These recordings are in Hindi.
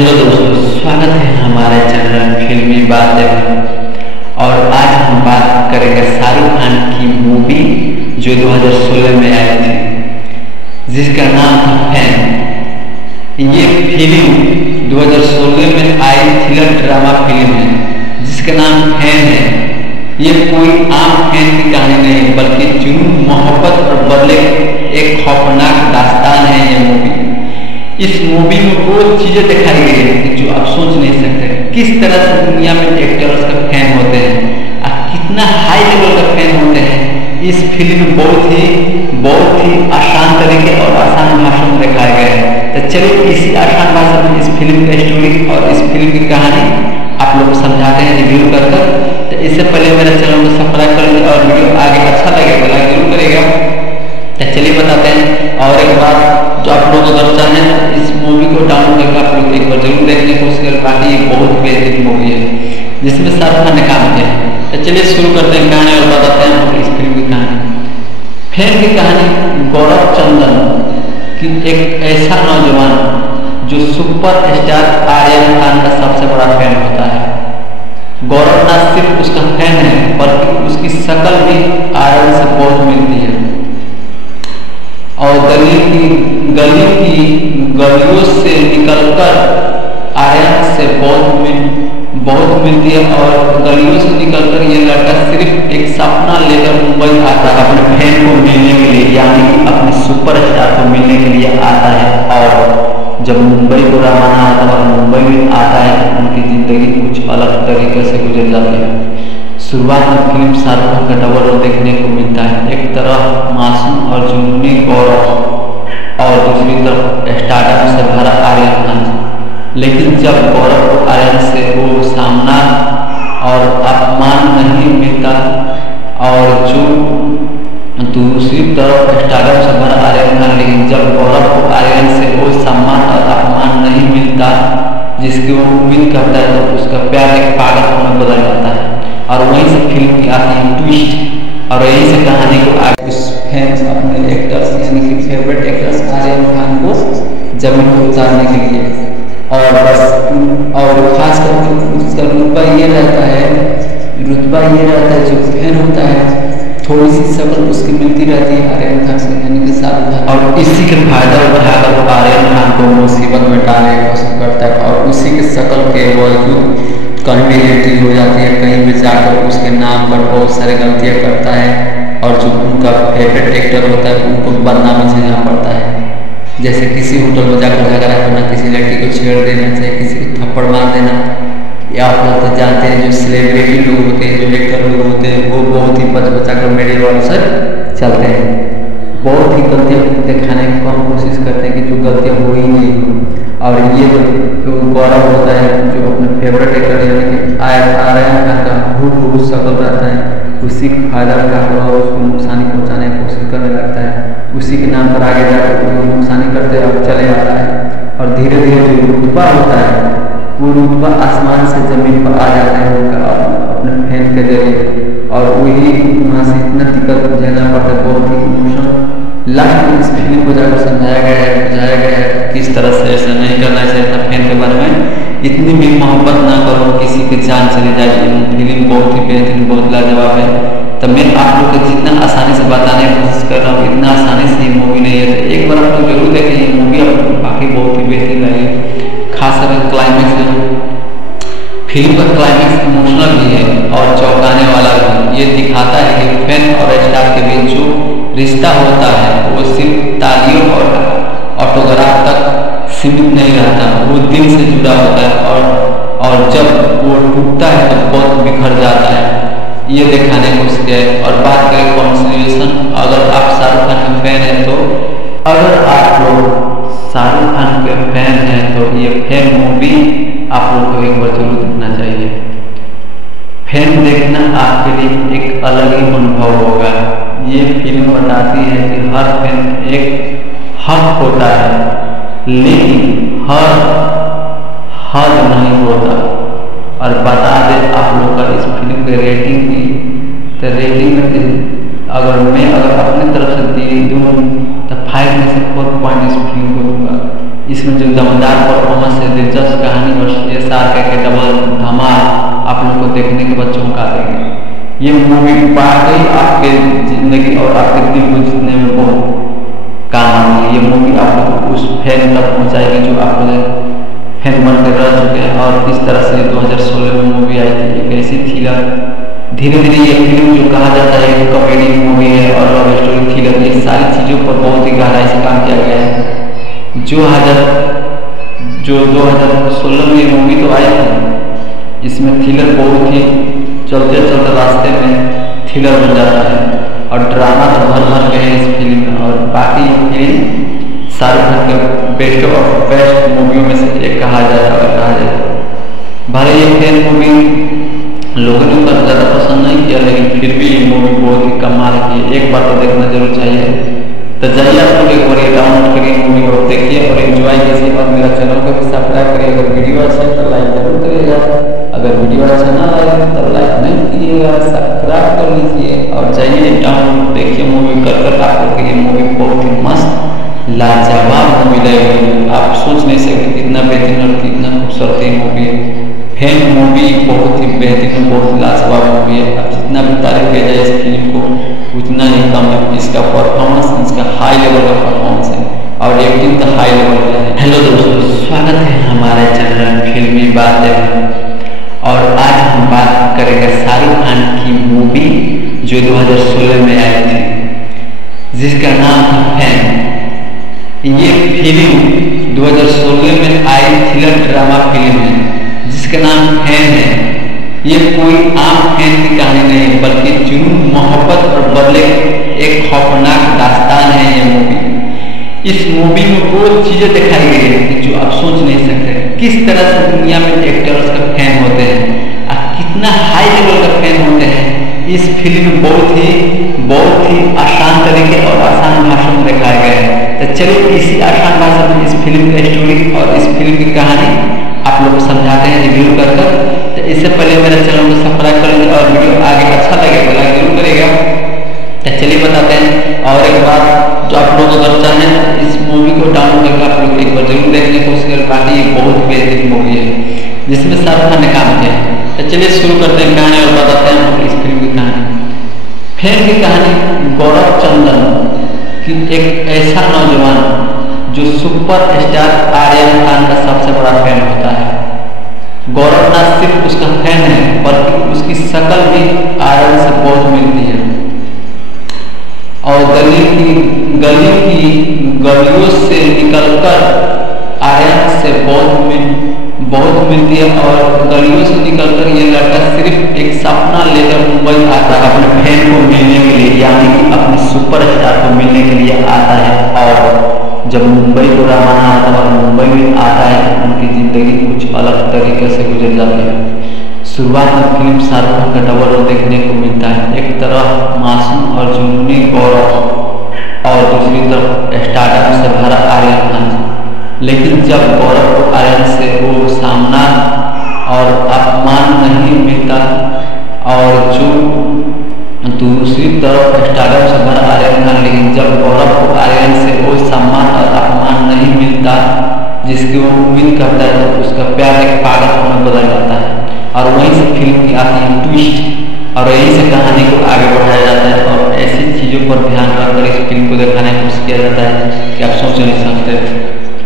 हेलो दोस्तों, स्वागत है हमारे चैनल फिल्मी बातें में। और आज हम बात करेंगे शाहरुख खान की मूवी जो 2016 में आई थी, जिसका नाम था फैन। ये फिल्म 2016 में आई थ्रिलर ड्रामा फिल्म है जिसका नाम फैन है। ये कोई आम फैन की कहानी नहीं बल्कि जुनून, मोहब्बत और बदले एक खौफनाक दास्तान है ये मूवी। इस मूवी में वो चीजें दिखाई गई है जो आप सोच नहीं सकते। किस तरह से दुनिया में एक्टर्स का फैन होते हैं और कितना हाई लेवल का फैन होते हैं, इस फिल्म में बहुत ही आसान तरीके और आसान भाषा में दिखाया गया है। तो चलिए इसी आसान भाषा में इस फिल्म का स्टोरी और इस फिल्म की कहानी आप लोग को समझाते हैं रिव्यू कर। तो इससे पहले मेरे चैनल को सब्सक्राइब कर लीजिए और वीडियो आगे अच्छा लगेगा तो लाइक जरूर करेगा। तो चलिए बताते हैं। और एक बात जो आप लोग अगर चाहें तो इस मूवी को डाउनलोड करके आप लोग एक बार जरूर देखने की कोशिश करें। बाकी ये बहुत बेहतरीन मूवी है जिसमें शाहरुख खान ने काम किया है। तो चलिए शुरू करते हैं कहानी और बताते हैं हम इस फिल्म की कहानी। फैन की कहानी गौरव चंदन की एक ऐसा नौजवान जो सुपर स्टार आर्यन खान का सबसे बड़ा फैन होता है। गौरव न सिर्फ उसका फैन है बल्कि उसकी शक्ल भी आर्यन से बहुत मिलती है और गलियों से निकलकर आर्यन से बहुत मिलती है। और गलियों से निकलकर ये लड़का सिर्फ एक सपना लेकर मुंबई आता है अपने फैन को मिलने के लिए, यानी कि अपने सुपरस्टार को मिलने के लिए आता है। और जब मुंबई को रवाना होता है और मुंबई में आता है तो उनकी जिंदगी कुछ अलग तरीके से गुजर जाती है। शुरुआत में फिल्म शाहरुख खान का डबल रोल देखने को मिलता है। एक तरफ मासूम और जुनूनी गौरव और दूसरी तरफ स्टार्टअप से भरा आर्यन खान। लेकिन जब गौरव को आर्यन से वो सामना और अपमान नहीं मिलता और जो दूसरी तरफ स्टार्टअप से भरा आर्यन खान, लेकिन जब गौरव को आर्यन से वो सम्मान और अपमान नहीं मिलता जिसकी वो उम्मीद करता है तो उसका प्यार एक पागलपन में बदल जाता है। और वहीं से फिल्म की आती है ट्विस्ट और यहीं से कहानी को आगे उस फैंस अपने एक्टर्स यानी कि फेवरेट एक्टर्स आर्यन खान को जमीन पर उतारने के लिए और बस और खास करके उसका रुतबा ये रहता है जो फैन होता है थोड़ी सी शक्ल उसकी मिलती रहती है आर्यन खान से यानी कि शाहरुख खान, और इसी के फायदा उठाकर वो आर्यन खान को मुसीबत में डालने की कोशिश करता है और उसी के शक्ल के बावजूद कहीं भी एंट्री हो जाती है, कहीं भी जाकर उसके नाम पर बहुत सारे गलतियाँ करता है और जो उनका फेवरेट एक्टर होता है उनको बदनामी झेलना पड़ता है। जैसे किसी होटल में जाकर झगड़ा करना, किसी लड़की को छेड़ देना, चाहे किसी को थप्पड़ मार देना, या आप लोग तो जानते हैं जो सेलिब्रिटी लोग होते हैं, जो एक्टर लोग होते हैं वो बहुत ही बचा कर मेडल वालों से चलते हैं। बहुत ही गलतियाँ दिखाने की कम कोशिश करते हैं कि जो गलतियाँ हो ही नहीं हो। और ये जो गौरव होता है जो अपने फेवरेट एक्टर यानी कि आर्यन खान का बहुत शक्ल रहता है, उसी का फायदा उठाकर और उसको नुकसानी पहुंचाने की कोशिश करने लगता है। उसी के नाम पर आगे जाकर वो नुकसानी करते और चले आता है और धीरे धीरे जो रुतबा होता है वो रुतबा आसमान से जमीन पर आ जाता है उनका अपने फैन के जरिए। और वही वहाँ से इतना दिक्कत झेलना पड़ता है, बहुत ही इमोशनल लास्ट में इस फिल्म को जाकर समझाया गया है किस तरह से ऐसा नहीं करना चाहिए था। फैन के बारे में इतनी भी मोहब्बत ना करो किसी की जान चली जाए। फिल्म बहुत ही बेहतरीन, बहुत लाजवाब है। तो मैं आप लोग को जितना आसानी से बताने की कोशिश कर रहा हूँ इतना आसानी से ये मूवी नहीं है। तो एक बार आप लोग जरूर देखें ये मूवी, आपको बाकी बहुत ही बेहतरीन लगी। खासकर क्लाइमेक्स है, फिल्म का क्लाइमेक्स इमोशनल भी है और चौंकाने वाला भी। ये दिखाता है कि फैन और स्टार के बीच जो रिश्ता होता है वो सिर्फ तालियों और ऑटोग्राफ तक सीमित नहीं रहता, वो दिल से जुड़ा होता है और जब वो टूटता है तो बहुत बिखर जाता है। ये दिखाने को उसके। और बात करें कंसिडरेशन, अगर आप शाहरुख खान के फैन हैं तो ये फैन मूवी आप लोग को एक बार जरूर देखना चाहिए। फैन देखना आपके लिए एक अलग ही अनुभव होगा। ये फिल्म बताती है कि हर फैन एक हक होता है लेकिन हद नहीं होता। और बता दें आप लोग का इस फिल्म के रेटिंग की, तो रेटिंग में अगर अपने तरफ से दूँ तो 5 में से 4 पॉइंट इस फिल्म को दूंगा। इसमें जो दमदार परफॉर्मेंस है, दिलचस्प कहानी और SRK के डबल धमाल आप लोग को देखने के बाद चौंका देंगे। ये मूवी वाकई आपके जिंदगी और आपके दिल को जीतने में बहुत काम आएगी। ये मूवी आप लोग उस फैन तक पहुँचाएगी जो आप लोग फैन बन कर रह चुके हैं। और किस तरह से 2016 में मूवी आई थी, एक ऐसी थ्रिलर, धीरे धीरे ये फिल्म जो कहा जाता है एक कॉमेडी मूवी है और लव स्टोरी थ्रिलर, ये सारी चीज़ों पर बहुत ही गहराई से काम किया गया है। जो 2016 में ये मूवी तो आई थी, इसमें थ्रिलर बहुत ही चलते चलते रास्ते में थ्रिलर बन जाता है और ड्रामा तो भर भर गए हैं इस फिल्म में। और बाकी ये फिल्म शाहरुख खान के बेस्ट ऑफ बेस्ट मूवियों में से एक कहा जाए अगर कहा जाए। भले ये फिल्म मूवी लोगों ने उतना ज़्यादा पसंद नहीं किया, लेकिन फिर भी ये मूवी बहुत ही कमाल की है। एक बार तो देखना जरूर चाहिए। तो जाइए आप लोग एक बार डाउनलोड करिए मूवी और देखिए और एंजॉय कीजिए। और मेरा चैनल को भी सब्सक्राइब करिए। अगर वीडियो अच्छा है तो लाइक जरूर करिएगा, अगर वीडियो अच्छा ना लगे तो लाइक नहीं कीजिएगा, सब्सक्राइब कर लीजिए और जाइए डाउनलोड देखिए मूवी कर कर। आप लोग ये मूवी बहुत ही मस्त लाजवाब मूवी लगेगी। आप सोच नहीं सकते कितना बेहतरीन और कितना खूबसूरत ये मूवी है। फैन मूवी बहुत ही बेहतरीन, बहुत लाजवाब मूवी है। अब जितना भी तारीफ किया जाए इस फिल्म को उतना ही कम है। इसका परफॉर्मेंस, इसका हाई लेवल का परफॉर्मेंस है और एक्टिंग तो हाई लेवल का है। हेलो दोस्तों, स्वागत है हमारे चैनल फिल्मी बातें में। और आज हम बात करेंगे शाहरुख खान की मूवी जो 2016 में आई थी, जिसका नाम था फैन। ये फिल्म 2016 में आई थ्रिलर ड्रामा फिल्म है जिसका नाम फैन है। ये कोई आम फैन की कहानी नहीं है, बल्कि जुनून, मोहब्बत और बदले एक खौफनाक दास्तान है ये मूवी। इस मूवी में वो चीज़ें दिखाई गई है जो आप सोच नहीं सकते। किस तरह से दुनिया में एक्टर्स का फैन होते हैं और कितना हाई लेवल का फैन होते हैं, इस फिल्म में बहुत ही आसान तरीके और आसान भाषा में दिखाया गया है। तो चलिए इसी आसान भाषा में इस फिल्म की स्टोरी और इस फिल्म की कहानी आप लोग को समझाते हैं रिव्यू कर कर। तो इससे पहले मेरे चैनल को सब्सक्राइब कर लीजिए और वीडियो आगे अच्छा लगे तो लाइक जरूर करेगा। तो चलिए बताते हैं। और एक बात जो आप लोग अगर चाहें इस मूवी को डाउनलोड करके आप लोग एक बार जरूर देखने की कोशिश करें। बाकी ये बहुत बेहतरीन मूवी है जिसमें शाहरुख खान ने काम किया। तो चलिए शुरू करते हैं कहानी और बताते हैं इस फिल्म की कहानी। फैन की कहानी गौरव चंदन की एक ऐसा नौजवान जो सुपर स्टार आर्यन खान का सबसे बड़ा फैन होता है। गौरव न सिर्फ उसका फैन है बल्कि उसकी शक्ल भी आर्यन से बहुत मिलती है और गलियों से निकलकर आर्यन से बहुत मिलती है। और गलियों से निकलकर ये लड़का सिर्फ एक सपना लेकर मुंबई आता है अपने फैन को मिलने के लिए, यानी कि अपने सुपरस्टार को मिलने के लिए आता है। और जब मुंबई को रवाना होता है और मुंबई में आता है तो उनकी ज़िंदगी कुछ अलग तरीके से गुजर जाती है। शुरुआत में फिल्म शाहरुख खान का डबल रोल देखने को मिलता है। एक तरफ मासूम और जुनूनी गौरव और दूसरी तरफ स्टारडम से भरा आर्यन खान। लेकिन जब गौरव को आर्यन से वो सामना और अपमान नहीं मिलता और जो दूसरी तरफ स्टारडम से भरा आर्यन खान, लेकिन जब गौरव को आर्यन से वो सम्मान और अपमान नहीं मिलता जिसकी वो उम्मीद करता है तो उसका प्यार एक पागलपन में बदल जाता है। और वहीं से फिल्म की आती है ट्विस्ट और यहीं से कहानी को आगे बढ़ाया जाता है और ऐसी चीज़ों पर ध्यान रखकर इस फिल्म को दिखाने की कोशिश किया जाता है कि आप सोच नहीं सकते।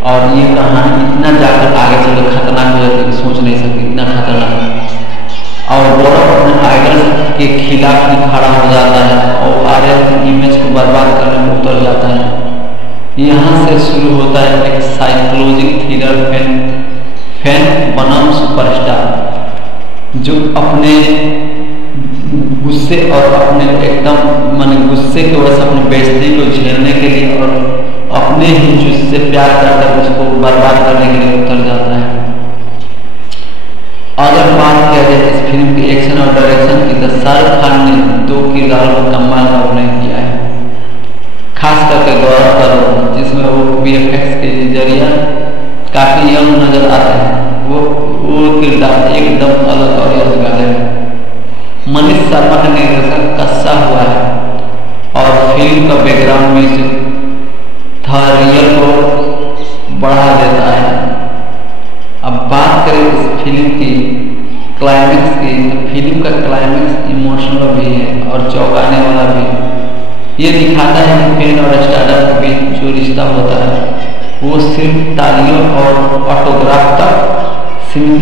और ये कहानी इतना जाकर आगे चलकर खतरनाक हो जाती है कि सोच नहीं सकते, इतना खतरनाक। और गौरव अपने आइडल के खिलाफ ही खड़ा हो जाता है और आर्यन की इमेज को बर्बाद करने में उतर जाता है। यहाँ से शुरू होता है एक साइकोलॉजिक थ्रिलर फैन बनाम सुपरस्टार जो अपने गुस्से और अपने एकदम गुस्से की वजह से अपनी बेइज्जती को झेलने के लिए और अपने ही जिससे प्यार करकर उसको बर्बाद करने के लिए उतर जाता है। अगर बात किया जाए इस फिल्म की एक्शन और डायरेक्शन की तो शाहरुख खान ने 2 किरदारों का कमाल का अभिनय किया है। खास करके गौरव का रोल जिसमें वो VFX के जरिए काफ़ी यंग नजर आते हैं, वो किरदार एकदम अलग और यादगार है। मनीष शर्मा का निर्देशन कसा हुआ है और फिल्म का बैकग्राउंड म्यूजिक थरियल को बढ़ा देता फिल्म का क्लाइमेक्स इमोशनल भी है और चौंकाने वाला भी। ये दिखाता है कि फैन और स्टारडम के बीच जो रिश्ता होता है वो सिर्फ तालियों और ऑटोग्राफ तक सीमित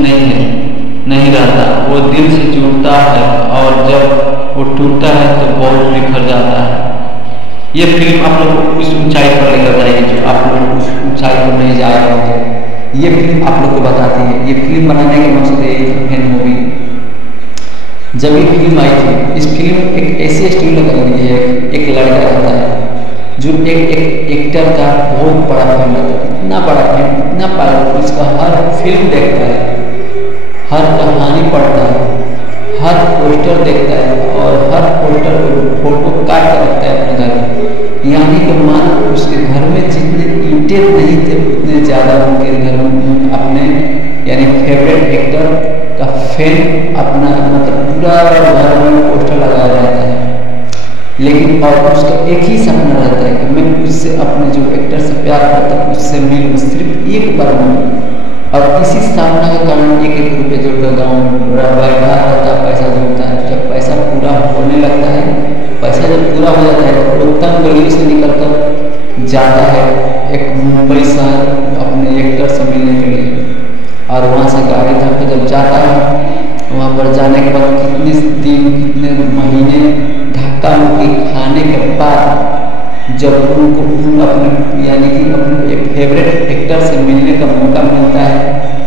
नहीं रहता, वो दिल से जुड़ता है और जब वो टूटता है तो बहुत बिखर जाता है। ये फिल्म आप लोग को उस ऊंचाई पर लेकर जाएगी जो आप लोग उस ऊंचाई पर नहीं जा रहे होंगे। ये फिल्म आप लोग को बताती है। ये फिल्म बनाने का मकसद है फैन मूवी। जब ये फिल्म आई थी, इस फिल्म एक ऐसी स्टोरी लगा रही है। एक लड़का रहता है जो एक एक्टर का बहुत बड़ा फैन रहता है, इतना बड़ा फैन, इतना पागल, उसका हर फिल्म देखता है, हर कहानी पढ़ता है, हर पोस्टर देखता है और हर पोस्टर फोटो काट कर रखता है अपने घर में। यानी कि मान उसके घर में जितने ईंटें नहीं थे उतने ज़्यादा उनके घर में अपने यानी फेवरेट एक्टर का फैन अपना मतलब पूरा घर में पोस्टर लगाया रहता है। लेकिन और उसका एक ही सपना रहता है कि मैं उससे अपने जो एक्टर से प्यार करता हूँ उससे मिलूँ, सिर्फ एक बार मिलूँ। और इसी सपना के कारण एक रुपये जोड़कर गाँव में बैठा रहता है, पैसा जोड़ता है। जब पैसा पूरा होने लगता है, पैसा जब पूरा हो जाता है तो वो तंग गलियों से निकल कर जाता है एक मुंबई शहर अपने एक्टर से मिलने के लिए। और वहाँ से गाड़ी धक्के जब जाता है, वहाँ पर जाने के बाद कितने दिन कितने महीने धक्का मुक्की खाने के बाद जब उनको अपने यानी कि अपने एक फेवरेट एक्टर से मिलने का मौका मिलता है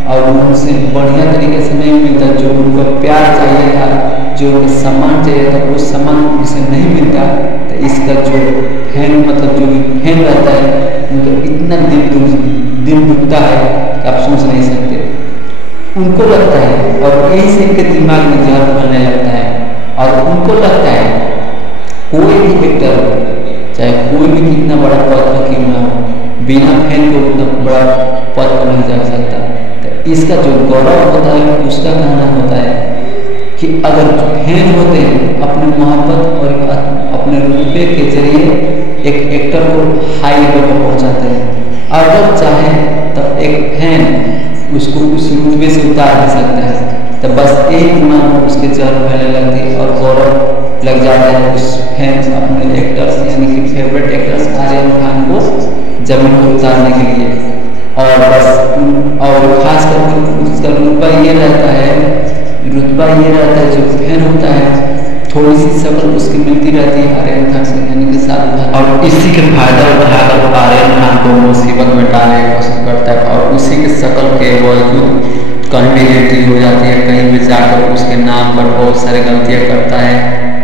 और उनसे बढ़िया तरीके से नहीं मिलता, जो उनको प्यार चाहिए था, जो उनको सम्मान चाहिए था, वो सम्मान उसे नहीं मिलता, तो इसका जो फैन मतलब जो फैन रहता है उनको इतना दिल दुखता है कि आप सोच नहीं सकते। उनको लगता है और यही से इनके दिमाग में जहर बनने लगता है और उनको लगता है कोई भी एक्टर चाहे कोई भी कितना बड़ा पद पर क्यों ना हो, बिना फैन को उतना बड़ा पद पर नहीं जा सकता। तो इसका जो गौरव होता है उसका कहना होता है कि अगर फैन होते हैं अपने मोहब्बत और अपने रुतबे के जरिए एक एक्टर को हाई लेवल पर पहुंचाते हैं। अगर चाहे तो एक फैन उसको उस रुतबे से उतार दे सकता है। तो बस एक दिमाग में उसके जहर फैलने लगती है और गौरव लग जाता है उस फैंस अपने एक्टर्स यानी कि फेवरेट एक्टर्स आर्यन खान को जमीन पर उतारने के लिए। और बस और खास करके उसका रुतबा ये रहता है जो फैन होता है थोड़ी सी शक्ल उसकी मिलती रहती है आर्यन खान से यानी कि शाहरुख खान, और इसी के फायदा उठाकर वो आर्यन खान को मुसीबत में डालने की कोशिश करता है और उसी के शक्ल के बावजूद कहीं भी एंट्री हो जाती है, कहीं भी जाकर उसके नाम पर बहुत सारे गलतियाँ करता है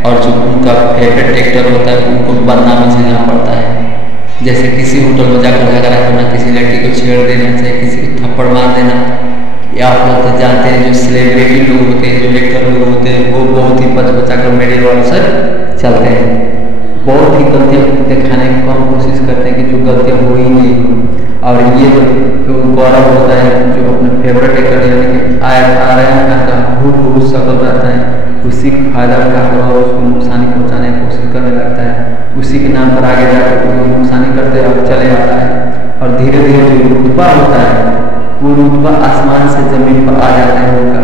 और जो उनका फेवरेट एक्टर होता है उनको बदनामी झेलना पड़ता है। जैसे किसी होटल में जाकर झगड़ा करना, किसी लड़की को छेड़ देना, चाहे किसी को थप्पड़ मार देना, या आप लोग तो जानते हैं जो सेलिब्रिटी लोग होते हैं, जो एक्टर लोग होते हैं, वो बहुत ही बचा कर मेडल वालों से चलते हैं, बहुत ही गलतियाँ दिखाने की कम कोशिश करते हैं कि जो गलतियाँ हो ही नहीं हो। और ये जो गौरव होता है जो अपने फेवरेट एक्टर यानी कि आर्यन खान का हूबहू शक्ल रहता है, उसी का फायदा उठाकर और उसको नुकसानी पहुंचाने की कोशिश करने लगता है। उसी के नाम पर आगे जाकर वो नुकसानी करते और चले आता है और धीरे धीरे जो रुतबा होता है वो रुतबा आसमान से ज़मीन पर आ जाता है उनका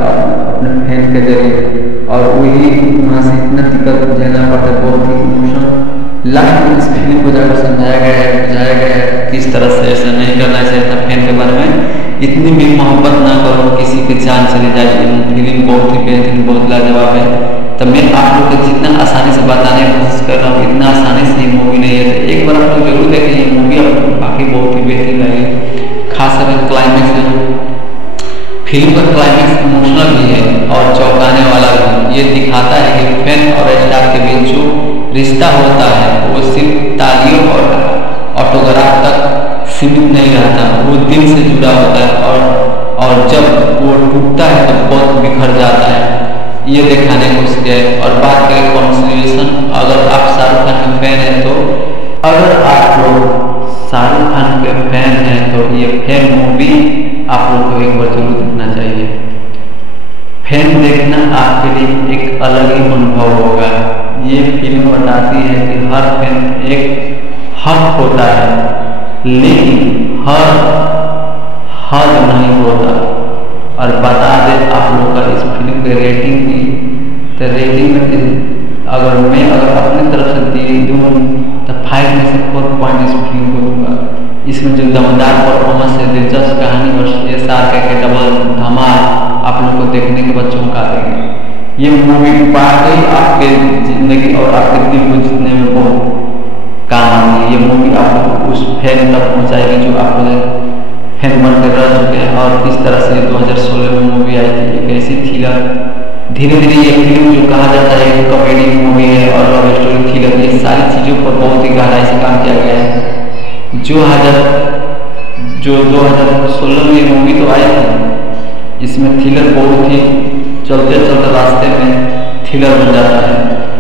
अपने फैन के जरिए। और वही वहाँ से इतना दिक्कत झेलना पड़ता है, बहुत ही इमोशनल लास्ट में इस फिल्म को जाकर समझाया गया है, बुझाया गया है किस तरह से ऐसा नहीं करना चाहिए था। फैन के बारे में इतनी भी मोहब्बत ना करो किसी की जान चली जाए। फिल्म बहुत ही बेहतरीन, बहुत लाजवाब है। तो मैं आप लोग को जितना आसानी से बताने की कोशिश कर रहा हूँ इतना आसानी से ये मूवी नहीं है, तो एक बार आप लोग जरूर देखें ये मूवी, आप लोग बाकी बहुत ही बेहतरीन लगी। खासकर क्लाइमेक्स है, फिल्म का क्लाइमेक्स इमोशनल भी है और चौंकाने वाला भी। ये दिखाता है कि फैन और स्टार के बीच जो रिश्ता होता है वो सिर्फ तालियों और ऑटोग्राफ तक सीमित नहीं रहता, वो दिल से जुड़ा होता है और जब वो टूटता है तो बहुत बिखर जाता है। ये दिखाने को उसके। और बात करें कॉन्सिलेशन, अगर आप शाहरुख खान के फैन हैं तो अगर आप लोग शाहरुख खान के फैन हैं तो ये फैन मूवी आप लोग को एक बार जरूर देखना चाहिए। फैन देखना आपके लिए एक अलग ही अनुभव होगा। ये फिल्म बताती है कि हर फैन एक हक होता है लेकिन हर हद नहीं होता। और बता दें आप लोग का इस फिल्म की रेटिंग भी तो रेटिंग में अगर मैं अपनी तरफ से दूँ तो 5 में से 4 पॉइंट इस फिल्म को दूँगा। इसमें जो दमदार परफॉर्मेंस है, दिलचस्प कहानी और SRK के डबल धमाल आप लोगों को देखने के बाद चौंका देंगे। ये मूवी वाकई आपके जिंदगी और आपके दिल को जीतने में बहुत काम आती है। ये मूवी आपको उस फैन तक पहुंचाएगी जो आप फैन बन कर रह चुके हैं। और किस तरह से 2016 में मूवी आई थी, एक ऐसी थ्रिलर, धीरे धीरे ये फिल्म जो कहा जाता है कॉमेडी मूवी है और लव स्टोरी थ्रिलर, ये सारी चीज़ों पर बहुत ही गहराई से काम किया गया है। जो 2016 में ये मूवी तो आई थी, इसमें थ्रिलर बहुत ही चलते चलते रास्ते में थ्रिलर बन जाता है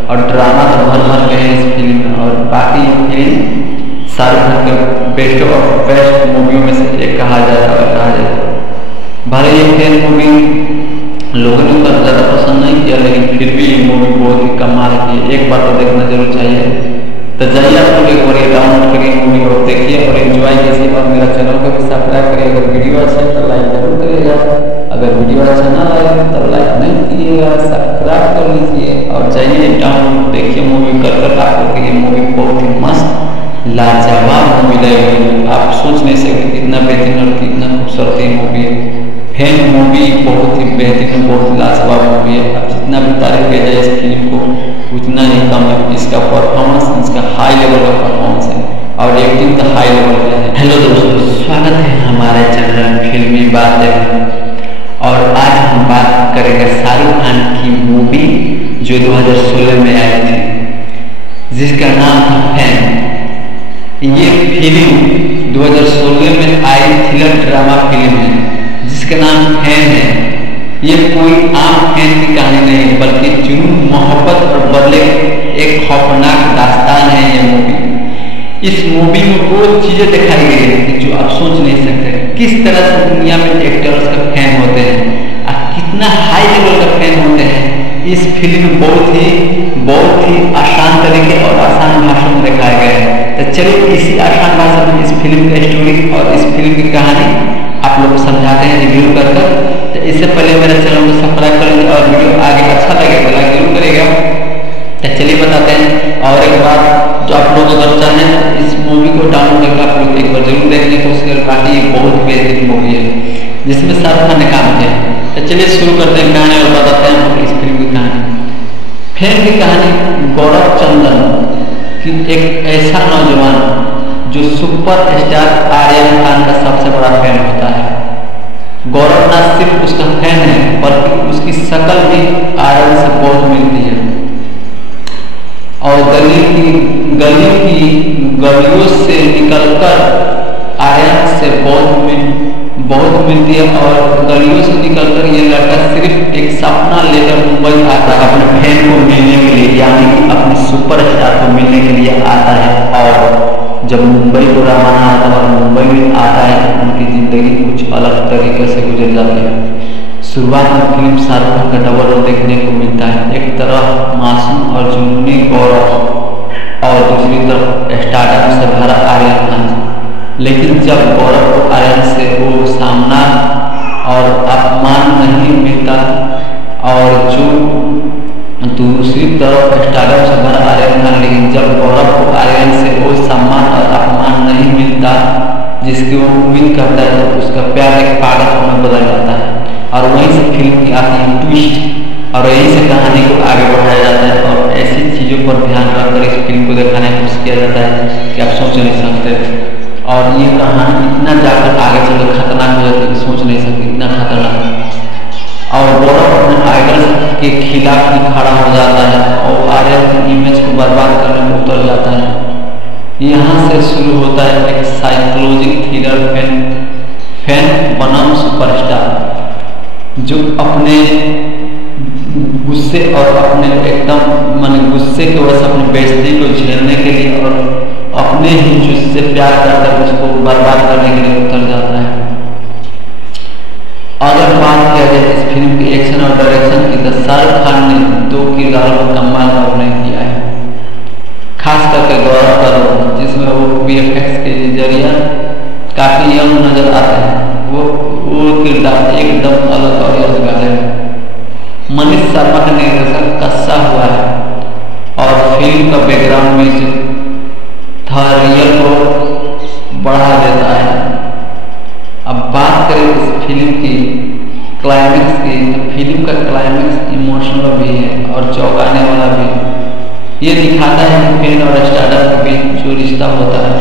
और ड्रामा तो भर भर के है इस फिल्म में। और बाकी ये फिल्म शाहरुख खान के बेस्ट ऑफ बेस्ट मूवियों में से एक कहा जाए। भले ये फिल्म मूवी लोगों ने उतना ज़्यादा पसंद नहीं किया, लेकिन फिर भी ये मूवी बहुत ही कमाल की है। एक बार तो देखना जरूर चाहिए। तो जाइए आप लोग एक बार ये डाउनलोड करिए मूवी और देखिए और एंजॉय कीजिए। और मेरा चैनल को भी सब्सक्राइब करिए। अगर वीडियो अच्छा है तो लाइक जरूर करिएगा, अगर वीडियो अच्छा ना लगे तो लाइक नहीं कीजिएगा, सब्सक्राइब कर लीजिए और जाइए डाउनलोड देखिए मूवी कर आपको। ये मूवी बहुत ही मस्त लाजवाब मूवी लगेगी। आप सोच नहीं सकते कितना बेहतरीन और कितना खूबसूरत ये मूवी है। फैन मूवी बहुत ही बेहतरीन, बहुत लाजवाब मूवी है। अब जितना भी तारीफ किया जाए इस फिल्म को उतना ही कम है। इसका परफॉर्मेंस, इसका हाई लेवल का परफॉर्मेंस है और एक्टिंग तो हाई लेवल का है। हेलो दोस्तों, स्वागत है हमारे चैनल फिल्मी बातें में। और आज हम बात करेंगे शाहरुख खान की मूवी जो 2016 में आई थी, जिसका नाम था फैन। ये फिल्म 2016 में आई थ्रिलर ड्रामा फिल्म है जिसका नाम फैन है। ये कोई आम फैन की कहानी नहीं, बल्कि जुनून, मोहब्बत और बदले एक खौफनाक दास्तान है ये मूवी। इस मूवी में वो चीज़ें दिखाई गई है जो आप सोच नहीं सकते। किस तरह से दुनिया में एक्टर्स का फैन होते हैं और कितना हाई लेवल का फैन होते हैं, इस फिल्म में बहुत ही आसान तरीके और आसान भाषा में दिखाया गया है। तो चलिए इसी आसान भाषा में इस फिल्म की स्टोरी और इस फिल्म की कहानी आप लोग को समझाते हैं रिव्यू कर। तो इससे पहले मेरे चैनल को सब्सक्राइब कर लीजिए और वीडियो आगे अच्छा लगे तो लाइक जरूर करिएगा। तो चलिए बताते हैं। और एक बात जो आप लोग अगर चाहें इस मूवी को डाउनलोड करके आप लोग एक बार जरूर देखने की कोशिश करें। बाकी ये बहुत बेहतरीन मूवी है जिसमें शाहरुख खान ने काम किया। तो चलिए शुरू करते हैं कहानी और बताते हैं इस फिल्म की कहानी। फैन की कहानी गौरव चंदन की एक ऐसा नौजवान जो सुपर स्टार आर्यन खान का सबसे बड़ा फैन होता है। गौरव न सिर्फ उसका फैन है बल्कि उसकी शक्ल भी आर्यन से बहुत मिलती है और गलियों से निकलकर आर्यन से बहुत मिलती है। और गलियों से निकलकर ये लड़का सिर्फ एक सपना लेकर मुंबई आता है अपने फैन को मिलने के लिए, यानी कि अपने सुपर स्टार को मिलने के लिए आता है। और जब मुंबई को रवाना आता है और मुंबई में आता है तो उनकी ज़िंदगी कुछ अलग तरीके से गुजर जाती है। शुरुआत में फिल्म शाहरुख खान का डबल रोल देखने को मिलता है। एक तरफ मासूम और जुनूनी गौरव और दूसरी तरफ स्टारडम से भरा आर्यन खान। लेकिन जब गौरव को आर्यन से वो सामना और अपमान नहीं मिलता और जो दूसरी तरफ स्टारडम से भरा आर्यन खान, लेकिन जब गौरव को आर्यन से वो सम्मान और अपमान नहीं मिलता जिसकी वो उम्मीद करता है तो उसका प्यार एक पागलपन में बदल जाता है। और वहीं से फिल्म की आती है ट्विस्ट और यहीं से कहानी को आगे बढ़ाया जाता है और ऐसी चीज़ों पर ध्यान रखकर इस फिल्म को दिखाने की कोशिश किया जाता है कि आप सोच नहीं सकते। और ये कहानी इतना जाकर आगे चलकर खतरनाक हो जाती है कि सोच नहीं सकते, इतना खतरनाक। और गौरव अपने आइडल के खिलाफ ही खड़ा हो जाता है और आर्यन की इमेज को बर्बाद करने में उतर जाता है। यहाँ से शुरू होता है एक साइकोलॉजिक थ्रिलर फैन बनाम सुपरस्टार जो अपने गुस्से और अपने एकदम गुस्से की वजह से अपनी बेइज्जती को झेलने के लिए और अपने ही जिससे प्यार करकर उसको बर्बाद करने के लिए उतर जाता है। अगर बात किया जाए इस फिल्म की एक्शन और डायरेक्शन की तो शाहरुख खान ने 2 किरदारों में कमाल का अभिनय किया है। खास करके गौरव का रोल जिसमें वो VFX के जरिए काफ़ी यंग नजर आते हैं, वो किरदार एकदम अलग और यादगार है। मनीष शर्मा का निर्देशन कसा हुआ है और फिल्म का बैकग्राउंड म्यूजिक रियल को बढ़ा देता है। अब बात करें इस फिल्म की क्लाइमेक्स की, तो फिल्म का क्लाइमेक्स इमोशनल भी है और चौंकाने वाला भी। ये दिखाता है कि फैन और स्टारडम के बीच जो रिश्ता होता है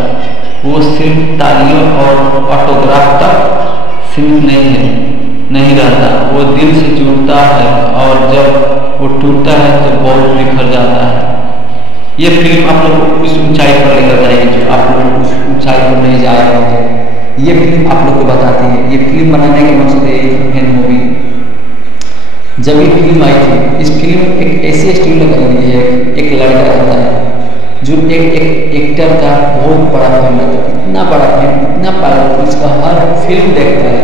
वो सिर्फ तालियों और ऑटोग्राफ तक सीमित नहीं रहता, वो दिल से जुड़ता है और जब वो टूटता है तो बहुत बिखर जाता है। ये फिल्म आप लोग को उस ऊंचाई पर लेकर जाएगी जो आप लोग उस ऊंचाई पर नहीं जा रहे होते। ये फिल्म आप लोग को बताती है। ये फिल्म बनाने के मकसद है फैन मूवी। जब ये फिल्म आई थी, इस फिल्म एक ऐसी स्टोरी लगाई है। एक लड़का रहता है जो एक एक्टर का बहुत बड़ा फैन रहता है, इतना बड़ा फैन, इतना पागल, उसका हर फिल्म देखता है,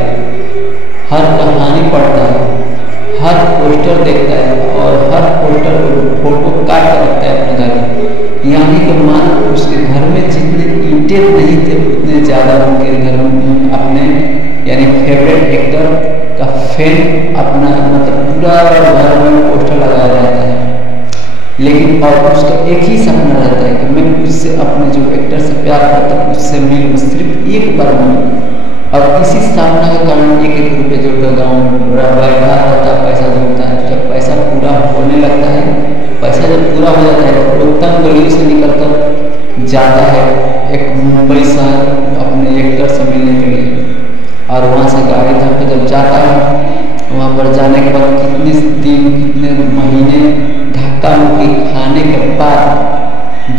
हर कहानी पढ़ता है, हर पोस्टर देखता है और हर पोस्टर फोटो काट कर रखता है अपने घर में। यानी कि मान उसके घर में जितने ईंटें नहीं थे उतने ज़्यादा उनके घर में अपने यानी फेवरेट एक्टर का फैन अपना मतलब पूरा घर में पोस्टर लगाया जाता है। लेकिन और उसका एक ही सपना रहता है कि मैं उससे अपने जो एक्टर से प्यार करता हूँ उससे मिलूँ, सिर्फ एक बार मिलूँ। और इसी सपना के कारण एक रुपये जोड़कर गाँव में बैठा रहता, पैसा जोड़ता है। जब पैसा पूरा होने लगता है, पैसा जब पूरा हो जाता है तो तंग गलियों से निकलकर जाता है एक मुंबई शहर अपने एक्टर से मिलने के लिए। और वहाँ से गाड़ी धक्के जब जाता है, वहाँ पर जाने के बाद कितने दिन कितने महीने धक्का मुक्की खाने के बाद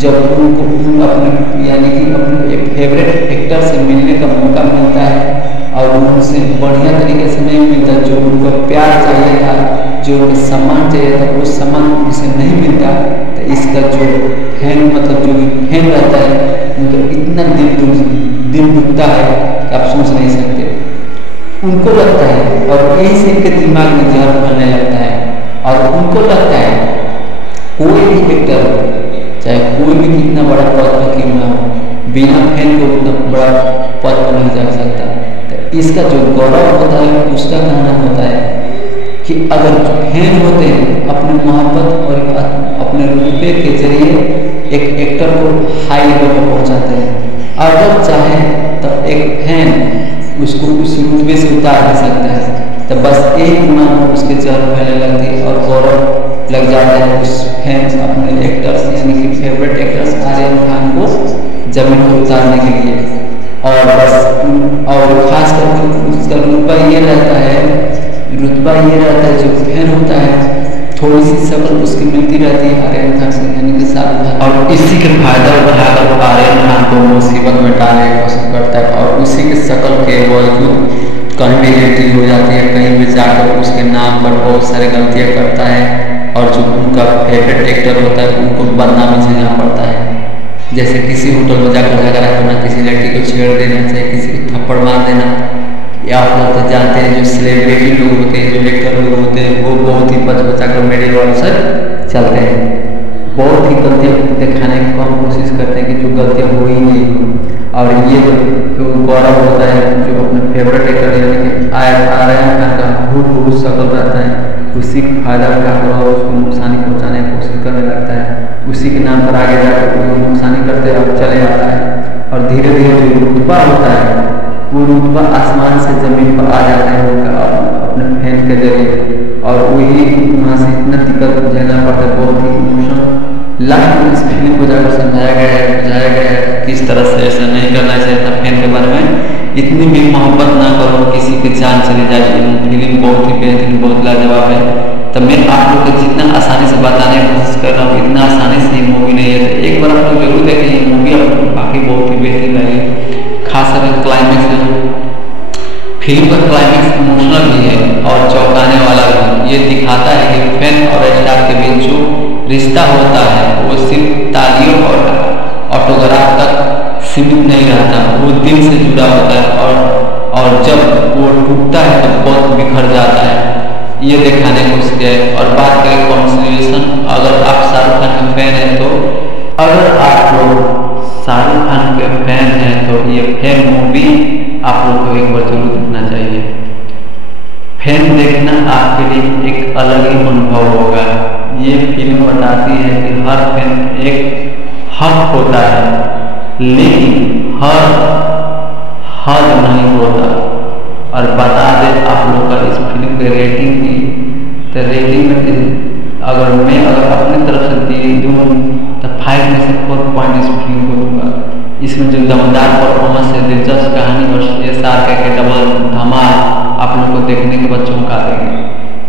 जब उनको अपने यानी कि अपने एक फेवरेट एक्टर से मिलने का मौका मिलता है और उनसे बढ़िया तरीके से नहीं मिलता, जो उनको प्यार चाहिए था, जो उनको सम्मान चाहिए था, वो सम्मान उसे नहीं मिलता, तो इसका जो फैन मतलब जो फैन रहता है उनको इतना दिल दुखता है कि आप सोच नहीं सकते। उनको लगता है और यही से इनके दिमाग में जहर बनने लगता है और उनको लगता है कोई भी एक्टर चाहे कोई भी कितना बड़ा पद पर क्यों ना हो, बिना फैन को उतना बड़ा पद पर नहीं जा सकता। तो इसका जो गौरव होता है उसका कहना होता है कि अगर फैन होते हैं अपने मोहब्बत और अपने रुतबे के जरिए एक एक्टर को हाई लेवल पर पहुंचाते हैं। अगर चाहे तो एक फैन उसको उस रुतबे से उतार दे सकता है। तो बस एक दिमाग उसके जहर फैलने लगती है और गौरव लग जाता है उस फैन अपने एक्टर्स यानी कि फेवरेट एक्टर्स आर्यन खान को जमीन पर उतारने के लिए। और बस और खास करके उसका रुतबा ये रहता है जो फैन होता है थोड़ी सी शक्ल उसकी मिलती रहती है आर्यन खान से यानी कि साथ, और इसी के फायदा उठाकर वो आर्यन खान को मुसीबत में डालने की कोशिश करता है और उसी के शक्ल के बावजूद कहीं भी एंट्री हो जाती है, कहीं भी जाकर उसके नाम पर बहुत सारे गलतियाँ करता है और जो उनका फेवरेट एक्टर होता है उनको बदनामी झेलना पड़ता है। जैसे किसी होटल में जाकर झगड़ा करना, किसी लड़की को छेड़ देना, चाहे किसी को थप्पड़ मार देना, या आप लोग तो जानते हैं जो सेलिब्रिटी लोग होते हैं, जो एक्टर लोग होते हैं, वो बहुत ही बचा कर मेडियल वालों से चलते हैं, बहुत ही गलतियाँ दिखाने की कम कोशिश करते हैं कि जो गलतियाँ हो ही नहीं हो। और ये जो गौरव होता है जो अपने फेवरेट एक्टर यानी कि आर्यन खान का हूबहू शक्ल रहता है, उसी का फायदा उठाकर और उसको नुकसानी पहुंचाने की कोशिश करने लगता है। उसी के नाम पर आगे जाकर वो नुकसानी करते और चले आता है और धीरे धीरे जो रुतबा होता है वो रुतबा आसमान से ज़मीन पर आ जाता है उनका अपने फैन के जरिए। और वही वहाँ से इतना दिक्कत झेलना पड़ता है, बहुत ही इमोशनल लास्ट में इस फिल्म को जाकर समझाया गया है किस तरह से ऐसा नहीं करना चाहिए था। फैन के बारे में इतनी भी मोहब्बत ना करो किसी की जान चली जाए। फिल्म बहुत ही बेहतरीन, बहुत लाजवाब है। तो मैं आप लोग को जितना आसानी से बताने की कोशिश कर रहा हूँ इतना आसानी से ये मूवी नहीं है, तो एक बार आप लोग जरूर देखें ये मूवी, आप लोग बाकी बहुत ही बेहतरीन लगी। खासकर क्लाइमेक्स फिल्म का क्लाइमेक्स इमोशनल भी है और चौंकाने वाला भी। ये दिखाता है कि फैन और स्टार के बीच जो रिश्ता होता है वो सिर्फ तालियों और ऑटोग्राफ तक सीमित नहीं रहता, वो दिल से जुड़ा होता है और जब वो टूटता है तो बहुत बिखर जाता है। ये दिखाने की कोशिश है। और बात करें कॉन्सिक्वेशन, अगर आप शाहरुख खान के फैन हैं तो शाहरुख खान के फैन हैं तो ये फैन मूवी आप लोग को एक बार जरूर देखना चाहिए। फैन देखना आपके लिए एक अलग ही अनुभव होगा। ये फिल्म बताती है कि हर फिल्म एक हक होता है लेकिन हर हद नहीं होता। और बता दें आप लोग का इस फिल्म के रेटिंग की, तो रेटिंग में अगर अपनी तरफ से दूँ तो 5 में से 4 पॉइंट इस फिल्म को दूंगा। इसमें जो दमदार परफॉर्मेंस है, दिलचस्प कहानी और SR के डबल धमाल आप लोग को देखने के बाद चौंका देंगे।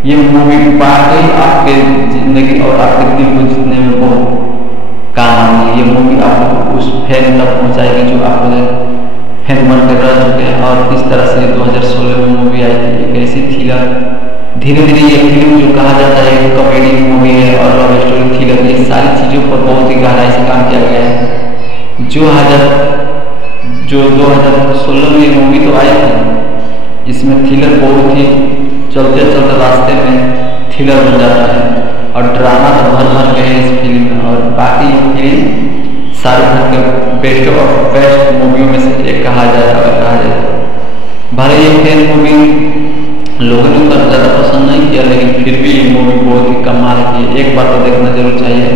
ये मूवी वाकई आपके जिंदगी और आपके दिल को जीतने में बहुत काम आती है। ये मूवी आप लोग उस फैन तक पहुँचाएगी जो आप लोग फैन बन कर रह चुके हैं। और किस तरह से 2016 में मूवी आई थी, एक ऐसी थ्रिलर, धीरे धीरे ये फिल्म जो कहा जाता है कॉमेडी मूवी है और लव स्टोरी थ्रिलर, ये सारी चीज़ों पर बहुत ही गहराई से काम किया गया है। जो 2016 में ये मूवी तो आई थी, इसमें थ्रिलर बहुत ही चलते चलते रास्ते में थ्रिलर बन जाता है और ड्रामा तो भर गए हैं इस फिल्म में। और बाकी ये फिल्म शाहरुख खान के बेस्ट ऑफ बेस्ट मूवियों में से एक कहा जाए तो। भले ये फैन मूवी लोगों ने उतना ज़्यादा पसंद नहीं किया, लेकिन फिर भी ये मूवी बहुत ही कमाल की है। एक बार तो देखना जरूर चाहिए।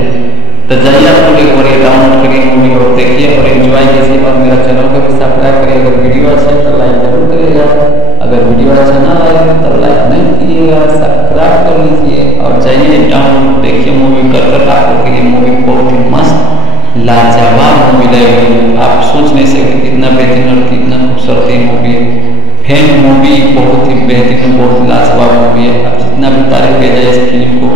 तो जाइए आप लोग एक बार डाउनलोड करिए मूवी और देखिए और एंजॉय कीजिए। और मेरा चैनल को भी सब्सक्राइब करिए। अगर वीडियो अच्छा है तो लाइक जरूर करिएगा, अगर वीडियो अच्छा ना लगे तो लाइक नहीं कीजिएगा, सब्सक्राइब कर लीजिए और जाइए डाउनलोड देखिए मूवी कर आपको ये मूवी बहुत ही मस्त लाजवाब मूवी लगेगी। आप सोच नहीं सकते कितना बेहतरीन और कितना खूबसूरत ये मूवी है। फैन मूवी बहुत ही बेहतरीन, बहुत लाजवाब मूवी है। अब जितना भी तारीफ किया जाए इस फिल्म को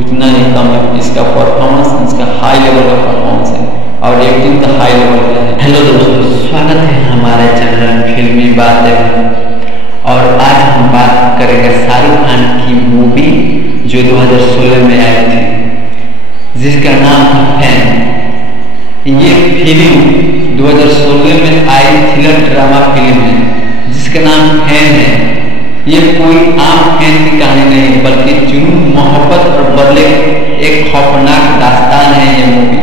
उतना ही कम है। इसका परफॉर्मेंस, इसका हाई लेवल का परफॉर्मेंस है और एक्टिंग तो हाई लेवल का है। हेलो दोस्तों, स्वागत है हमारे चैनल फिल्मी बातें में। और आज हम बात करेंगे शाहरुख खान की मूवी जो 2016 में आई थी, जिसका नाम था फैन। ये फिल्म 2016 में आई थ्रिलर ड्रामा फिल्म है जिसका नाम फैन है। ये कोई आम फैन की कहानी नहीं बल्कि जुनून, मोहब्बत और बदले एक खौफनाक दास्तान है ये मूवी।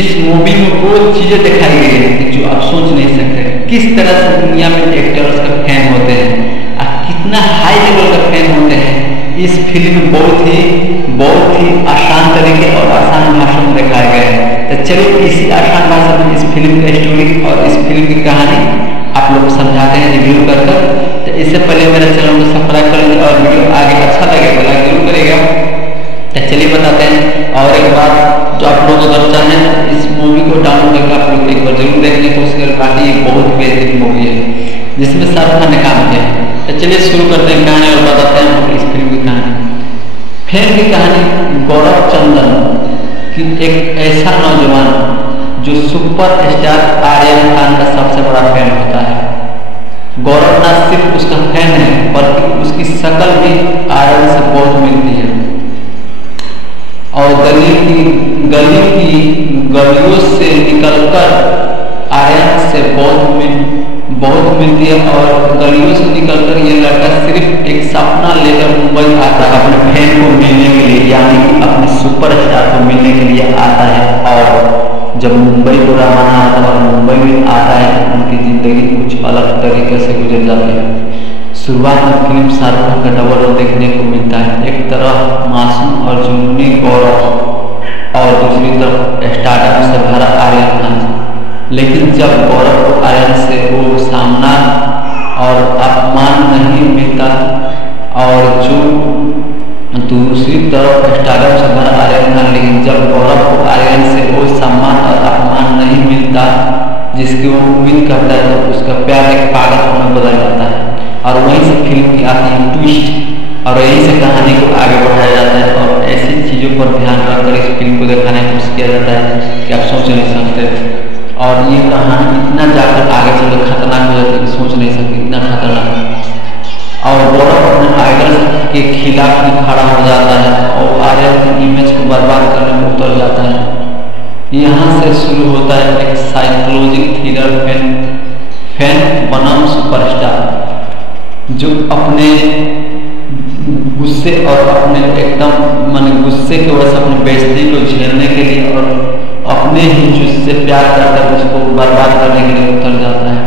इस मूवी में वो चीज़ें दिखाई गई है जो आप सोच नहीं सकते। किस तरह से दुनिया में एक्टर्स का फैन होते हैं और कितना हाई लेवल का फैन होते हैं, इस फिल्म में बहुत ही आसान तरीके और आसान भाषा में दिखाया गया है। तो चलिए इसी आसान भाषा में इस फिल्म की स्टोरी और इस फिल्म की कहानी आप लोग को समझाते हैं रिव्यू कर। तो इससे पहले मेरे चैनल को सब्सक्राइब कर लीजिए और वीडियो आगे अच्छा लगे तो लाइक जरूर करिएगा। तो चलिए बताते हैं। और एक बात जो आप लोग अगर चाहें इस मूवी को डाउनलोड करके आप लोग एक बार जरूर देखने की कोशिश करें। बाकी ये बहुत बेहतरीन मूवी है जिसमें शाहरुख खान ने काम किया है। तो चलिए शुरू करते हैं कहानी और बताते हैं इस फिल्म की कहानी। फैन की कहानी गौरव चंदन की एक ऐसा नौजवान जो सुपर स्टार आर्यन खान का सबसे बड़ा फैन होता है। गौरव न सिर्फ उसका फैन है बल्कि उसकी शक्ल भी आर्यन से बहुत मिलती है और गलियों से निकलकर आर्यन से बहुत मिलती है। और गलियों से निकलकर ये लड़का सिर्फ एक सपना लेकर मुंबई आता है अपने फैन को मिलने के लिए, यानी कि अपने सुपरस्टार को मिलने के लिए आता है। और जब मुंबई को रवाना होता है और मुंबई में आता है उनकी ज़िंदगी कुछ अलग तरीके से गुजर जाती है। शुरुआत में फिल्म शाहरुख खान का डबल रोल देखने को मिलता है। एक तरफ मासूम और जुनूनी गौरव और दूसरी तरफ स्टारडम से भरा आर्यन खान। लेकिन जब गौरव को आर्यन से वो सामना और अपमान नहीं मिलता और जो दूसरी तरफ स्टारडम से भरा आर्यन खान, लेकिन जब गौरव को आर्यन से वो सम्मान और अपमान नहीं मिलता जिसकी वो उम्मीद करता है तो उसका प्यार एक पागलपन में बदल जाता है। और वहीं से फिल्म की आती है ट्विस्ट और यहीं से कहानी को आगे बढ़ाया जाता है और ऐसी चीज़ों पर ध्यान रखकर इस फिल्म को दिखाने की कोशिश किया जाता है कि आप सोच नहीं सकते। और ये कहानी इतना जाकर आगे चलकर खतरनाक हो जाती है कि सोच नहीं सकते, इतना खतरनाक। और गौरव अपने आइडल के खिलाफ भी खड़ा हो जाता है और आर्यन की इमेज को बर्बाद करने में उतर जाता है। यहाँ से शुरू होता है एक साइकोलॉजिकल थ्रिलर फैन बनाम सुपरस्टार जो अपने गुस्से और अपने एकदम गुस्से की वजह से अपनी बेइज्जती को झेलने के लिए और अपने ही जिससे प्यार करकर उसको बर्बाद करने के लिए उतर जाता है।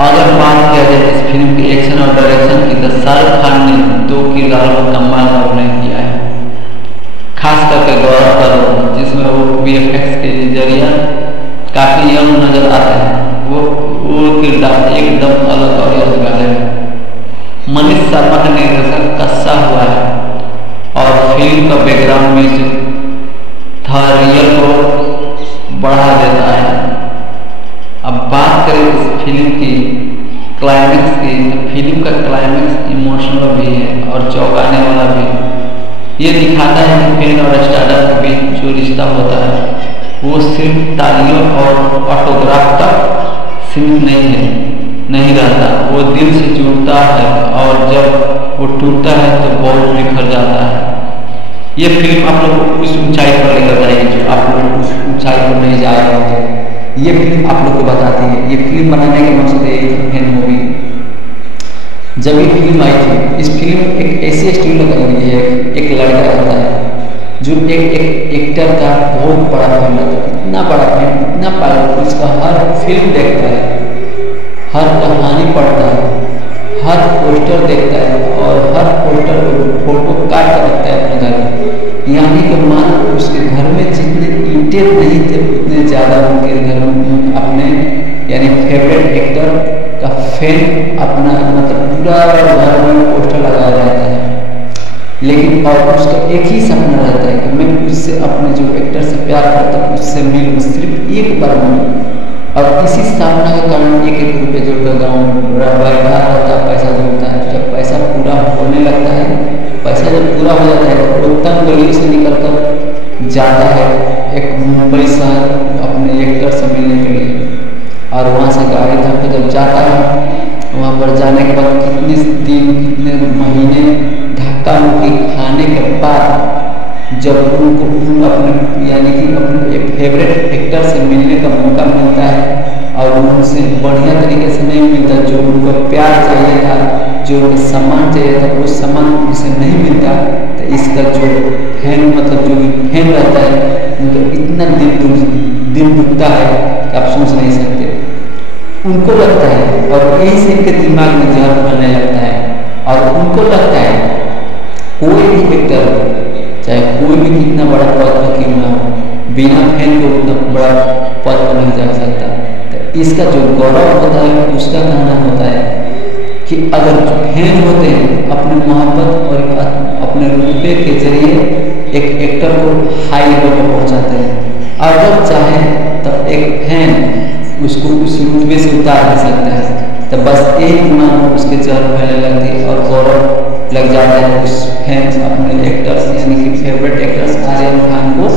अगर बात किया जाए इस फिल्म की एक्शन और डायरेक्शन की तो शाहरुख खान ने 2 किरदारों में कमाल का अभिनय किया है, खास करके गौरव का रोल, जिसमें वो VFX के जरिए काफ़ी यंग नजर आते हैं। वो किरदार एकदम अलग और यादगार है। मनीष शर्मा का निर्देशन कस्सा हुआ है और फिल्म का बैकग्राउंड म्यूजिक रियल को बढ़ा देता है। अब बात करें इस फिल्म की क्लाइमेक्स की, तो फिल्म का क्लाइमेक्स इमोशनल भी है और चौंकाने वाला भी। ये दिखाता है कि फैन और स्टारडम के बीच जो रिश्ता होता है वो सिर्फ तालियों और ऑटोग्राफ तक सीमित नहीं रहता, वो दिल से जुड़ता है और जब वो टूटता है तो बहुत बिखर जाता है। ये फिल्म आप लोग को उस ऊंचाई पर लेकर जाएगी जो आप लोग उस ऊंचाई पर नहीं जा रहे होंगे। ये फिल्म आप लोग को बताती है, ये फिल्म बनाने का मकसद है फैन मूवी। जब ये फिल्म आई थी, इस फिल्म एक ऐसी स्टोरी लग रही है, एक लड़का रहता है जो एक एक्टर का बहुत बड़ा फैन रहता है, इतना बड़ा फैन, इतना पागल, उसका हर फिल्म देखता है, हर कहानी पढ़ता है, हर पोस्टर देखता है और हर पोस्टर को फोटो काट कर रखता है अपने घर में। यानी कि मान उसके घर में जितने ईंटें नहीं थे उतने ज़्यादा उनके घर में अपने यानी फेवरेट एक्टर का फैन अपना मतलब पूरा घर में पोस्टर लगाया रहता है। लेकिन और उसका एक ही सपना रहता है कि मैं उससे अपने जो एक्टर से प्यार करता हूँ उससे मिलूँ, सिर्फ एक बार मिलूँ। और इसी सपना के कारण एक रुपये जोड़कर गाँव में रहता है, पैसा जोड़ता है। जब पैसा पूरा होने लगता है, पैसा जब पूरा हो जाता है तो वो तंग गलियों से निकल कर जाता है एक मुंबई शहर अपने एक्टर से मिलने के लिए। और वहाँ से गाड़ी धक्के जब जाता है, वहाँ पर जाने के बाद कितने दिन कितने महीने धक्का मुक्की खाने के बाद जब उनको अपने यानी कि अपने फेवरेट एक्टर से मिलने का मौका मिलता है और उनसे बढ़िया तरीके से नहीं मिलता, जो उनको प्यार चाहिए था, जो उनको सम्मान चाहिए था, वो सम्मान उसे नहीं मिलता, तो इसका जो फैन मतलब जो फैन रहता है उनको इतना दिल दुखता है कि आप सोच नहीं सकते। उनको लगता है और यही से इनके दिमाग में जहर बनने लगता है और उनको लगता है कोई भी एक्टर चाहे कोई भी कितना बड़ा पद पर क्यों ना हो, बिना फैन को उतना बड़ा पद पर नहीं जा सकता। तो इसका जो गौरव होता है उसका कहना होता है कि अगर फैन होते हैं अपने मोहब्बत और अपने रुतबे के जरिए एक एक्टर को हाई लेवल पर पहुंचाते हैं। अगर चाहे तो एक फैन उसको उस रुतबे से उतार नहीं सकता है। तो बस एक दिमाग उसके जहर फैलने लगती है और गौरव लग जाता है उस फैन अपने एक्टर्स यानी कि फेवरेट एक्टर्स आर्यन खान को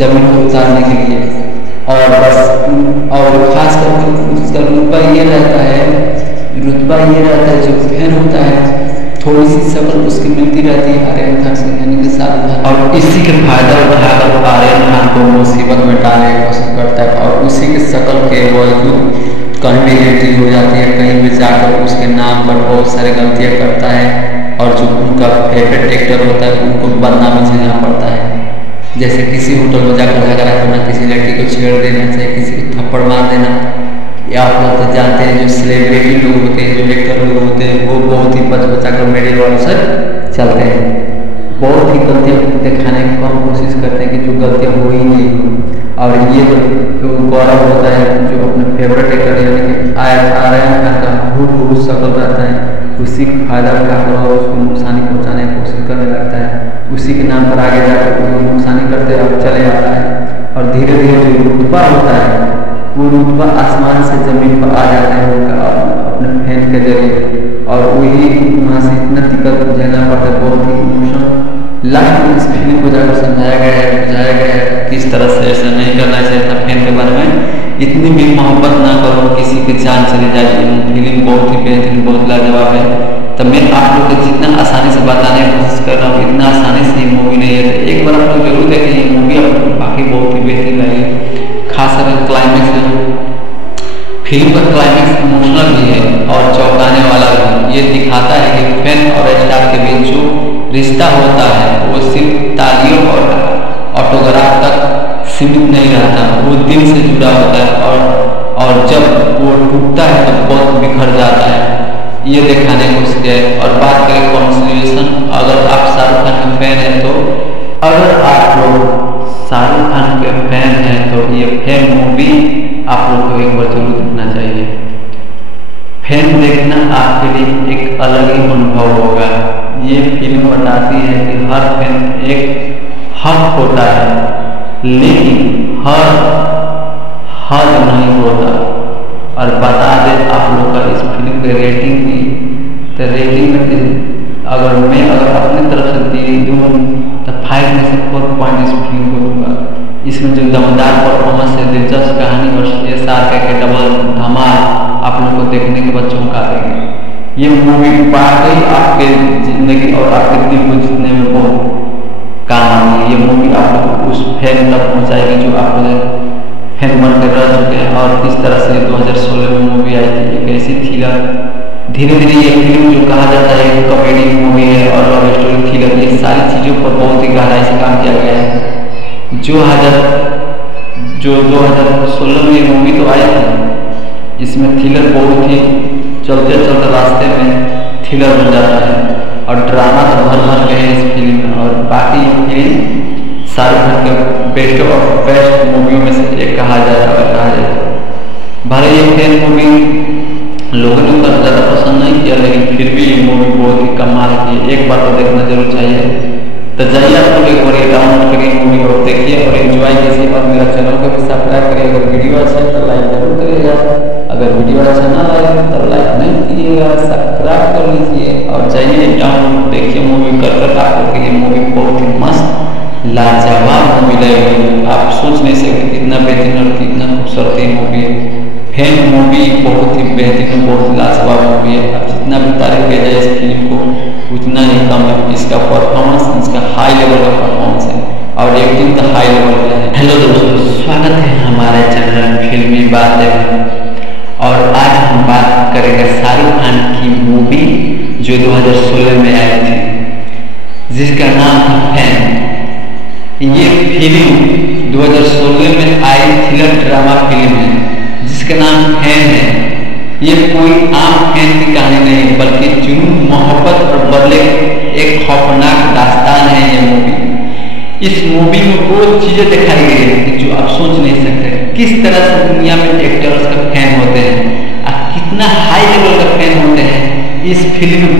जमीन पर उतारने के लिए। और बस और खास करके उसका रुतबा ये रहता है जो फैन होता है थोड़ी सी शक्ल उसकी मिलती रहती है आर्यन खान से यानी कि शाहरुख खान, और इसी के फायदा उठाकर आर्यन खान को मुसीबत में डालने की कोशिश करता है और उसी के शक्ल के बावजूद कहीं भी एंट्री हो जाती है, कहीं भी जाकर उसके नाम पर बहुत सारे गलतियाँ करता है और जो उनका फेवरेट एक्टर होता है उनको बदनामी झेलना पड़ता है। जैसे किसी होटल में जाकर झगड़ा करना, किसी लड़की को छेड़ देना, चाहे किसी को थप्पड़ मार देना, या आप लोग तो जानते हैं जो सेलिब्रिटी लोग होते हैं, जो एक्टर लोग होते हैं, वो बहुत ही बच बचा कर मीडिया वालों से चलते हैं, बहुत ही गलतियाँ दिखाने की कम कोशिश करते हैं कि जो गलतियाँ हो ही नहीं हो। और ये जो गौरव होता है जो अपने फेवरेट एक्टर यानी कि आर्यन खान का बहुत शक्ल रहता है, उसी का फायदा उठाकर और उसको नुकसानी पहुंचाने की कोशिश करने लगता है। उसी के नाम पर आगे जाकर वो नुकसानी करते और चले आता है और धीरे धीरे जो रुतबा होता है वो रुतबा आसमान से ज़मीन पर आ जाता है उनका अपने फैन के जरिए। और वही वहाँ से इतना दिक्कत झेलना पड़ता है, बहुत ही इमोशनल लास्ट में इस फिल्म को जाकर समझाया गया है, बुझाया गया है किस तरह से ऐसा नहीं करना चाहिए था फैन के बारे में। इतनी भी मोहब्बत ना करो किसी की जान चली जाए। फिल्म बहुत ही बेहतरीन, बहुत लाजवाब है। तो मैं आप लोग को जितना आसानी से बताने की कोशिश कर रहा हूँ इतना आसानी से ये मूवी नहीं है, तो एक बार आप लोग जरूर देखें ये मूवी, आप लोग बाकी बहुत ही बेहतरीन लगी। खासकर क्लाइमेक्स है, फिल्म का क्लाइमेक्स इमोशनल भी है और चौंकाने वाला भी। ये दिखाता है कि फैन और स्टार के बीच जो रिश्ता होता है वो सिर्फ तालियों और ऑटोग्राफ तक सीमित नहीं रहता, वो दिल से जुड़ा होता है और जब वो टूटता है तो बहुत बिखर जाता है। ये दिखाने की कोशिश किया है। और बात करें कॉन्सिक्वेशन, अगर आप शाहरुख खान के फैन हैं तो अगर आप लोग शाहरुख खान के फैन हैं तो ये फैन मूवी आप लोग को एक बार जरूर देखना चाहिए। फैन देखना आपके लिए एक अलग ही अनुभव होगा। ये फिल्म बताती है कि हर फैन एक हक होता है लेकिन हद नहीं होता। और बता दें आप लोग का इस फिल्म के रेटिंग की, तो रेटिंग में अगर अपनी तरफ से दूँ तो 5 में से 4 पॉइंट इस फिल्म को दूंगा। इसमें जो दमदार परफॉर्मेंस है, दिलचस्प कहानी और SRK के डबल धमाल आप लोग को देखने के बाद चौंका देंगे। ये मूवी वाकई आपके जिंदगी और आपके दिल को जीतने में बहुत काम आती है। ये मूवी आप लोग उस फैन तक पहुँचाएगी जो आप लोग फैन बन कर रह चुके हैं। और किस तरह से 2016 में मूवी आई थी, एक ऐसी थ्रिलर, धीरे धीरे ये फिल्म जो कहा जाता है एक कॉमेडी मूवी है और लव स्टोरी थ्रिलर, ये सारी चीज़ों पर बहुत ही गहराई से काम किया गया है। जो 2016 में ये मूवी तो आई थी, इसमें थ्रिलर बहुत ही चलते चलते रास्ते में थ्रिलर बन जाता है और ड्रामा तो भर गए हैं इस फिल्म में। और बाकी ये फिल्म शाहरुख खान के बेस्ट ऑफ बेस्ट मूवियों में से एक कहा जाए तो भले ये फैन मूवी लोगों ने उतना ज़्यादा पसंद नहीं किया, लेकिन फिर भी ये मूवी बहुत ही कमाल की है। एक बार तो देखना जरूर चाहिए। तो जाइए आप लोग एक बार ये डाउनलोड करिए मूवी और देखिए और एंजॉय कीजिए। और मेरा चैनल को भी सब्सक्राइब करिए। अगर वीडियो अच्छा है तो लाइक जरूर करिएगा, अगर वीडियो अच्छा ना लगे तो लाइक नहीं कीजिएगा, सब्सक्राइब कर लीजिए और जाइए डाउनलोड देखिए मूवी कर आप लोग के लिए मूवी बहुत ही मस्त लाजवाब मूवी लगेगी। आप सोच नहीं सकते कितना बेहतरीन और कितना खूबसूरत ये मूवी है। फैन मूवी बहुत ही बेहतरीन, बहुत लाजवाब मूवी है। अब जितना भी तारीफ किया जाए इस फिल्म को उतना ही कम है। इसका परफॉर्मेंस, इसका हाई लेवल का परफॉर्मेंस है और एक्टिंग तो हाई लेवल का है। हेलो दोस्तों, स्वागत है हमारे चैनल फिल्मी बातें में। और आज हम बात करेंगे शाहरुख खान की मूवी जो 2016 में आई थी जिसका नाम था फैन। ये फिल्म 2016 में आई थ्रिलर ड्रामा फिल्म है जिसका नाम फैन है। ये कोई आम फैन की कहानी नहीं बल्कि जुनून, मोहब्बत और बदले एक खौफनाक दास्तान है ये मूवी। इस मूवी में वो चीजें दिखाई गई है जो आप सोच नहीं सकते। किस तरह से दुनिया में एक्टर्स का फैन होते हैं और कितना हाई लेवल का फैन होते हैं। इस फिल्म में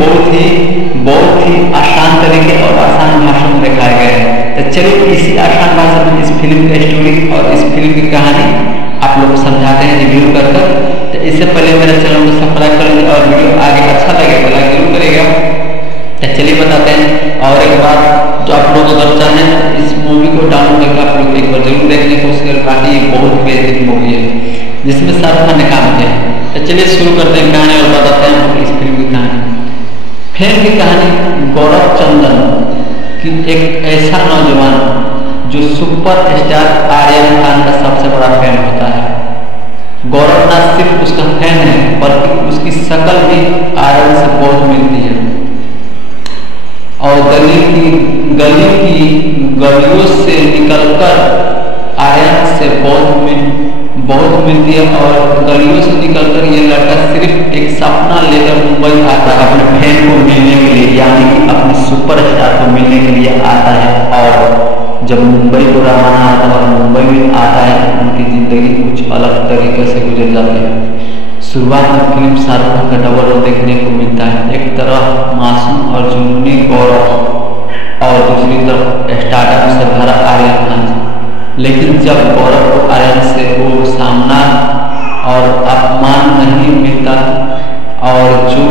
बहुत ही आसान तरीके और आसान भाषा में दिखाया गया है। तो चलिए इसी आसान भाषा में इस फिल्म की स्टोरी और इस फिल्म की कहानी आप लोग को समझाते हैं रिव्यू कर। तो इससे पहले मेरे चैनल को सब्सक्राइब कर लीजिए और वीडियो आगे अच्छा लगे तो लाइक जरूर करिएगा। तो चलिए बताते हैं। और एक बात जो आप लोग अगर चाहें इस मूवी को डाउनलोड करके आप लोग एक बार जरूर देखने की कोशिश करें। बाकी ये बहुत बेहतरीन मूवी है जिसमें शाहरुख खान ने काम किया है। तो चलिए शुरू करते हैं कहानी और बताते हैं इस फिल्म की कहानी। फैन की कहानी गौरव चंदन की एक ऐसा नौजवान जो सुपर स्टार आर्यन खान का सबसे बड़ा फैन होता है। गौरव न सिर्फ उसका फैन है बल्कि उसकी शक्ल भी आर्यन से बहुत मिलती है और गलियों से निकलकर आर्यन से बहुत मिलती है। और गलियों से निकलकर ये लड़का सिर्फ एक सपना लेकर मुंबई आता है अपने फैन को मिलने के लिए, यानी कि अपने सुपरस्टार को मिलने के लिए आता है। और जब मुंबई को रवाना होता है और मुंबई में आता है तो उनकी ज़िंदगी कुछ अलग तरीके से गुजर जाती है। शुरुआत में फिल्म शाहरुख खान का डबल रोल देखने को मिलता है। एक तरफ मासूम और जुनूनी गौरव और दूसरी तरफ स्टारडम से भरा आर्यन खान। लेकिन जब गौरव को आर्यन से वो सामना और अपमान नहीं मिलता और जो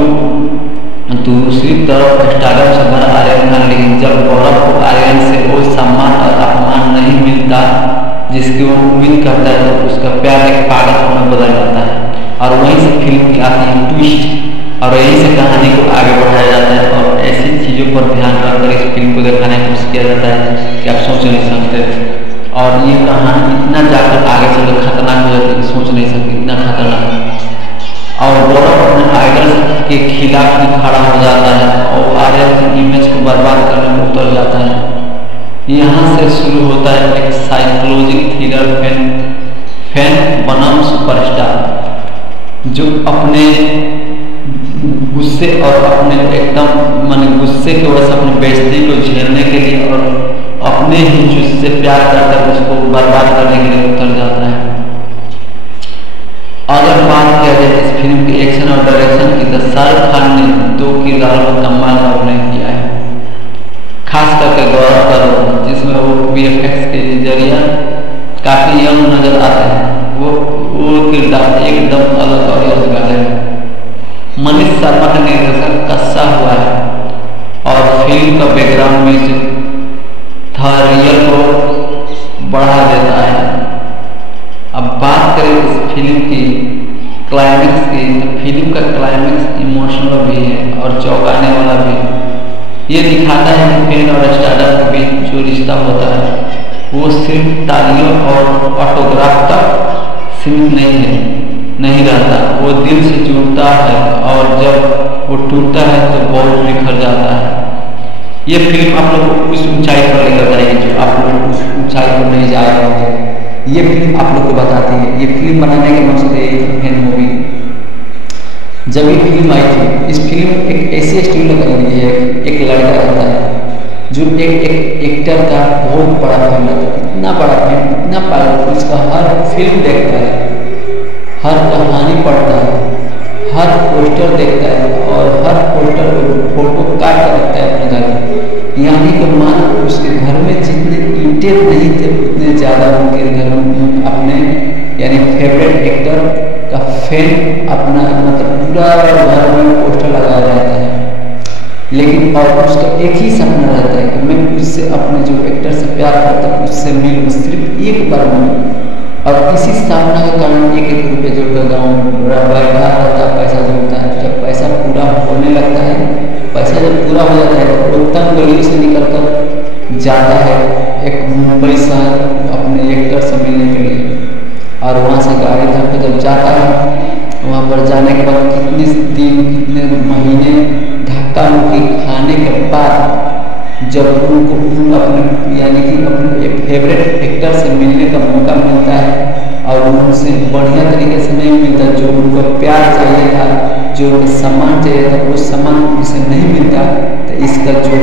दूसरी तरफ स्टारडम से भरा आर्यन खान, लेकिन जब गौरव को आर्यन से वो सम्मान और अपमान नहीं मिलता जिसकी वो उम्मीद करता है तो उसका प्यार एक पागलपन में बदल जाता है। और वहीं से फिल्म की आती है ट्विस्ट और यहीं से कहानी को आगे बढ़ाया जाता है। और ऐसी चीज़ों पर ध्यान रखकर इस फिल्म को दिखाने की कोशिश किया जाता है कि आप सोच नहीं सकते। और ये कहानी इतना जाकर आगे चलकर खतरनाक हो जाती है कि सोच नहीं सकते इतना खतरनाक। और गौरव अपने आइडल के खिलाफ भी खड़ा हो जाता है और आर्यन की इमेज को बर्बाद करने में उतर जाता है। यहाँ से शुरू होता है एक साइकोलॉजिकल थ्रिलर फैन बनाम सुपरस्टार जो अपने गुस्से और अपने एकदम माने गुस्से की वजह से अपनी बेइज्जती को झेलने के लिए और अपने ही जिससे प्यार करकर उसको बर्बाद करने के लिए उतर जाता है। अगर बात किया जाए इस फिल्म की एक्शन और डायरेक्शन की तो शाहरुख खान ने 2 किरदारों में कमाल का अभिनय किया है, खास करके गौरव का रोल जिसमें वो VFX के जरिए काफी यंग नजर आते हैं। वो किरदार एकदम अलग और यादगार है। मनीष शर्मा का निर्देशन कसा हुआ है और फिल्म का बैकग्राउंड म्यूजिक थरियल को बढ़ा देता है। अब बात करें इस फिल्म की क्लाइमेक्स की, तो फिल्म का क्लाइमेक्स इमोशनल भी है और चौंकाने वाला भी। ये दिखाता है कि फैन और स्टारडम के बीच जो रिश्ता होता है वो सिर्फ तालियों और ऑटोग्राफ तक सीमित नहीं रहता, वो दिल से जुड़ता है और जब वो टूटता है तो बहुत बिखर जाता है। ये फिल्म आप लोग को उस ऊंचाई पर लेकर जाएगी जो आप लोग उस ऊंचाई पर नहीं जा रहे होंगे। ये फिल्म आप लोग को बताती है, ये फिल्म बनाने का मकसद है फैन मूवी। जब ये फिल्म आई थी, इस फिल्म एक ऐसी स्टोरी लगाई है, एक लड़का रहता है जो एक एक्टर का बहुत बड़ा फैन रहता है, इतना बड़ा फैन, इतना पागल, उसका हर फिल्म देखता है, हर कहानी पढ़ता है, हर पोस्टर देखता है और हर पोस्टर को फोटो काट कर रखता है अपने घर में। यानी कि मान उसके घर में जितने ईंटें नहीं थे उतने ज़्यादा उनके घर में अपने यानी फेवरेट एक्टर का फैन अपना मतलब पूरा घर में पोस्टर लगाया रहता है। लेकिन और उसका एक ही सपना रहता है कि मैं उससे अपने जो एक्टर से प्यार करता हूँ उससे मिलूँ, सिर्फ एक बार मिलूँ। और इसी सपना के कारण एक रुपये जोड़कर गाँव में बैठा रहता, पैसा जोड़ता है। जब पैसा पूरा होने लगता है, पैसा जब पूरा हो जाता है तो वो तंग गलियों से निकलकर जाता है एक मुंबई शहर अपने एक्टर से मिलने के लिए। और वहाँ से गाड़ी धक्के जब जाता है, वहाँ पर जाने के बाद कितने दिन कितने महीने धक्का मुक्की खाने के बाद जब उनको अपने यानी कि अपने एक फेवरेट एक्टर से मिलने का मौका मिलता है और उनसे बढ़िया तरीके से नहीं मिलता, जो उनको प्यार चाहिए था, जो उनको सम्मान चाहिए था, वो सम्मान उनसे नहीं मिलता, तो इसका जो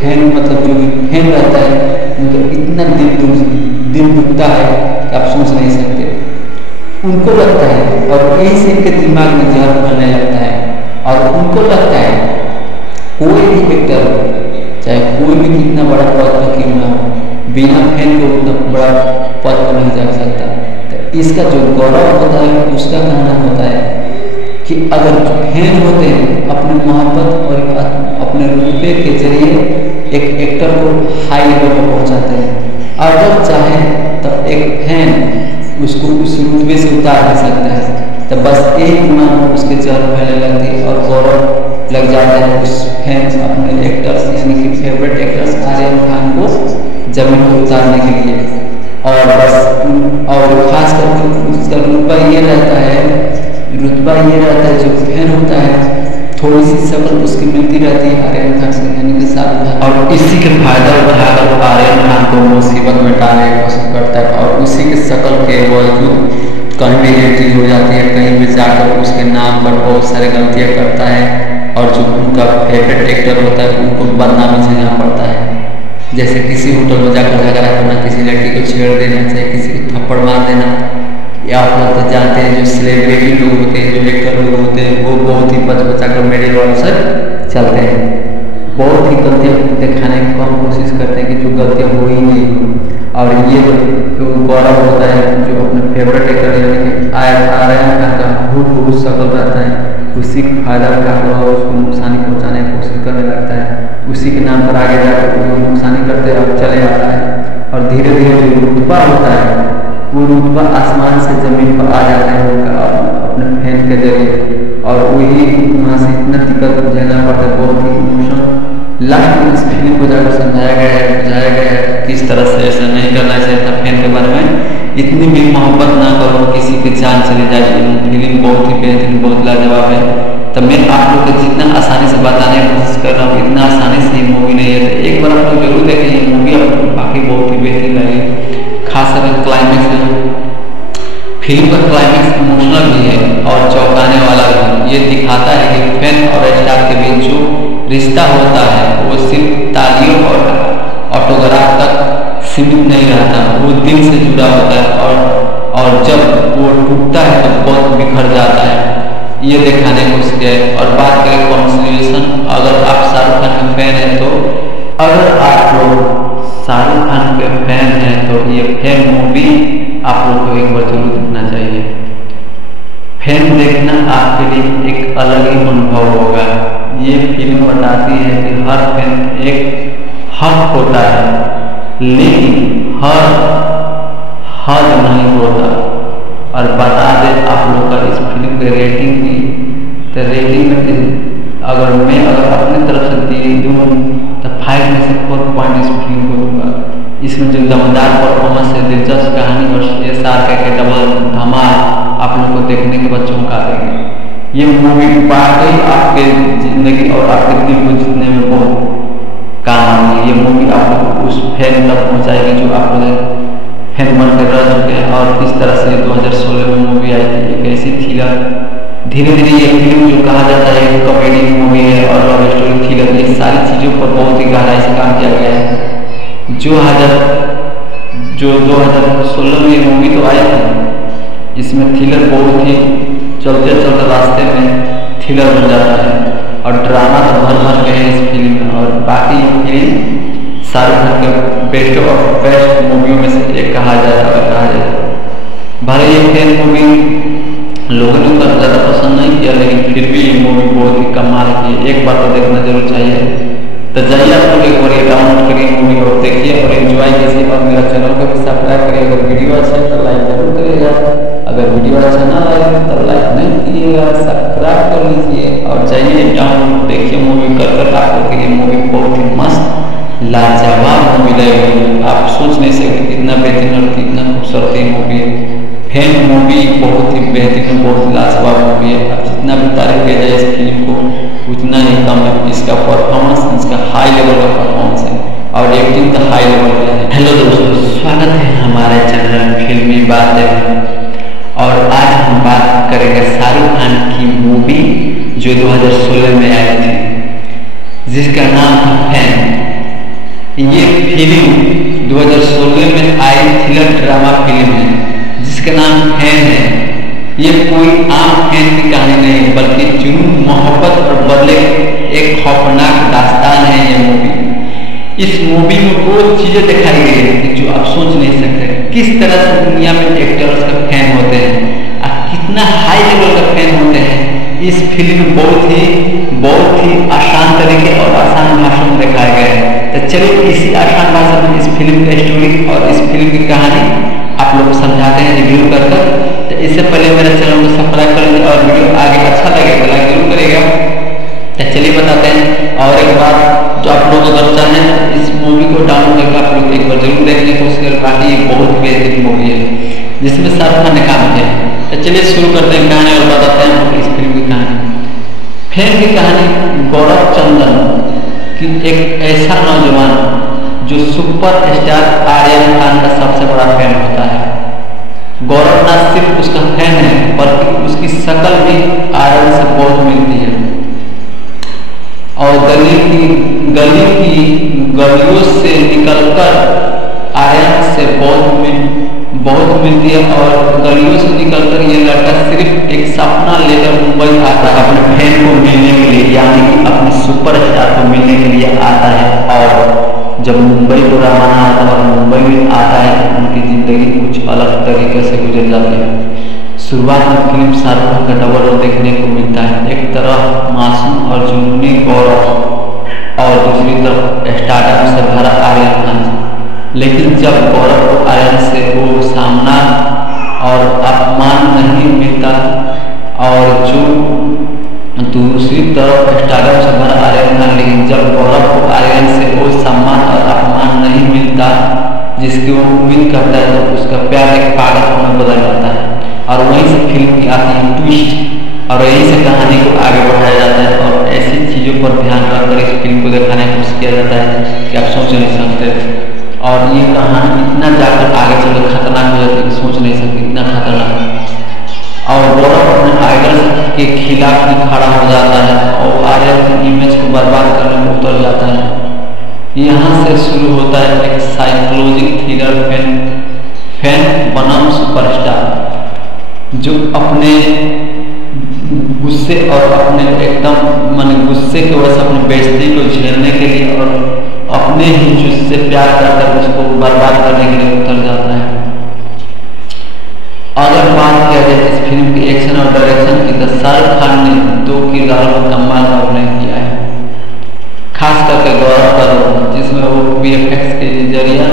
फैन मतलब जो फैन रहता है उनको इतना दिल दुखता है कि आप सोच नहीं सकते। उनको लगता है और यही से इनके दिमाग में जहर बनने लगता है और उनको लगता है कोई भी एक्टर चाहे कोई भी कितना बड़ा पद पर क्यों ना हो, बिना फैन को उतना बड़ा पद पर नहीं जा सकता। तो इसका जो गौरव होता है उसका कहना होता है कि अगर फैन होते हैं अपने मोहब्बत और अपने रुतबे के जरिए एक एक्टर को हाई लेवल पर पहुंचाते हैं। अगर चाहे तो एक फैन उसको उस रुतबे से उतार दे सकता है। तो बस एक दिमाग उसके जहर फैलने लगती है और गौरव लग जाता है उस फैंस अपने एक्टर्स यानी कि फेवरेट एक्टर्स आर्यन खान को जमीन पर उतारने के लिए। और बस और खास करके उसका रुतबा ये रहता है जो फैन होता है थोड़ी सी शक्ल उसकी मिलती रहती है आर्यन खान से यानी कि शाहरुख खान, और इसी के फायदा उठाकर आर्यन खान को मुसीबत में डालने की कोशिश करता है और उसी के शक्ल के बावजूद कहीं भी एंट्री हो जाती है, कहीं भी जाकर उसके नाम पर बहुत सारे गलतियाँ करता है और जो उनका फेवरेट एक्टर होता है उनको बदनामी झेलना पड़ता है। जैसे किसी होटल में जाकर झगड़ा करना, किसी लड़की को छेड़ देना, चाहे किसी को थप्पड़ मार देना, या आप लोग तो जानते हैं जो सेलिब्रिटी लोग होते हैं, जो एक्टर लोग होते हैं, वो बहुत ही बच बचा कर मीडिया वालों से चलते हैं, बहुत ही गलतियाँ दिखाने की कम कोशिश करते हैं कि जो गलतियाँ हो ही नहीं हो। और ये जो गौरव होता है जो अपने फेवरेट एक्टर यानी कि आर्यन खान का बहुत शक्ल रहता है, उसी का फायदा उठाकर और उसको नुकसानी पहुंचाने की कोशिश करने लगता है। उसी के नाम पर आगे जाकर वो नुकसानी करते और चले आता है और धीरे धीरे जो रुतबा होता है वो रुतबा आसमान से ज़मीन पर आ जाता है उनका अपने फैन के जरिए। और वही वहाँ से इतना दिक्कत झेलना पड़ता है, बहुत ही इमोशनल लास्ट में इस फिल्म को जाकर समझाया गया है, बुझाया गया है किस तरह से ऐसा नहीं करना चाहिए था। फैन के बारे में इतनी भी मोहब्बत ना करो किसी की जान चली जाए। फिल्म बहुत ही बेहतरीन, बहुत लाजवाब है। तो मैं आप लोग को जितना आसानी से बताने की कोशिश कर रहा हूँ इतना आसानी से ये मूवी नहीं है, तो एक बार आप लोग जरूर देखें ये मूवी। आप बाकी बहुत ही बेहतरीन लगी, खास करके क्लाइमेक्स में फिल्म का क्लाइमेक्स इमोशनल भी है और चौंकाने वाला भी। ये दिखाता है कि फैन और स्टार के बीच जो रिश्ता होता है वो सिर्फ तालियों और ऑटोग्राफ तक सीमित नहीं रहता, वो दिल से जुड़ा होता है और जब वो टूटता है तो बहुत बिखर जाता है। ये दिखाने को उसके। और बात करें कॉन्सिक्वेंस, अगर आप शाहरुख खान के फैन हैं तो अगर आप लोग शाहरुख खान के फैन हैं तो ये फैन मूवी आप लोग को एक बार जरूर देखना चाहिए। फैन देखना आपके लिए एक अलग ही अनुभव होगा। ये फिल्म बताती है कि हर फैन एक हक होता है लेकिन हद नहीं होता। और बता दें आप लोग का इस फिल्म के रेटिंग की, तो रेटिंग में अगर अपने तरफ से दूँ तो 5 में से 4 पॉइंट इस फिल्म को दूंगा। इसमें जो दमदार परफॉर्मेंस है, दिलचस्प कहानी और ये सार के डबल धमाल आप लोग को देखने के बाद चौंका देंगे। ये मूवी वाकई आपके जिंदगी और आपके दिल को जीतने में बहुत काम आती है। ये मूवी आप लोग उस फैन तक पहुँचाएगी जो आप लोग फैन बन कर रह चुके हैं। और किस तरह से 2016 में मूवी आई थी, एक ऐसी थ्रिलर, धीरे धीरे ये फिल्म जो कहा जाता है कॉमेडी मूवी है और लव स्टोरी थ्रिलर, ये सारी चीज़ों पर बहुत ही गहराई से काम किया गया है। जो 2016 में ये मूवी तो आई थी, इसमें थ्रिलर बहुत ही चलते रास्ते में थ्रिलर बन जाता है और ड्रामा तो भर के है इस फिल्म में। और बाकी फिल्म शाहरुख खान के बेस्ट ऑफ बेस्ट मूवियों में से एक कहा जाए। भले ये फैन मूवी लोगों ने उतना ज़्यादा पसंद नहीं किया, लेकिन फिर भी ये मूवी बहुत ही कमाल की है। एक बार तो देखना जरूर चाहिए। तो जाइए आप लोग एक बार ये डाउनलोड करिए मूवी और देखिए और एंजॉय कीजिए। और मेरा चैनल को भी सब्सक्राइब करिए। अगर वीडियो अच्छा है तो लाइक जरूर करिएगा, अगर वीडियो अच्छा ना लगे तो लाइक नहीं कीजिएगा, सब्सक्राइब कर लीजिए और जाइए डाउनलोड देखिए मूवी कर आपको। ये मूवी बहुत ही मस्त लाजवाब मूवी लगेगी। आप सोच नहीं सकते कितना बेहतरीन और कितना खूबसूरत ये मूवी है। फैन मूवी बहुत ही बेहतरीन, बहुत ही लाजवाब मूवी है। अब जितना भी तारीफ किया जाए इस फिल्म को उतना ही कम है। इसका परफॉर्मेंस, इसका हाई लेवल का परफॉर्मेंस है और एक्टिंग का हाई लेवल का है। हेलो दोस्तों, स्वागत है हमारे चैनल फिल्मी बातें में। और आज हम बात करेंगे शाहरुख खान की मूवी जो 2016 में आई थी, जिसका नाम था फैन। ये फिल्म 2016 में आई थ्रिलर ड्रामा फिल्म है जिसका नाम फैन है। ये कोई आम फैन की कहानी नहीं बल्कि जुनून, मोहब्बत और बदले एक खौफनाक दास्तान है ये मूवी। इस मूवी में वो चीजें दिखाई गई है जो आप सोच नहीं सकते। किस तरह से दुनिया में एक्टर्स का फैन होते हैं और कितना हाई लेवल का फैन होते हैं। इस फिल्म में बहुत ही आसान तरीके और आसान भाषा में दिखाया गया है। तो चलिए इसी आसान भाषा में इस फिल्म का स्टोरी और इस फिल्म की कहानी आप लोग को समझाते हैं रिव्यू कर। तो इससे पहले मेरे चैनल को सब्सक्राइब कर लीजिए और वीडियो आगे अच्छा लगे तो लाइक जरूर करिएगा। तो चलिए बताते हैं। और एक बात जो आप लोग अगर चाहें इस मूवी को डाउनलोड करके आप लोग एक बार जरूर देखने की कोशिश करें। बाकी ये बहुत बेहतरीन मूवी है जिसमें शाहरुख खान ने काम किया। तो चलिए शुरू करते हैं कहानी और बताते हैं इस फिल्म की कहानी। फैन की कहानी गौरव चंदन की एक ऐसा नौजवान जो सुपर स्टार आर्यन खान का सबसे बड़ा फैन होता है। गौरव न सिर्फ उसका फैन है बल्कि उसकी शक्ल भी आर्यन से बहुत मिलती है और गलियों से निकलकर आर्यन से बहुत मिलती है। और गलियों से निकलकर ये लड़का सिर्फ एक सपना लेकर मुंबई आता है अपने फैन को मिलने के लिए, यानी कि अपने सुपरस्टार को मिलने के लिए आता है। और जब मुंबई को रवाना होता है और मुंबई में आता है तो उनकी ज़िंदगी कुछ अलग तरीके से गुजर जाती है। शुरुआत में फिल्म शाहरुख खान का डबल रोल देखने को मिलता है। एक तरफ मासूम और जुनूनी गौरव और दूसरी तरफ स्टार्टअप से भरा आर्यन खान। लेकिन जब गौरव को आर्यन से वो सामना और अपमान नहीं मिलता और जो दूसरी तरफ स्टार्टअप से भरा आर्यन खान, लेकिन जब गौरव को आर्यन से वो सम्मान और अपमान नहीं मिलता जिसकी वो उम्मीद करता है तो उसका प्यार एक पागलपन में बदल जाता है। और वहीं से फिल्म की आती है ट्विस्ट और यहीं से कहानी को आगे बढ़ाया जाता है। और ऐसी चीज़ों पर ध्यान रखकर इस फिल्म को दिखाने की कोशिश किया जाता है कि आप सोच नहीं सकते। और ये कहानी इतना जाकर आगे चलकर खतरनाक हो जाती है कि सोच नहीं सकते, इतना खतरनाक। के खिलाफ भी खड़ा हो जाता है और आर्यन की इमेज को बर्बाद करने में उतर जाता है। यहाँ से शुरू होता है एक साइकोलॉजिकल थ्रिलर फैन बनाम सुपरस्टार, जो अपने गुस्से और अपने एकदम माने गुस्से की वजह से अपनी बेइज्जती को झेलने के लिए और अपने ही जिससे प्यार करकर उसको बर्बाद करने के लिए उतर जाता है। अगर बात किया जाए इस फिल्म की एक्शन और डायरेक्शन की, तो शाहरुख खान ने 2 किरदारों में कमाल का अभिनय किया है, खास करके गौरव का रोल, जिसमें वो VFX के जरिए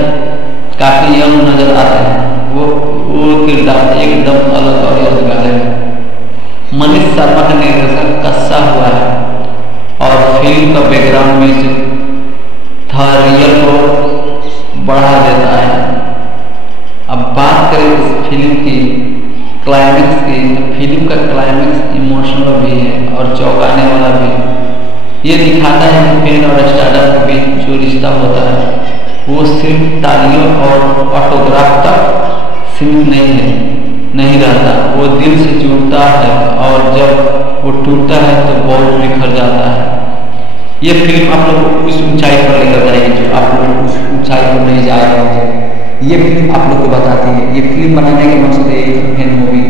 काफी यंग नजर आते हैं। वो किरदार एकदम अलग और यादगार है। मनीष शर्मा का निर्देशन कसा हुआ है और फिल्म का बैकग्राउंड म्यूजिक रियल को बढ़ा देता है। अब बात करें इस फिल्म की क्लाइमेक्स की, तो फिल्म का क्लाइमेक्स इमोशनल भी है और चौंकाने वाला भी। ये दिखाता है कि फैन और स्टार्डम के बीच जो रिश्ता होता है वो सिर्फ तालियों और ऑटोग्राफ तक सीमित नहीं रहता, वो दिल से जुड़ता है और जब वो टूटता है तो बहुत बिखर जाता है। ये फिल्म आप लोग को उस ऊंचाई पर लेकर जाएगी जो आप लोग उस ऊंचाई पर नहीं जा रहे होंगे। ये फिल्म आप लोग को बताती है, ये फिल्म बनाने का मकसद है फैन मूवी।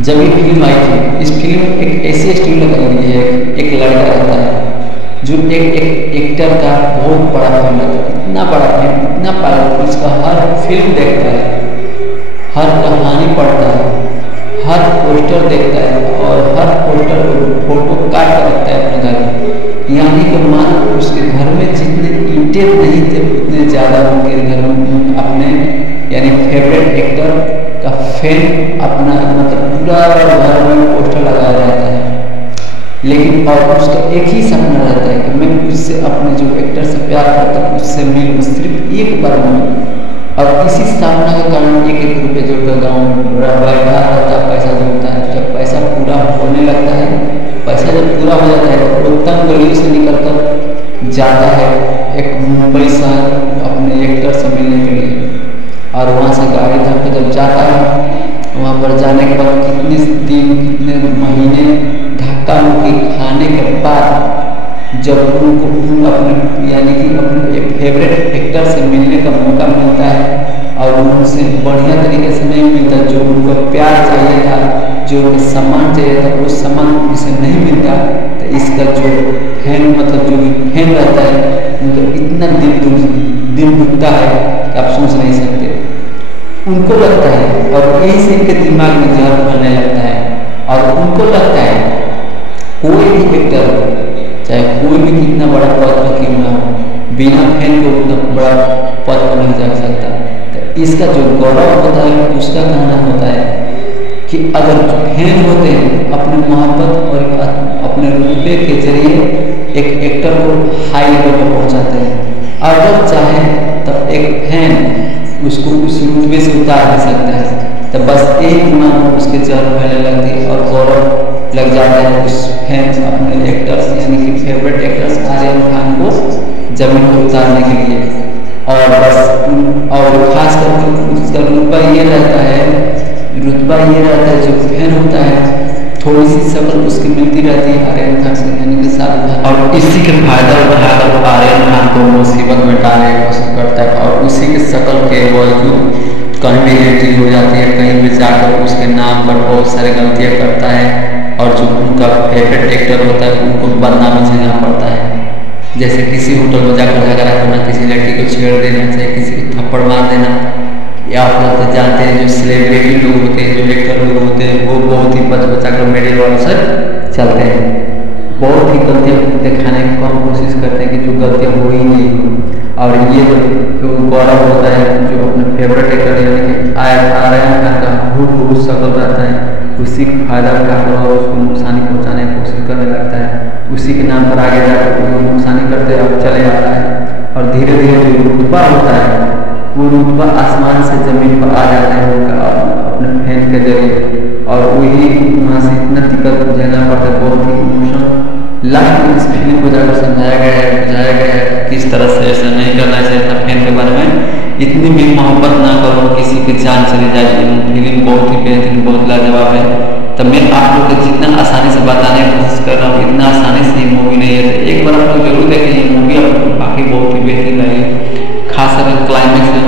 जब ये फिल्म आई थी, इस फिल्म में एक ऐसी स्टोरी लगाई है, एक लड़का रहता है जो एक एक्टर का बहुत बड़ा फैन रहता है, इतना बड़ा फैन, इतना पागल, उसका हर फिल्म देखता है, हर कहानी पढ़ता है, हर पोस्टर देखता है और हर पोस्टर को फोटो काट कर रखता है अपने घर में। यानी कि मान उसके घर में जितने ईंटें नहीं थे उतने ज़्यादा उनके घर में अपने यानी फेवरेट एक्टर का फैन अपना मतलब पूरा घर में पोस्टर लगाया रहता है। लेकिन और उसका एक ही सपना रहता है कि मैं उससे अपने जो एक्टर से प्यार करता हूँ उससे मिलूँ, सिर्फ एक बार मिलूँ। और इसी सपना के कारण 1-1 रुपये जोड़कर गाँव में बैठा रहता, पैसा जोड़ता है। जब पैसा पूरा होने लगता है, पैसा जब पूरा हो जाता है तो वो तंग गलियों से निकलकर जाता है एक मुंबई शहर अपने एक्टर से मिलने के लिए। और वहाँ से गाड़ी धक्के जब जाता है, वहाँ पर जाने के बाद कितने दिन कितने महीने धक्का मुक्की खाने के बाद जब उनको अपने यानी कि अपने एक फेवरेट एक्टर से मिलने का मौका मिलता है और उनसे बढ़िया तरीके से नहीं मिलता, जो उनको प्यार चाहिए था, जो उनको सम्मान चाहिए था, वो सम्मान उसे नहीं मिलता, तो इसका जो फैन मतलब जो फैन रहता है उनको इतना दिल दुखता है कि आप सोच नहीं सकते। उनको लगता है और यही से इनके दिमाग में जहर बनने लगता है और उनको लगता है कोई भी एक्टर चाहे कोई भी कितना बड़ा पद पर क्यों ना हो, बिना फैन के उतना बड़ा पद पर नहीं जा सकता। तो इसका जो गौरव होता है उसका कहना होता है कि अगर फैन होते हैं अपने मोहब्बत और अपने रुतबे के जरिए एक एक्टर को हाई लेवल पर पहुंचाते हैं। अगर चाहे तो एक फैन उसको उस रुतबे से उतार दे सकता है। तो बस एक दिमाग में उसके जहर फैलने लगती है और गौरव लग जाता है उस फैंस अपने एक्टर्स यानी कि फेवरेट एक्टर्स आर्यन खान को जमीन पर उतारने के लिए। और बस और खास करके उसका रुतबा ये रहता है जो फैन होता है थोड़ी सी शक्ल उसकी मिलती रहती है आर्यन खान से यानी कि शाहरुख खान, और इसी के फायदा उठाकर आर्यन खान को मुसीबत में डालने की कोशिश करता है और उसी के शक्ल के बावजूद कहीं भी एंट्री हो जाती है, कहीं भी जाकर उसके नाम पर बहुत सारे गलतियाँ करता है और जो उनका फेवरेट एक्टर होता है उनको बदनामी झेलना पड़ता है। जैसे किसी होटल में जाकर झगड़ा करना, किसी लड़की को छेड़ देना, चाहे किसी को थप्पड़ मार देना, या आप लोग तो जानते हैं जो सेलिब्रिटी लोग होते हैं, जो एक्टर लोग होते हैं, वो बहुत ही बचा कर मेडल वालों से चलते हैं, बहुत ही गलतियाँ दिखाने की कम कोशिश करते हैं कि जो गलतियाँ हो ही नहीं हो। और ये जो गौरव होता है जो अपने फेवरेट एक्टर यानी कि आर्यन खान का हूबहू शक्ल रहता है, उसी का फायदा उठाकर और उसको नुकसानी पहुंचाने की कोशिश करने लगता है। उसी के नाम पर आगे जाकर वो नुकसानी करते और चले आता है और धीरे धीरे जो रुतबा होता है वो रुतबा आसमान से ज़मीन पर आ जाता है उनका अपने फैन के जरिए, और वही वहाँ से इतना दिक्कत झेलना पड़ता है, बहुत ही इमोशनल। लास्ट में इस फिल्म को जाकर समझाया गया है, बुझाया गया है किस तरह से ऐसा नहीं करना चाहिए था फैन के बारे में। इतनी भी मोहब्बत ना करो किसी की जान चली जाए। फिल्म बहुत ही बेहतरीन, बहुत लाजवाब है। तो मैं आप लोग को जितना आसानी से बताने की कोशिश कर रहा हूँ इतना आसानी से ये मूवी नहीं है। तो एक बार आप लोग जरूर देखें, ये मूवी आप लोग बाकी बहुत ही बेहतरीन लगी। खास कर क्लाइमैक्स है,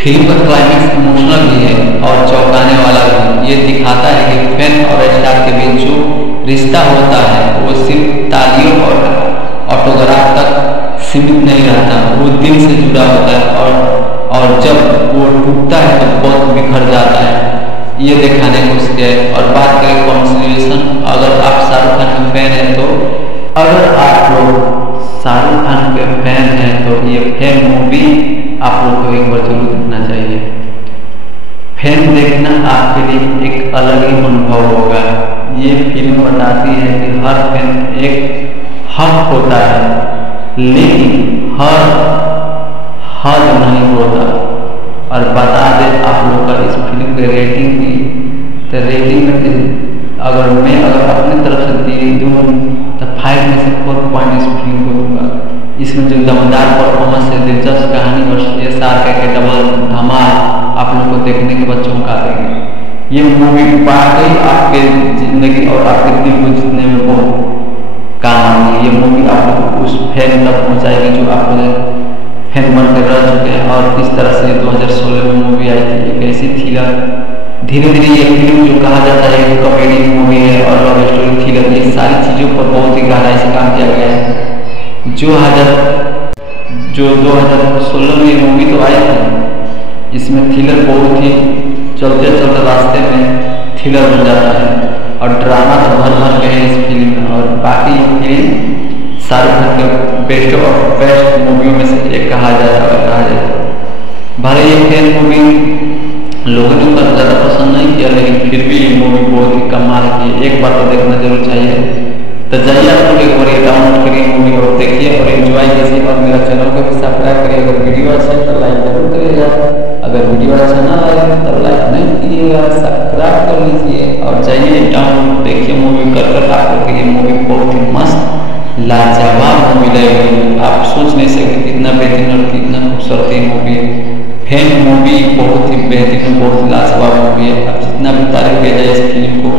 फिल्म का क्लाइमैक्स इमोशनल भी है और चौंकाने वाला भी। ये दिखाता है कि फैन और स्टार के बीच जो रिश्ता होता है वो सिर्फ तालियों और ऑटोग्राफ तक सीमित नहीं रहता, वो दिल से जुड़ा होता है और जब वो टूटता है तो बहुत बिखर जाता है। ये दिखाने की कोशिश किया है। और बात करें कॉन्सिलेशन, अगर आप शाहरुख खान के फैन हैं तो शाहरुख खान के फैन हैं तो ये फैन मूवी आप लोग को एक बार जरूर देखना चाहिए। फैन देखना आपके लिए एक अलग ही अनुभव होगा। ये फिल्म बताती है कि हर फैन एक हक होता है लेकिन हद नहीं होता। और बता दें आप लोग का इस फिल्म के रेटिंग की, तो रेटिंग में अगर अपनी तरफ से दूँ तो 5 में से 4 पॉइंट इस फिल्म को दूंगा। इसमें जो दमदार परफॉर्मेंस है, दिलचस्प कहानी और CSR के डबल धमाल आप लोग को देखने के बाद चौंका देंगे। ये मूवी वाकई आपके जिंदगी और आपके दिल को जीतने में बहुत काम आती है। ये मूवी आप लोग उस फैन तक पहुँचाएगी जो आप लोग फैन बन कर रह चुके हैं। और किस तरह से 2016 में मूवी आई थी, एक ऐसी थ्रिलर, धीरे धीरे ये फिल्म जो कहा जाता है एक कॉमेडी मूवी है और लव स्टोरी थ्रिलर, ये सारी चीज़ों पर बहुत ही गहराई से काम किया गया है। जो 2016 में ये मूवी तो आई थी, इसमें थ्रिलर बहुत ही चलते चलते रास्ते में थ्रिलर बन जाता है और ड्रामा तो भर के है इस फिल्म में। और बाकी फिल्म शाहरुख खान के बेस्ट ऑफ बेस्ट मूवियों में से एक कहा जाए। भले ये फैन मूवी लोगों ने उतना ज़्यादा पसंद नहीं किया, लेकिन फिर भी ये मूवी बहुत ही कमाल की है। एक बार तो देखना जरूर चाहिए। तो जाइए आप लोग एक बार ये डाउनलोड करिए मूवी और देखिए और एंजॉय कीजिए। और मेरा चैनल को भी सब्सक्राइब करिए। अगर वीडियो अच्छा है तो लाइक जरूर करिएगा, अगर वीडियो अच्छा ना लगे तो लाइक नहीं कीजिएगा, सब्सक्राइब कर लीजिए और जाइए डाउनलोड देखिए मूवी कर आप लोग के लिए मूवी बहुत ही मस्त लाजवाब मूवी लगेगी। आप सोच नहीं सकते कितना बेहतरीन और कितना खूबसूरत मूवी है। फैन मूवी बहुत ही बेहतरीन, बहुत लाजवाब मूवी है। अब जितना भी तारीफ किया जाए इस फिल्म को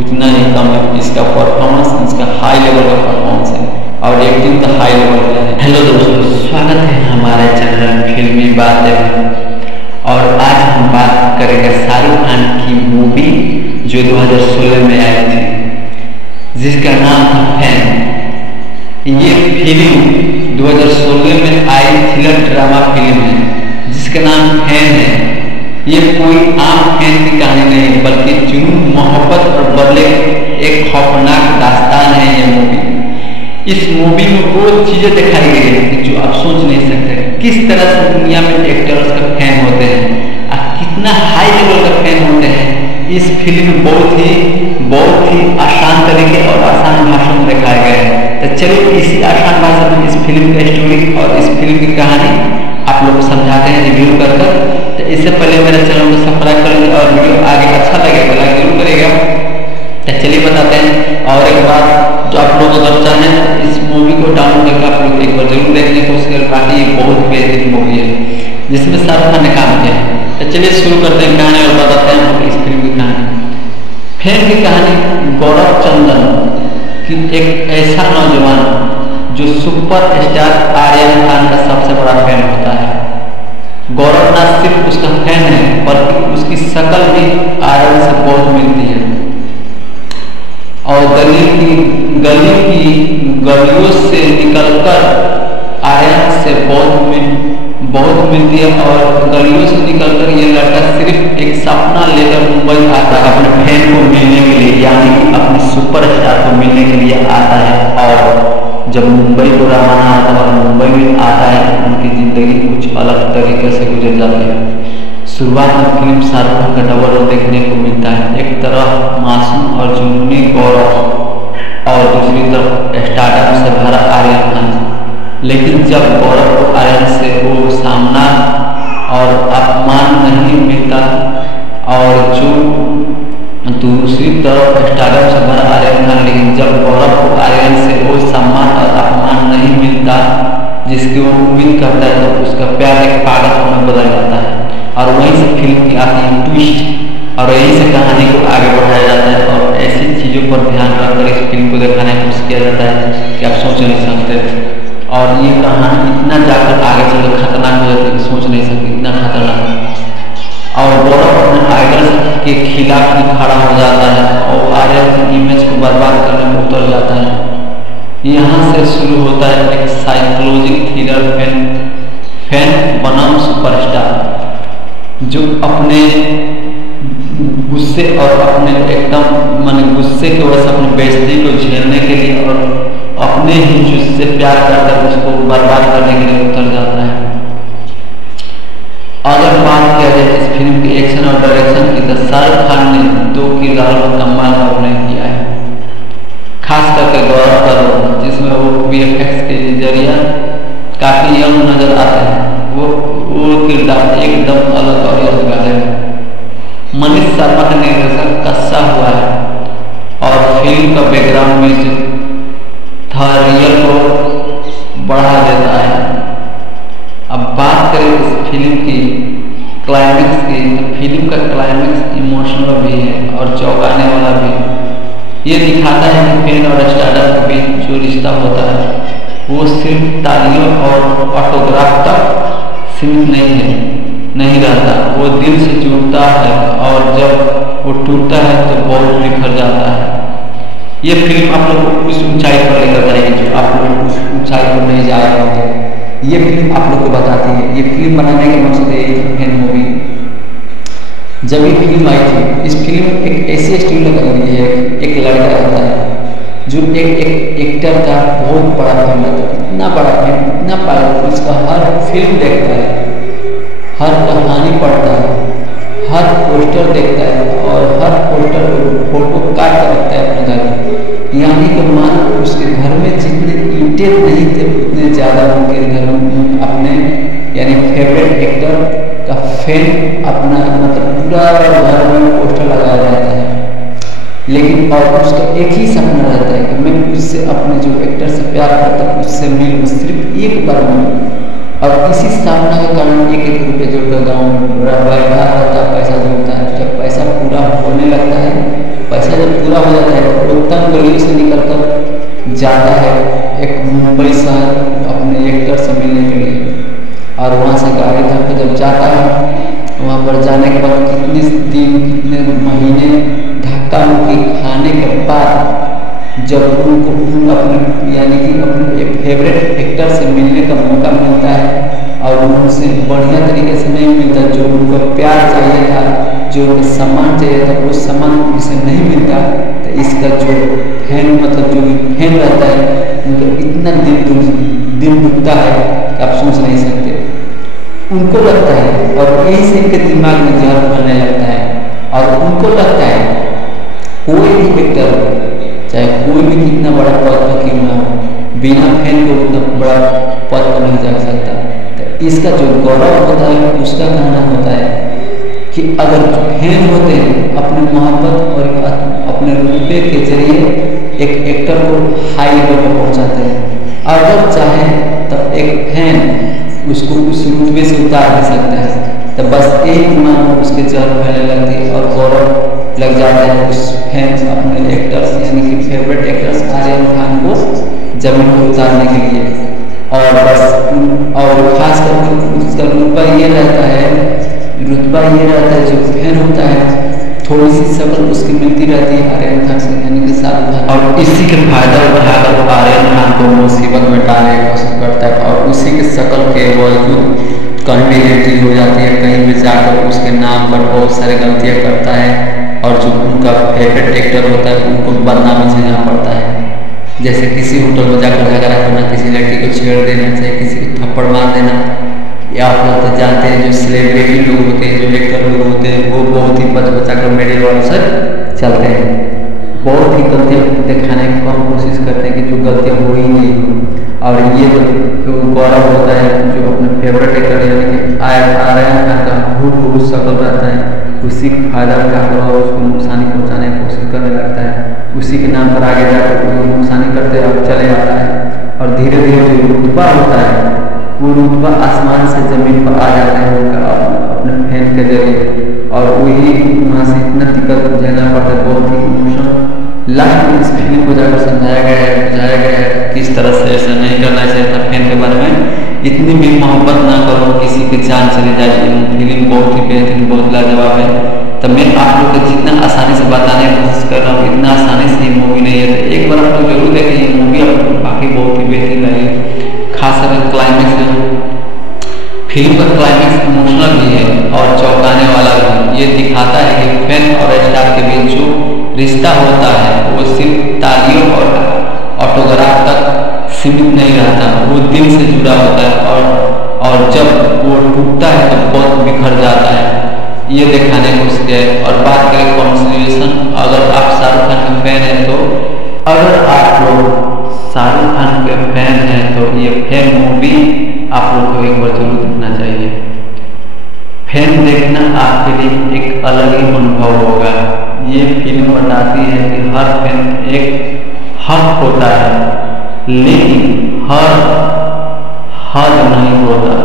उतना ही कम है। इसका परफॉर्मेंस, इसका हाई लेवल का परफॉर्मेंस है और एक्टिंग तो हाई लेवल का है। हेलो दोस्तों, स्वागत है हमारे चैनल फिल्मी बातें में। और आज हम बात करेंगे शाहरुख खान की मूवी जो 2016 में आई थी, जिसका नाम था फैन। ये फिल्म 2016 में आई थ्रिलर ड्रामा फिल्म है जिसका नाम फैन है। ये कोई आम फैन की कहानी नहीं बल्कि जुनून, मोहब्बत और बदले एक खौफनाक दास्तान है ये मूवी। इस मूवी में वो चीजें दिखाई गई है जो आप सोच नहीं सकते। किस तरह से दुनिया में एक्टर्स का फैन होते हैं और कितना हाई लेवल का फैन होते हैं। इस फिल्म में बहुत ही आसान तरीके और आसान भाषा में दिखाया गया है। तो चलिए इसी आसान भाषा में इस फिल्म की स्टोरी और इस फिल्म की कहानी आप लोग को समझाते हैं रिव्यू कर। तो इससे पहले मेरे चैनल को सब्सक्राइब कर लीजिए और वीडियो आगे अच्छा लगे तो लाइक जरूर करिएगा। तो चलिए बताते हैं। और एक बात जो आप लोग अगर चाहें इस मूवी को डाउनलोड करके आप लोग एक बार जरूर देखने की कोशिश करें। बाकी बहुत बेहतरीन मूवी है जिसमें शाहरुख खान ने काम किया है। तो चलिए शुरू करते हैं कहानी और बताते हैं हम इस फिल्म की कहानी। फैन की कहानी गौरव चंदन की एक ऐसा नौजवान जो सुपर स्टार आर्यन खान का सबसे बड़ा फैन होता है। गौरव न सिर्फ उसका फैन है बल्कि उसकी शक्ल भी आर्यन से बहुत मिलती है और गलियों से निकलकर आर्यन से बहुत मिलती है। और गलियों से निकलकर ये लड़का सिर्फ एक सपना लेकर मुंबई आता है अपने फैन को मिलने के लिए, यानी कि अपने सुपरस्टार को मिलने के लिए आता है। और जब मुंबई को रवाना होता है और मुंबई में आता है तो उनकी ज़िंदगी कुछ अलग तरीके से गुजर जाती है। शुरुआत में फिल्म शाहरुख खान का डबल रोल देखने को मिलता है। एक तरफ मासूम और जुनूनी गौरव और दूसरी तरफ स्टार्टअप से भरा आर्यन खान। लेकिन जब गौरव को आर्यन से वो सामना और अपमान नहीं मिलता और जो दूसरी तरफ स्टार्टअप से भरा आर्यन खान, लेकिन जब गौरव को आर्यन से वो सम्मान और अपमान नहीं मिलता जिसकी वो उम्मीद करता है तो उसका प्यार एक पागलपन में बदल जाता है। और वहीं से फिल्म की आती है ट्विस्ट और यहीं से कहानी को आगे बढ़ाया जाता है और ऐसी चीज़ों पर ध्यान रखकर इस फिल्म को दिखाने की कोशिश किया जाता है कि आप सोच नहीं सकते। और ये कहानी इतना जाकर आगे चलकर खतरनाक हो जाती है कि सोच नहीं सकते, इतना खतरनाक। और गौरव अपने आइडल के खिलाफ भी खड़ा हो जाता है और आर्यन की इमेज को बर्बाद करने में उतर जाता है। यहाँ से शुरू होता है एक साइकोलॉजिकल थ्रिलर फैन बनाम सुपरस्टार, जो अपने गुस्से और अपने एकदम माने गुस्से की वजह से अपने बेइज्जती को झेलने के लिए और अपने ही जिससे प्यार करकर उसको बर्बाद करने के लिए उतर जाता है। अगर बात किया जाए इस फिल्म के एक्शन और डायरेक्शन की, तो शाहरुख खान ने 2 किरदारों में कमाल का अभिनय किया है, खास करके गौरव का रोल, जिसमें वो VFX के जरिए काफी यंग नजर आता है। वो किरदार एकदम अलग और यादगार है। मनीष शर्मा का निर्देशन कसा हुआ है और फिल्म का बैकग्राउंड म्यूजिक थरियल को बढ़ा देता है। अब बात करें इस फिल्म की क्लाइमेक्स की, तो फिल्म का क्लाइमेक्स इमोशनल भी है और चौंकाने वाला भी। ये दिखाता है कि फैन और स्टार्डम के बीच जो रिश्ता होता है वो सिर्फ तालियों और ऑटोग्राफ तक सीमित नहीं रहता, वो दिल से जुड़ता है और जब वो टूटता है तो बहुत बिखर जाता है। ये फिल्म आप लोग को उस ऊंचाई पर लेकर जाएगी जो आप लोग उस ऊंचाई पर नहीं जा रहे होते। ये फिल्म आप लोग को बताती है, ये फिल्म बनाने का मकसद है फैन मूवी। जब ये फिल्म आई थी, इस फिल्म एक ऐसी स्टोरी लगाई गई है, एक लड़का रहता है जो एक एक्टर का बहुत बड़ा फैन रहता है, इतना बड़ा फैन, इतना पागल, उसका हर फिल्म देखता है, हर कहानी पढ़ता है, हर पोस्टर देखता है और हर पोस्टर फोटो काट कर रखता है अपने घर में। यानी कि मान उसके घर में जितने ईंटें नहीं थे उतने ज़्यादा उनके घर में अपने यानी फेवरेट एक्टर का फैन अपना मतलब पूरा घर में पोस्टर लगाया जाता है। लेकिन और उसका एक ही सपना रहता है कि मैं उससे अपने जो एक्टर से प्यार करता हूँ उससे मिलूँ, सिर्फ एक बार मिलूँ। और इसी सामना के कारण एक रुपये जोड़कर गाँव में बैठा रहता, पैसा जोड़ता है। जब पैसा पूरा होने लगता है, पैसा जब पूरा हो जाता है तो तब गली से निकलकर जाता है एक मुंबई शहर अपने एक्टर से मिलने के लिए। और वहाँ से गाड़ी धक्का जब जाता है, वहाँ पर जाने के बाद कितने दिन कितने महीने धक्का मुक्की खाने के बाद जब उनको अपने यानी कि अपने फेवरेट एक्टर से मिलने का मौका मिलता है और उनसे बढ़िया तरीके से नहीं मिलता, जो उनको प्यार चाहिए था, जो उनको सम्मान चाहिए था, वो सम्मान उसे नहीं मिलता, तो इसका जो फैन मतलब जो फैन रहता है उनका इतना दिल दुखता है कि आप सोच नहीं सकते। उनको लगता है और यही से इनके दिमाग में जहर बनने लगता है और उनको लगता है कोई भी एक्टर चाहे कोई भी कितना बड़ा पद पर क्यों ना हो, बिना फैन को उतना बड़ा पद पर नहीं जा सकता। तो इसका जो गौरव होता है उसका कहना होता है कि अगर फैन होते हैं अपने मोहब्बत और अपने रुतबे के जरिए एक एक्टर को हाई लेवल पर पहुंचाते हैं। अगर चाहे तो एक फैन उसको उस रुतबे से उतार दे सकता है। तो बस एक मान उसके जहर फैलने लगती है और गौरव लग जाता है उस फैंस अपने एक्टर्स यानी कि फेवरेट एक्टर्स आर्यन खान को जमीन पर उतारने के लिए। और बस और खास करके उसका रुतबा ये रहता है जो फैन होता है थोड़ी सी शक्ल उसकी मिलती रहती है आर्यन खान से यानी कि शाहरुख खान, और इसी के फायदा उठाकर वो आर्यन खान को मुसीबत में डालने की कोशिश करता है और उसी के शक्ल के बावजूद कहीं भी एंट्री हो जाती है, कहीं भी जाकर उसके नाम पर बहुत सारे गलतियाँ करता है और जो उनका फेवरेट एक्टर होता है उनको बदनामी झेलना पड़ता है। जैसे किसी होटल में जाकर झगड़ा करना, किसी लड़की को छेड़ देना, चाहे किसी को थप्पड़ मार देना, या आप लोग तो जानते हैं जो सेलिब्रिटी लोग होते हैं, जो एक्टर लोग होते हैं, वो बहुत ही बचा कर मेडल वालों से चलते हैं, बहुत ही गलतियाँ दिखाने की कम कोशिश करते हैं कि जो गलतियाँ हो ही नहीं हो। और ये जो गौरव होता है जो अपने फेवरेट एक्टर यानी कि आर्यन खान का हूबहू शक्ल रहता है, उसी का फायदा उठाकर और उसको नुकसानी पहुंचाने की कोशिश करने लगता है। उसी के नाम पर आगे जाकर वो नुकसानी करते और चले आता है और धीरे धीरे जो रुतबा होता है वो रुतबा आसमान से जमीन पर आ जाता है उनका अपने फैन के जरिए। और वही वहाँ से इतना दिक्कत झेलना पड़ता है, बहुत ही इमोशनल। लास्ट में इस फिल्म को जाकर समझाया गया है, बुझाया गया है किस तरह से ऐसा नहीं करना चाहिए था। फैन के बारे में इतनी भी मोहब्बत ना करो किसी की जान चली जाए। फिल्म बहुत ही बेहतरीन, बहुत लाजवाब है। तो मैं आप लोग को जितना आसानी से बताने की कोशिश कर रहा हूँ, इतना आसानी से ये मूवी नहीं है। तो एक बार आप लोग जरूर देखें ये मूवी, आपको बाकी बहुत ही बेहतरीन लगी। खास कर क्लाइमेक्स है, फिल्म का क्लाइमेक्स इमोशनल भी है और चौंकाने वाला भी। ये दिखाता है कि फैन और स्टार के बीच जो रिश्ता होता है वो सिर्फ तालियों और ऑटोग्राफ तक सीमित नहीं रहता, वो दिल से जुड़ा होता है और जब वो टूटता है तो बहुत बिखर जाता है। ये दिखाने को उसके। और बात करें कॉन्सिक्वेंस, अगर आप शाहरुख खान के फैन हैं तो अगर आप लोग शाहरुख खान के फैन हैं तो ये फैन मूवी आप लोग को एक बार जरूर देखना चाहिए। फैन देखना आपके लिए एक अलग ही अनुभव होगा। ये फिल्म बताती है कि हर फैन एक हक होता है, लेकिन हर हद नहीं होता।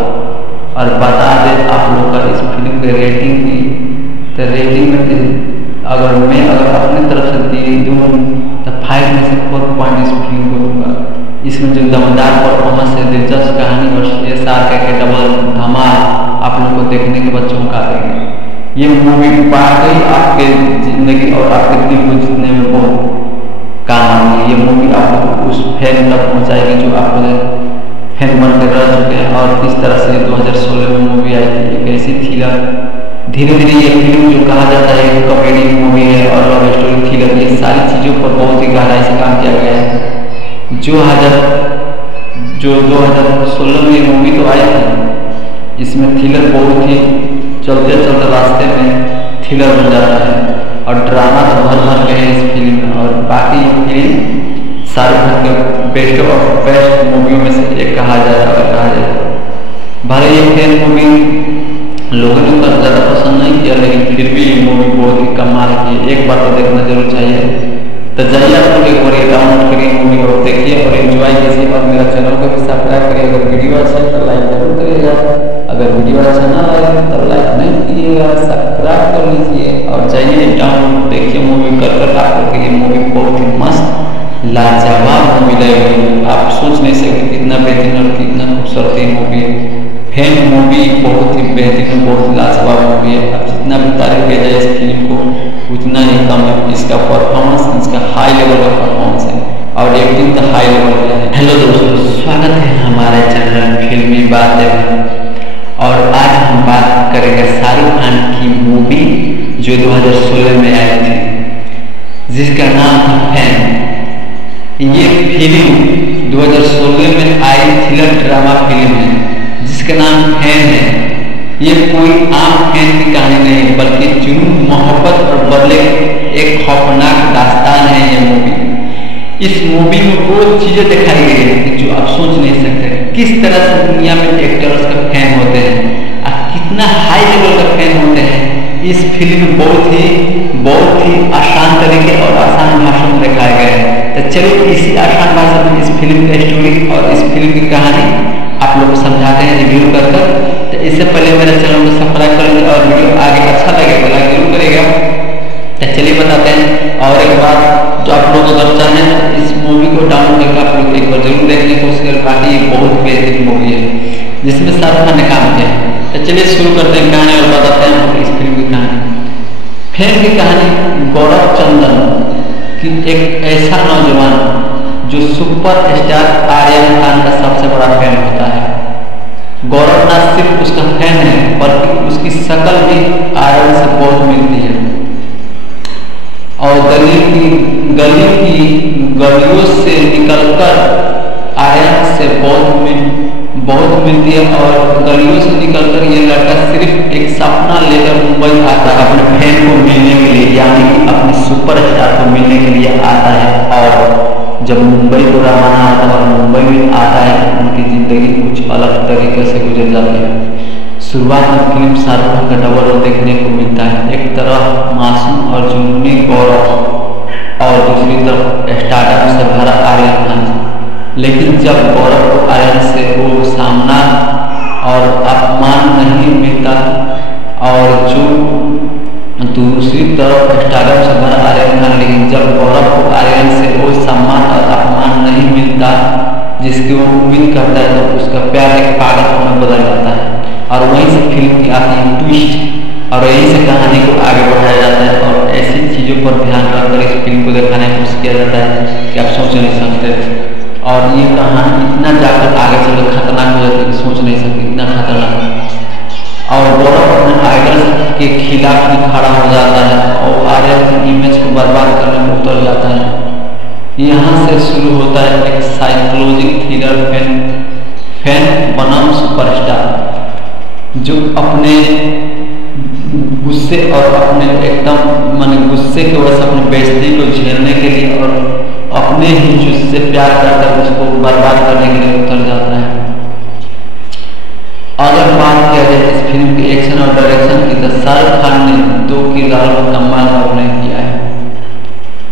और बता दें आप लोग का इस फिल्म के रेटिंग की, तो रेटिंग में अगर अपनी तरफ से दूँ तो 5 में से 4 पॉइंट इस फिल्म को दूंगा। इसमें जो दमदार परफॉर्मेंस है, दिलचस्प कहानी और SR के डबल धमाल आप लोग को देखने के बाद चौंका देंगे। ये मूवी वाकई आपके जिंदगी और आपके दिल को जीतने में बहुत काम आएगी। ये मूवी आपको उस फैन तक पहुँचाएगी जो आप फैन बन कर रह चुके हैं। और किस तरह से 2016 में मूवी आई थी, एक ऐसी थ्रिलर। धीरे धीरे ये फिल्म जो कहा जाता है कॉमेडी मूवी है और लव स्टोरी थ्रिलर, ये सारी चीज़ों पर बहुत ही गहराई से काम किया गया है। जो 2016 में ये मूवी तो आई थी, इसमें थ्रिलर बहुत ही चलते चलते रास्ते में थ्रिलर बन जाता है और ड्रामा तो भर के है इस फिल्म में। और बाकी फिल्म शाहरुख खान के बेस्ट ऑफ बेस्ट मूवियों में से एक कहा जाए, अगर कहा जाए। भले ये फैन मूवी लोगों ने उतना ज़्यादा पसंद नहीं किया, लेकिन फिर भी ये मूवी बहुत ही कमाल की है। एक बार तो देखना जरूर चाहिए। तो जाइए आप लोग एक बार ये डाउनलोड करिए मूवी और देखिए और एंजॉय कीजिए। और मेरा चैनल को भी सब्सक्राइब करिए। अगर वीडियो अच्छा है तो लाइक जरूर करिएगा, अगर वीडियो अच्छा ना लगे तो लाइक नहीं कीजिएगा, सब्सक्राइब कर लीजिए और जाइए डाउनलोड देखिए मूवी कर आप लोग ये मूवी बहुत ही मस्त लाजवाब मूवी लगेगी। आप सोच नहीं सकते कितना बेहतरीन और कितना खूबसूरत ये मूवी है। फैन मूवी बहुत ही बेहतरीन, बहुत लाजवाब मूवी है। अब जितना भी तारीफ किया जाए इस फिल्म को उतना ही कम है। इसका परफॉर्मेंस, इसका हाई लेवल का परफॉर्मेंस है और एक्टिंग का हाई लेवल का है। हेलो दोस्तों, स्वागत है हमारे चैनल फिल्मी बातें में। और आज हम बात करेंगे शाहरुख खान की मूवी जो 2016 में आई थी, जिसका नाम था फैन। ये फिल्म 2016 में आई थ्रिलर ड्रामा फिल्म है जिसका नाम फैन है। ये कोई आम फैन की कहानी नहीं, बल्कि जुनून, मोहब्बत और बदले एक खौफनाक दास्तान है ये मूवी। इस मूवी में वो चीज़ें दिखाई गई है जो आप सोच नहीं सकते। किस तरह से दुनिया में एक्टर्स का फैन होते हैं और कितना हाई लेवल का फैन होते हैं, इस फिल्म में बहुत ही आसान तरीके और आसान भाषा में दिखाया गया है। तो चलिए इसी आसान भाषा में इस फिल्म की स्टोरी और इस फिल्म की कहानी आप लोग को समझाते हैं रिव्यू कर। तो इससे पहले मेरे चैनल को सब्सक्राइब कर लीजिए और वीडियो आगे अच्छा लगे तो लाइक जरूर करेगा। तो चलिए बताते हैं। और एक बात जो आप लोग अगर चाहें तो इस मूवी को डाउनलोड करके आप लोग एक बार जरूर देखने की कोशिश करें। बाकी ये बहुत बेहतरीन मूवी है जिसमें शाहरुख खान ने काम किया। तो चलिए शुरू करते हैं कहानी और बताते हैं इस फिल्म की कहानी। फैन की कहानी गौरव चंदन की एक ऐसा नौजवान जो सुपर स्टार आर्यन खान का सबसे बड़ा फैन होता है। गौरव न सिर्फ उसका फैन है बल्कि उसकी शक्ल भी आर्यन से बहुत मिलती है और गलियों से निकलकर आर्यन से बहुत मिलती है। और गलियों से निकलकर ये लड़का सिर्फ एक सपना लेकर मुंबई आता है अपने फैन को मिलने के लिए, यानी कि अपने सुपर स्टार को मिलने के लिए आता है। और जब मुंबई को रवाना होता है और मुंबई में आता है तो उनकी ज़िंदगी कुछ अलग तरीके से गुजर जाती है। शुरुआत में फिल्म शाहरुख खान का डबल रोल देखने को मिलता है। एक तरफ मासूम और जुनूनी गौरव और दूसरी तरफ स्टार्टअप से भरा आर्यन खान। लेकिन जब गौरव को आर्यन से वो सामना और अपमान नहीं मिलता और जो दूसरी तरफ स्टारडम से बना आर्यन खान, लेकिन जब गौरव को आर्यन से वो सम्मान और अपमान नहीं मिलता जिसकी वो उम्मीद करता है, तो उसका प्यार एक पागलपन में बदल जाता है। और वहीं से फिल्म की आती है ट्विस्ट, और यहीं से कहानी को आगे बढ़ाया जाता है और ऐसी चीज़ों पर ध्यान रखकर इस फिल्म को दिखाने की कोशिश किया जाता है कि आप सोच नहीं सकते। और ये कहानी इतना जाकर आगे चलकर खतरनाक हो जाती है कि सोच नहीं सकते, इतना खतरनाक। और गौरव अपने आइडल के खिलाफ भी खड़ा हो जाता है और आर्यन की इमेज को बर्बाद करने में उतर जाता है। यहाँ से शुरू होता है एक साइकोलॉजिक थ्रिलर फैन बनाम सुपरस्टार, जो अपने गुस्से और अपने एकदम माने गुस्से की वजह से अपनी बेइज्जती को झेलने के लिए और अपने ही जिससे प्यार करता है उसको बर्बाद करने के लिए उतर जाता है। अगर बात किया जाए इस फिल्म के एक्शन और डायरेक्शन की, तो शाहरुख खान ने 2 किरदारों में कमाल का अभिनय किया है,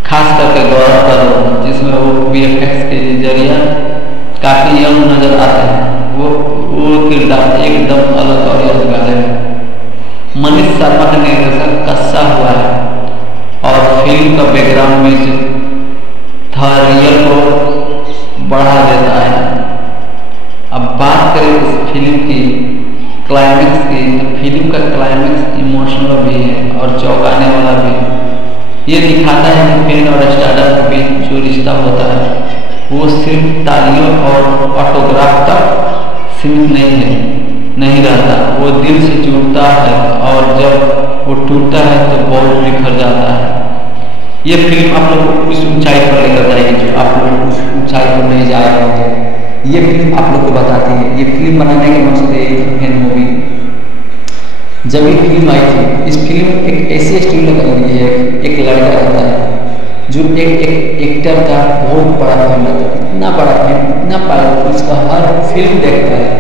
खास करके गौरव का रोल, जिसमें वो VFX के जरिए काफी यंग नजर आते हैं। वो किरदार एकदम अलग और यादगार है। मनीष शर्मा का निर्देशन कसा हुआ है और फिल्म का बैकग्राउंड म्यूजिक रियल को बढ़ा देता है। अब बात करें इस फिल्म की क्लाइमेक्स की, तो फिल्म का क्लाइमेक्स इमोशनल भी है और चौंकाने वाला भी। ये दिखाता है कि फैन और स्टारडम के बीच जो रिश्ता होता है वो सिर्फ तालियों और ऑटोग्राफ तक सीमित नहीं रहता, वो दिल से जुड़ता है और जब वो टूटता है तो बहुत बिखर जाता है। ये फिल्म आप लोग को उस ऊंचाई पर लेकर जाएगी जो आप लोग उस ऊंचाई पर नहीं जा रहे होंगे। ये फिल्म आप लोग को बताती है, ये फिल्म बनाने का मकसद है फैन मूवी। जब ये फिल्म आई थी, इस फिल्म में एक ऐसी स्टोरी लगाई गई है, एक लड़का रहता है जो एक एक्टर का बहुत बड़ा फैन रहता है, इतना बड़ा फैन, इतना पागल, उसका हर फिल्म देखता है,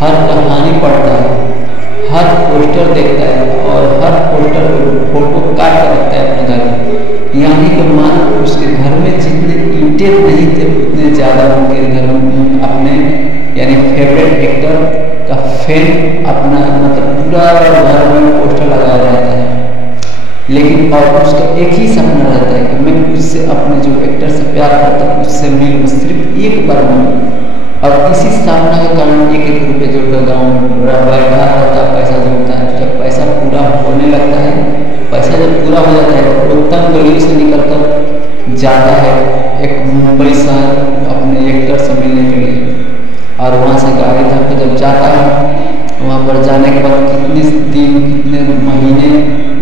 हर कहानी पढ़ता है, हर पोस्टर देखता है और हर पोस्टर फोटो काट कर रखता है अपने घर में। यानी कि मान उसके घर में जितने ईंटें नहीं थे उतने ज़्यादा उनके घर में अपने यानी फेवरेट एक्टर का फैन अपना मतलब पूरा घर में पोस्टर लगाया रहता है। लेकिन और उसका एक ही सपना रहता है कि मैं उससे अपने जो एक्टर से प्यार करता हूँ उससे मिलूँ, सिर्फ एक बार मिलूँ। और इसी सपना के कारण एक रुपये जोड़कर गाँव में बैठा रहता, पैसा जोड़ता है। जब पैसा पूरा होने लगता है, पैसा जब पूरा हो जाता है तो तब गली से निकलकर जाता है एक मुंबई शहर अपने एक्टर से मिलने के लिए। और वहाँ से गाड़ी धक्के जब जाता है, वहाँ पर जाने के बाद कितने दिन कितने महीने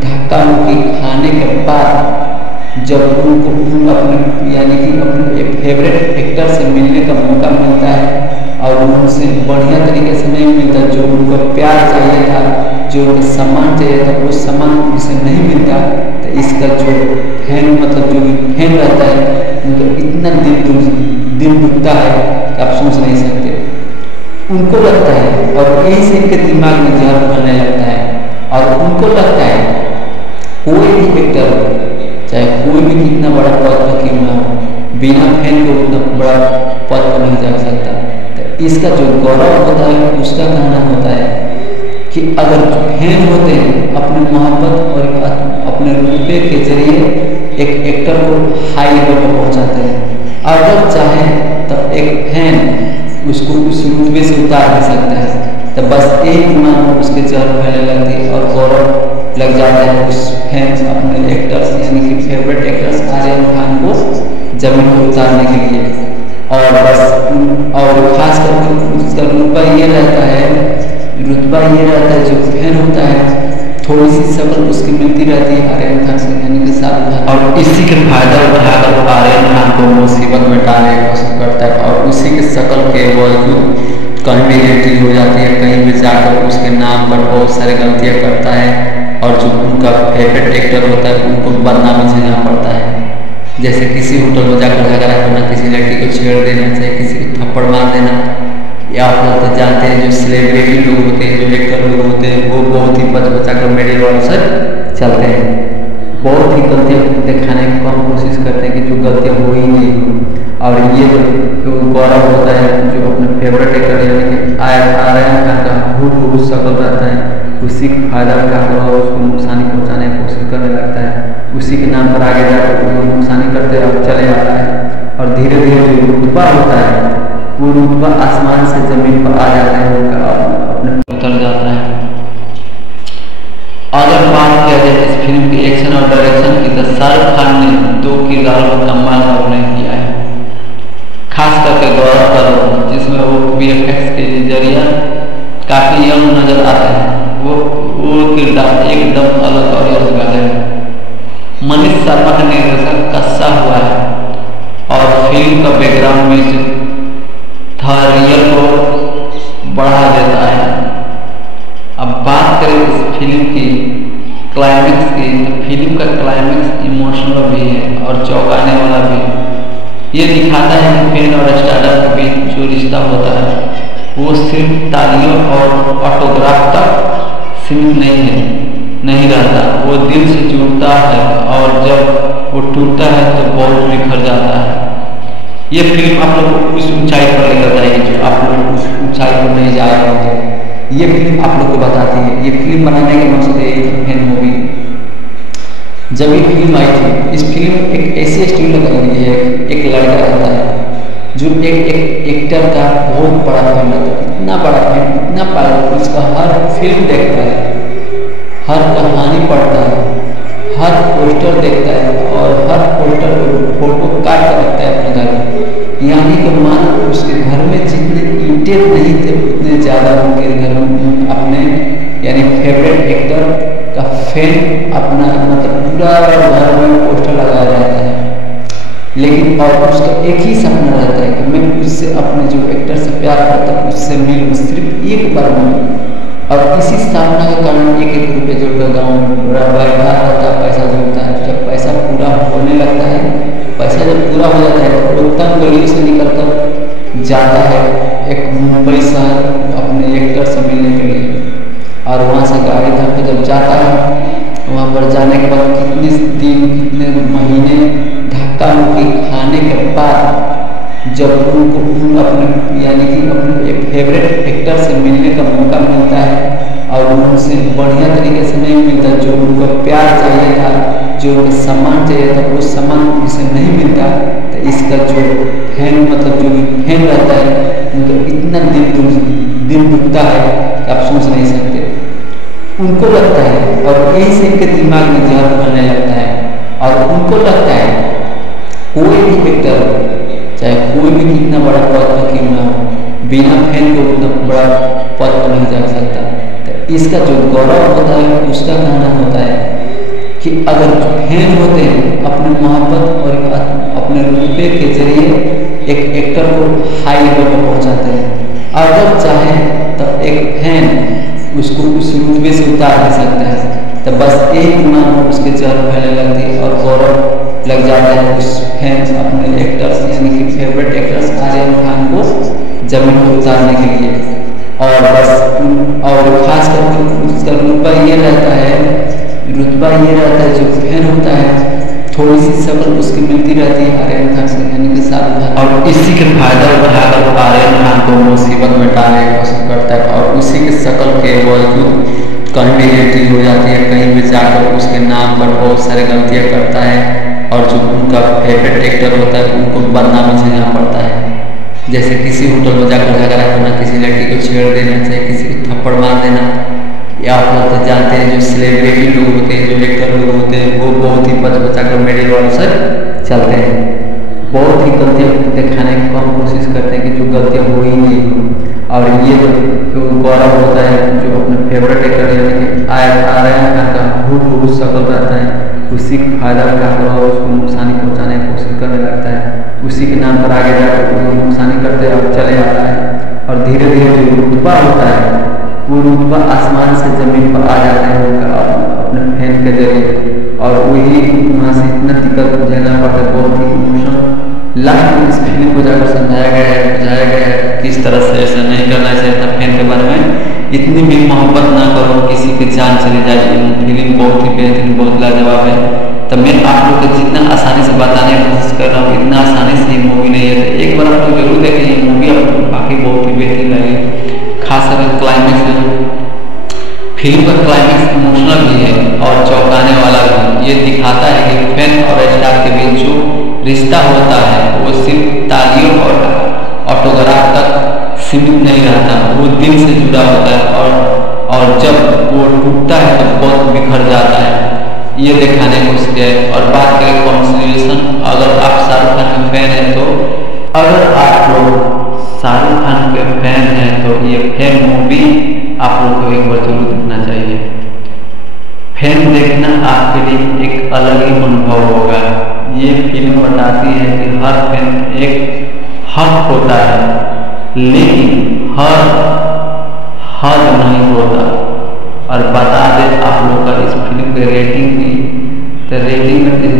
धक्का मुक्की खाने के बाद जब उनको अपने यानी कि अपने एक फेवरेट एक्टर से मिलने का मौका मिलता है और उनसे बढ़िया तरीके से नहीं मिलता, जो उनको प्यार चाहिए था, जो उनको सम्मान चाहिए था, वो सम्मान उसे नहीं मिलता, तो इसका जो फैन मतलब जो फैन रहता है उनको इतना दिल दुखता है कि आप सोच नहीं सकते। उनको लगता है और यही से इनके दिमाग में जहर बनने लगता है और उनको लगता है कोई भी एक्टर चाहे कोई भी कितना बड़ा पद पर क्यों ना हो, बिना फैन के उतना बड़ा पद पर नहीं जा सकता। तो इसका जो गौरव होता है उसका कहना होता है कि अगर जो फैन होते हैं अपने मोहब्बत और अपने रुतबे के जरिए एक एक्टर को हाई लेवल पर पहुंचाते हैं। अगर चाहे तो एक फैन उसको उस रुतबे से उतार दे सकता है। तो बस एक दिमाग में उसके जहर फैलने लगती है और गौरव लग जाता है उस फैंस अपने एक्टर्स यानी कि फेवरेट एक्टर्स आर्यन खान को जमीन पर उतारने के लिए। और बस और खास करके उसका रुतबा ये रहता है जो फैन होता है थोड़ी सी शक्ल उसकी मिलती रहती है आर्यन खान से यानी कि शाहरुख खान, और इसी के फायदा उठाकर आर्यन खान को मुसीबत में डालने की कोशिश करता है और उसी के शक्ल के बावजूद कहीं भी एंट्री हो जाती है, कहीं भी जाकर उसके नाम पर बहुत सारी गलतियाँ करता है और जो उनका फेवरेट एक्टर होता है उनको बदनामी झेलना पड़ता है। जैसे किसी होटल में जाकर झगड़ा करना, किसी लड़की को छेड़ देना, चाहे किसी को थप्पड़ मार देना, या आप लोग तो जानते हैं जो सेलिब्रिटी लोग होते हैं, जो एक्टर लोग होते हैं, वो बहुत ही बचा कर मेडल वालों से चलते हैं, बहुत ही गलतियाँ दिखाने की कम कोशिश करते हैं कि जो गलतियाँ हो ही नहीं हो। और ये जो गौरव होता है जो अपने फेवरेट एक्टर यानी कि आर्यन खान का हूबहू शक्ल रहता है, उसी का फायदा उठाकर और उसको नुकसानी पहुंचाने की कोशिश करने लगता है। उसी के नाम पर आगे जाकर वो नुकसानी करते और चले आता है और धीरे धीरे जो रुतबा होता है वो रुतबा आसमान से जमीन पर आ जाता है, उनका अपने उतर जाता है। अगर बात किया जाए इस फिल्म की एक्शन और डायरेक्शन की तो शाहरुख खान ने 2 किरदारों में कमाल का अभिनय किया है, खास करके गौरव का रोल जिसमें वो VFX के जरिए काफी यंग नजर आता है। वो किरदार एकदम अलग और यादगार है। मनीष शर्मा का निर्देशन कसा हुआ है और फिल्म का बैकग्राउंड म्यूजिक रियल को बढ़ा देता है। अब बात करें इस फिल्म की क्लाइमेक्स की तो फिल्म का क्लाइमेक्स इमोशनल भी है और चौंकाने वाला भी। ये दिखाता है कि फैन और स्टारर के बीच जो रिश्ता होता है वो सिर्फ तालियों और ऑटोग्राफ तक सीमित नहीं रहता, वो दिल से जुड़ता है और जब वो टूटता है तो बहुत बिखर जाता है। ये फिल्म आप लोग को उस ऊंचाई पर लेकर जाएगी जो आप लोग उस ऊंचाई पर नहीं जा रहे होते। ये फिल्म आप लोग को बताती है। ये फिल्म बनाने का मकसद है फैन मूवी। जब ये फिल्म आई थी, इस फिल्म एक ऐसी स्टोरी लगाई गई है, एक लड़का रहता है जो एक एक्टर का बहुत बड़ा फैन रहता है, इतना बड़ा फैन, इतना पागल, उसका हर फिल्म देखता है, हर कहानी पढ़ता है, हर पोस्टर देखता है और हर पोस्टर फोटो काट कर रखता है अपने घर में। यानी कि मान उसके घर में जितने ईंटें नहीं थे उतने ज़्यादा उनके घर में अपने यानी फेवरेट एक्टर का फैन अपना मतलब पूरा घर में पोस्टर लगाया रहता है। लेकिन और उसका एक ही सपना रहता है कि मैं उससे अपने जो एक्टर से प्यार करता हूँ उससे मिलूँ, सिर्फ एक बार मिलूँ। और इसी सपना के कारण एक रुपये जोड़कर गाँव में बैठा रहता है, पैसा जोड़ता है। जब पैसा पूरा होने लगता है, पैसा जब पूरा हो जाता है तो वो तंग गलियों से निकलकर जाता है एक मुंबई शहर अपने एक्टर से मिलने के लिए। और वहाँ से गाड़ी धर के जब जाता है, वहाँ पर जाने के बाद कितने दिन कितने महीने धक्का मुक्की खाने के बाद जब उनको अपने यानी कि अपने एक फेवरेट एक्टर से मिलने का मौका मिलता है और उनसे बढ़िया तरीके से नहीं मिलता, जो उनको प्यार चाहिए था, जो उनको सम्मान चाहिए था, वो सम्मान इसे नहीं मिलता, तो इसका जो फैन मतलब जो फैन रहता है उनको इतना दिल दुखता है कि आप सोच नहीं सकते। उनको लगता है और यही से इनके दिमाग में जहर बनने लगता है और उनको लगता है कोई भी एक्टर चाहे कोई भी कितना बड़ा पद पर क्यों ना हो, बिना फैन को उतना बड़ा पद पर नहीं जा सकता। तो इसका जो गौरव होता है उसका कहना होता है कि अगर फैन होते हैं अपने मोहब्बत और अपने रुतबे के जरिए एक एक्टर को हाई लेवल पर पहुंचाते हैं। अगर चाहे तो एक फैन उसको उस रुतबे से उतार दे सकता है। तो बस एक मान उसके जहर फैलने लगती है और गौरव लग जाता है उस फैंस अपने एक्टर्स यानी कि फेवरेट एक्टर्स आर्यन खान को जमीन पर उतारने के लिए। और बस और खास करके उसका रुतबा ये रहता है जो फैन होता है थोड़ी सी शक्ल उसकी मिलती रहती है आर्यन खान से यानी कि शाहरुख खान, और इसी के फायदा उठाकर आर्यन खान को मुसीबत में डालने की कोशिश करता है और उसी के शक्ल के बावजूद कहीं भी एंट्री हो जाती है, कहीं भी जाकर उसके नाम पर बहुत सारे गलतियाँ करता है और जो उनका फेवरेट एक्टर होता है उनको बदनामी झेलना पड़ता है। जैसे किसी होटल में जाकर झगड़ा करना, किसी लड़की को छेड़ देना, चाहे किसी को थप्पड़ मार देना, या आप लोग तो जानते हैं जो सेलिब्रिटी लोग होते हैं, जो एक्टर लोग होते हैं, वो बहुत ही बचा कर मेडल वालों से चलते हैं, बहुत ही गलतियाँ दिखाने की कम कोशिश करते हैं कि जो गलतियाँ हो ही नहीं हो। और ये जो गौरव होता है जो अपने फेवरेट एक्टर यानी कि आर्यन खान का बहुत शक्ल रहता है, उसी का फायदा उठाकर और उसको नुकसानी पहुंचाने की कोशिश करने लगता है। उसी के नाम पर आगे जाकर वो नुकसानी करते और चले आता है और धीरे धीरे जो रुतबा होता है वो रुतबा आसमान से जमीन पर आ जाता है उनका अपने फैन के जरिए। और वही वहाँ से इतना दिक्कत झेलना पड़ता है, बहुत ही इमोशनल लास्ट में इस फिल्म को जाकर समझाया गया है, बुझाया गया है किस तरह से ऐसा नहीं करना चाहिए था। फैन के बारे में इतनी भी मोहब्बत ना करो किसी की जान चली जाए। फिल्म बहुत ही बेहतरीन, बहुत लाजवाब है। तो मैं आप लोग को जितना आसानी से बताने की कोशिश कर रहा हूँ इतना आसानी से ये मूवी नहीं है, तो एक बार आप लोग जरूर देखें ये मूवी, आपको बाकी बहुत ही बेहतरीन लगे। खास करके फिल्म का क्लाइमेक्स इमोशनल भी है और चौंकाने वाला भी। ये दिखाता है कि फैन और स्टार के बीच जो रिश्ता होता है वो सिर्फ तालियों और ऑटोग्राफ तक सीमित नहीं रहता, वो दिल से जुड़ा होता है और जब वो टूटता है तो बहुत बिखर जाता है। ये दिखाने को उसके। और बात करें कॉन्सेंट्रेशन, अगर आप शाहरुख खान के फैन हैं तो शाहरुख खान के फैन हैं तो ये फैन मूवी आप लोग को एक बार जरूर देखना चाहिए। फैन देखना आपके लिए एक अलग ही अनुभव होगा। ये फिल्म बताती है कि हर फैन एक हक होता है, लेकिन हद नहीं होता। और बता दें आप लोग का इस फिल्म के रेटिंग की, तो रेटिंग में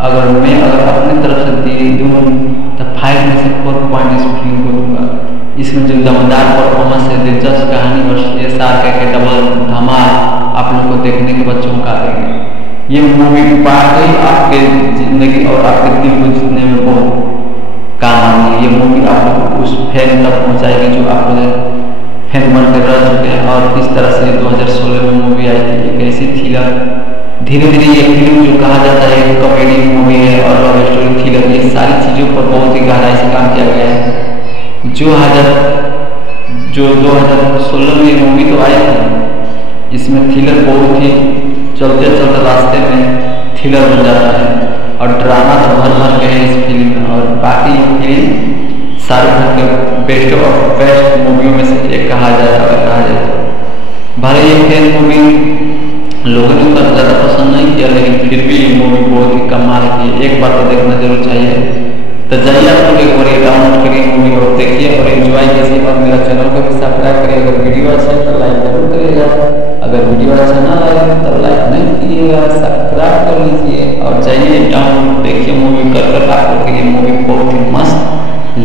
अगर मैं अपनी तरफ से दूँ तो 5 में से 4 पॉइंट इस फिल्म को दूंगा। इसमें जो दमदार परफॉर्मेंस है, दिलचस्प कहानी और SRK के डबल धमाल आप लोग को देखने के बाद चौंका देंगे। ये मूवी वाकई आपके जिंदगी और आपके दिल को जीतने में बहुत काम आती है। ये मूवी आप लोग को उस फैन तक पहुँचाएगी जो आप लोग फैन बन कर रह चुके हैं। और किस तरह से 2016 में मूवी आई थी, एक ऐसी थ्रिलर, धीरे धीरे ये फिल्म जो कहा जाता है कॉमेडी मूवी है और लव स्टोरी थ्रिलर, ये सारी चीज़ों पर बहुत ही गहराई से काम किया गया है। जो 2016 में ये मूवी तो आई थी, इसमें थ्रिलर बहुत ही चलते चलते रास्ते में थ्रिलर बन जाता है और ड्रामा तो भर के है इस फिल्म में। और बाकी ये फिल्म शाहरुख खान के बेस्ट ऑफ बेस्ट मूवियों में से एक कहा जाए तो भले ये फैन मूवी लोगों ने उतना ज़्यादा पसंद नहीं किया, लेकिन फिर भी ये मूवी बहुत ही कमाल की है। एक बार तो देखना जरूर चाहिए। तो जाइए आप लोग एक बार डाउनलोड करिए मूवी और देखिए और एंजॉय कीजिए। और मेरा चैनल को भी सब्सक्राइब करिए। अगर वीडियो अच्छा है तो लाइक जरूर करिएगा, अगर वीडियो अच्छा ना लगे तो लाइक नहीं कीजिएगा, सब्सक्राइब कर लीजिए और जाइए डाउनलोड देखिए मूवी कर आप लोग ये मूवी बहुत ही मस्त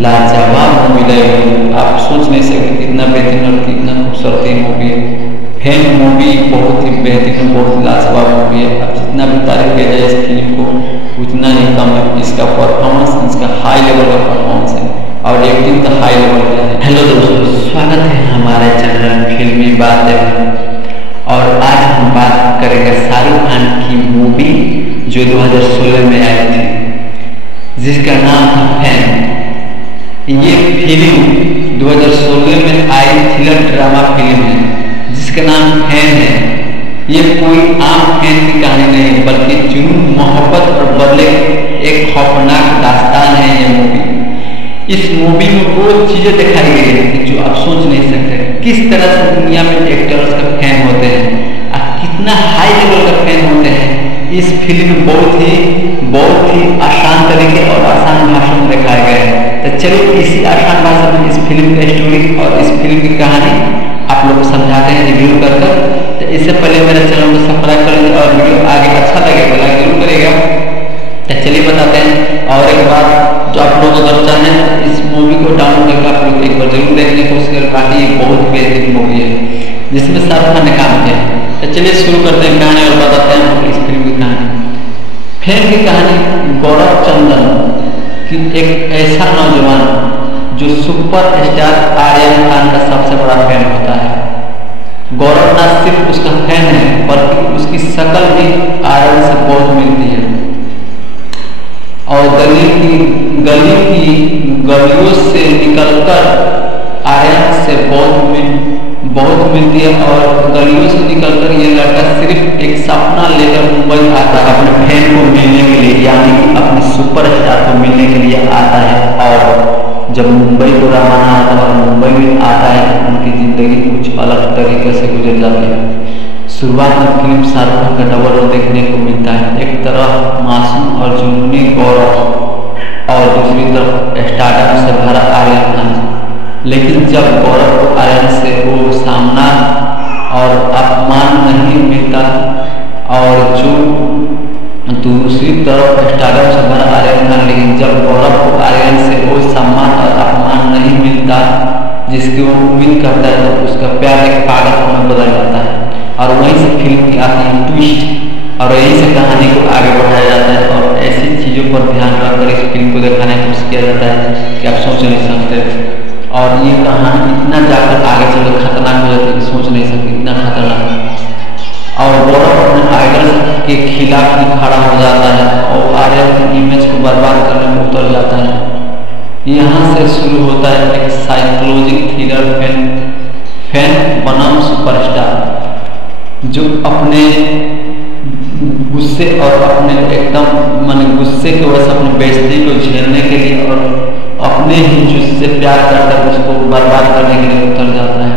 लाजवाब मूवी लगेगी। आप सोच नहीं सकते कितना बेहतरीन और कितना खूबसूरत ये मूवी है। फैन मूवी बहुत ही बेहतरीन, बहुत ही लाजवाब मूवी है। अब जितना भी तारीफ किया जाए इस फिल्म को उतना ही कम है। इसका परफॉर्मेंस, इसका हाई लेवल का परफॉर्मेंस है और एक्टिंग तो हाई लेवल का है। हेलो दोस्तों, स्वागत है हमारे चैनल फिल्मी बातें में। और आज हम बात करेंगे शाहरुख खान की मूवी जो 2016 में आई थी, जिसका नाम था फैन। ये फिल्म 2016 में आई थ्रिलर ड्रामा फिल्म है जिसका नाम फैन है। ये कोई आम फैन की कहानी नहीं, बल्कि जुनून, मोहब्बत और बदले एक खौफनाक दास्तान है ये मूवी। इस मूवी में वो चीजें दिखाई गई है जो आप सोच नहीं सकते। किस तरह से दुनिया में एक्टर्स का फैन होते हैं और कितना हाई लेवल का फैन होते हैं, इस फिल्म में बहुत ही आसान तरीके और आसान भाषा में दिखाया गया है। तो चलिए इसी आसान भाषा में इस फिल्म की स्टोरी और इस फिल्म की कहानी आप लोग को समझाते हैं रिव्यू कर। तो इससे पहले मेरे चैनल को सब्सक्राइब कर लीजिए और वीडियो आगे अच्छा लगे तो लाइक जरूर करेगा। तो चलिए बताते हैं। और एक बात जो आप लोग अगर चाहें इस मूवी को डाउनलोड करके आप लोग एक बार जरूर देखने की कोशिश करें। बाकी ये बहुत बेहतरीन मूवी है जिसमें शाहरुख खान ने काम किया। तो चलिए शुरू करते हैं कहानी और बताते हैं इस फिल्म की कहानी। फैन की कहानी गौरव चंदन की एक ऐसा नौजवान जो सुपर स्टार आर्यन खान का सबसे बड़ा फैन होता है। गौरव न सिर्फ उसका फैन है बल्कि उसकी शक्ल भी आर्यन से बहुत मिलती है और गलियों से निकलकर आर्यन से बहुत मिलती है। और गलियों से निकलकर ये लड़का सिर्फ एक सपना लेकर मुंबई आता है अपने फैन को मिलने के लिए, यानी कि अपने सुपर स्टार को मिलने के लिए आता है। और जब मुंबई को रवाना होता है और मुंबई में आता है तो उनकी ज़िंदगी कुछ अलग तरीके से गुजर जाती है। शुरुआत में फिल्म शाहरुख खान का डबल रोल देखने को मिलता है। एक तरफ मासूम और जुनूनी गौरव और दूसरी तरफ स्टारडम से भरा आर्यन खान। लेकिन जब गौरव को आर्यन से वो सामना और अपमान नहीं मिलता और जो दूसरी तरफ स्टारडम से भरा आर्यन खान, लेकिन जब गौरव को आर्यन से वो सम्मान और अपमान नहीं मिलता जिसकी वो उम्मीद करता है तो उसका प्यार एक पागलपन में बदल जाता है। और वहीं से फिल्म की आती है ट्विस्ट और यहीं से कहानी को आगे बढ़ाया जाता है। और ऐसी चीज़ों पर ध्यान रखकर इस फिल्म को दिखाने की कोशिश किया जाता है कि आप सोच नहीं सकते। और ये कहानी इतना जाकर आगे चलकर खतरनाक हो जाती है कि सोच नहीं सकते, इतना खतरनाक। और गौरव अपने आइडल के खिलाफ ही खड़ा हो जाता है और आर्यन की इमेज को बर्बाद करने में उतर जाता है। यहाँ से शुरू होता है एक साइकोलॉजिक थ्रिलर फैन बनाम सुपरस्टार, जो अपने गुस्से और अपने एकदम माने गुस्से की वजह से अपनी बेइज्जती को झेलने के लिए और अपने ही जिससे प्यार करता है उसको बर्बाद करने के लिए उतर जाता है।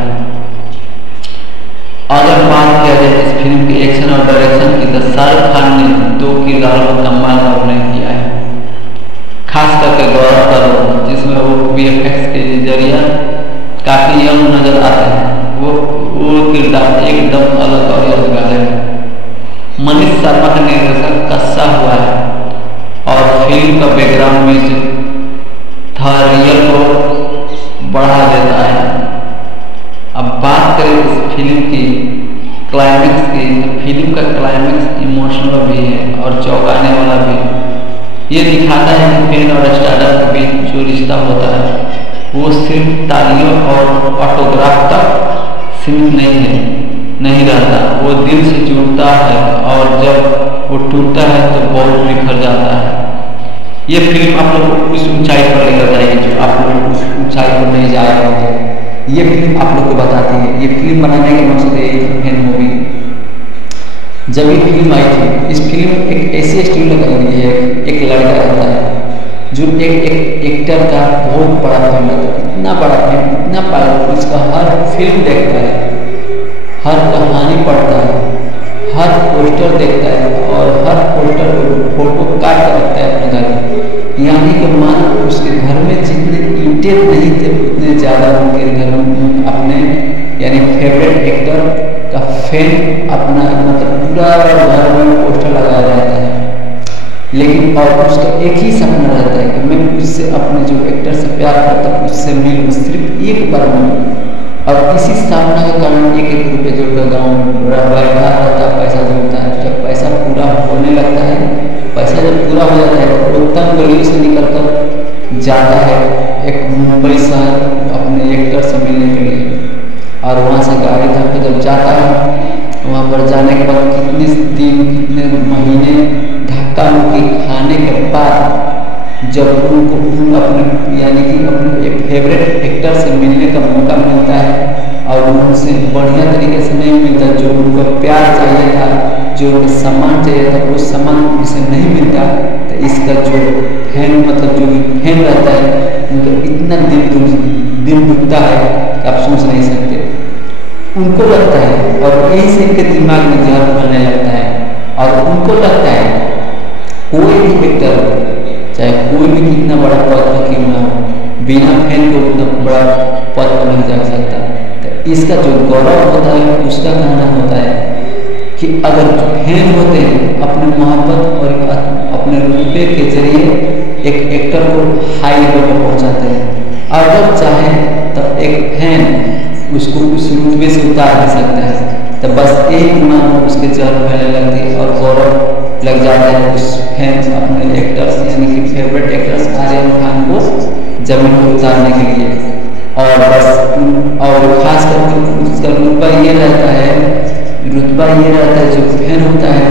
अगर बात किया जाए इस फिल्म के एक्शन और डायरेक्शन की तो शाहरुख खान ने 2 किरदारों में कमाल का अभिनय किया है, खास करके गौरव का रोल, जिसमें वो VFX के जरिए काफी यंग नजर आते हैं। वो किरदार एकदम अलग और यादगार है। मनीष शर्मा का निर्देशन कसा हुआ है और फिल्म का बैकग्राउंड म्यूजिक थ्रिल को बढ़ा देता है। अब बात करें इस फिल्म की क्लाइमेक्स की, तो फिल्म का क्लाइमेक्स इमोशनल भी है और चौंकाने वाला भी। ये दिखाता है कि फैन और स्टारर के बीच जो रिश्ता होता है वो सिर्फ तालियों और ऑटोग्राफ तक सीमित नहीं रहता, वो दिल से जुड़ता है और जब वो टूटता है तो बहुत बिखर जाता है। ये फिल्म आप लोग को उस ऊंचाई पर लेकर जाएगी जो आप लोग उस ऊंचाई पर नहीं जा रहे होंगे। ये फिल्म आप लोग को बताती है, ये फिल्म बनाने का मकसद यही था। फैन मूवी जब ये फिल्म आई थी, इस फिल्म एक ऐसी स्टोरी लगाई गई है, एक लड़का रहता है जो एक एक्टर का बहुत बड़ा फैन होता है, इतना बड़ा फैन, इतना पागल, उसका हर फिल्म देखता है, हर कहानी पढ़ता है, हर पोस्टर देखता है और हर पोस्टर फोटो काट कर रखता है अपने घर में। यानी कि मान उसके घर में जितने ईंटें नहीं थे उतने ज़्यादा उनके घर में अपने यानी फेवरेट एक्टर का फैन अपना मतलब पूरा घर में पोस्टर लगाया रहता है। लेकिन और उसका एक ही सपना रहता है कि मैं उससे अपने जो एक्टर से प्यार करता हूँ उससे मिलूँ, सिर्फ एक बार मिलूँ। और इसी सपना के कारण एक रुपये जोड़कर गाँव में बैठा रहता, पैसा जोड़ता है। जब पैसा पूरा होने लगता है, पैसा जब पूरा हो जाता है तो वो तंग गलियों से निकलकर जाता है एक मुंबई शहर अपने एक्टर से मिलने के लिए। और वहाँ से गाड़ी धक्के जब जाता है, वहाँ पर जाने के बाद कितने दिन कितने महीने धक्का मुक्की खाने के बाद जब उनको अपने यानी कि अपने एक फेवरेट एक्टर से मिलने का मौका मिलता है और उनसे बढ़िया तरीके से नहीं मिलता, जो उनको प्यार चाहिए था, जो उनको सम्मान चाहिए था, वो सम्मान उसे नहीं मिलता, तो इसका जो फैन मतलब जो फैन रहता है उनको इतना दिल दुखता है कि आप सोच नहीं सकते। उनको लगता है और यही से इनके दिमाग में जहर बनने लगता है और उनको लगता है कोई भी एक्टर चाहे कोई भी कितना बड़ा पद पर क्यों ना हो, बिना फैन को उतना बड़ा पद पर नहीं जा सकता। तो इसका जो गौरव होता है उसका कहना होता है कि अगर फैन होते हैं अपने मोहब्बत और अपने रुतबे के जरिए एक एक्टर को हाई लेवल पर पहुंचाते हैं। अगर चाहे तो एक फैन उसको उस रुतबे से उतार दे सकता है। तो बस एक मान उसके जहर फैलने लगती है और गौरव लग जाता है उस फैन अपने एक्टर्स यानी कि फेवरेट एक्टर्स आर्यन खान को जमीन पर उतारने के लिए। और बस और खास करके उसका रुतबा ये रहता है जो फैन होता है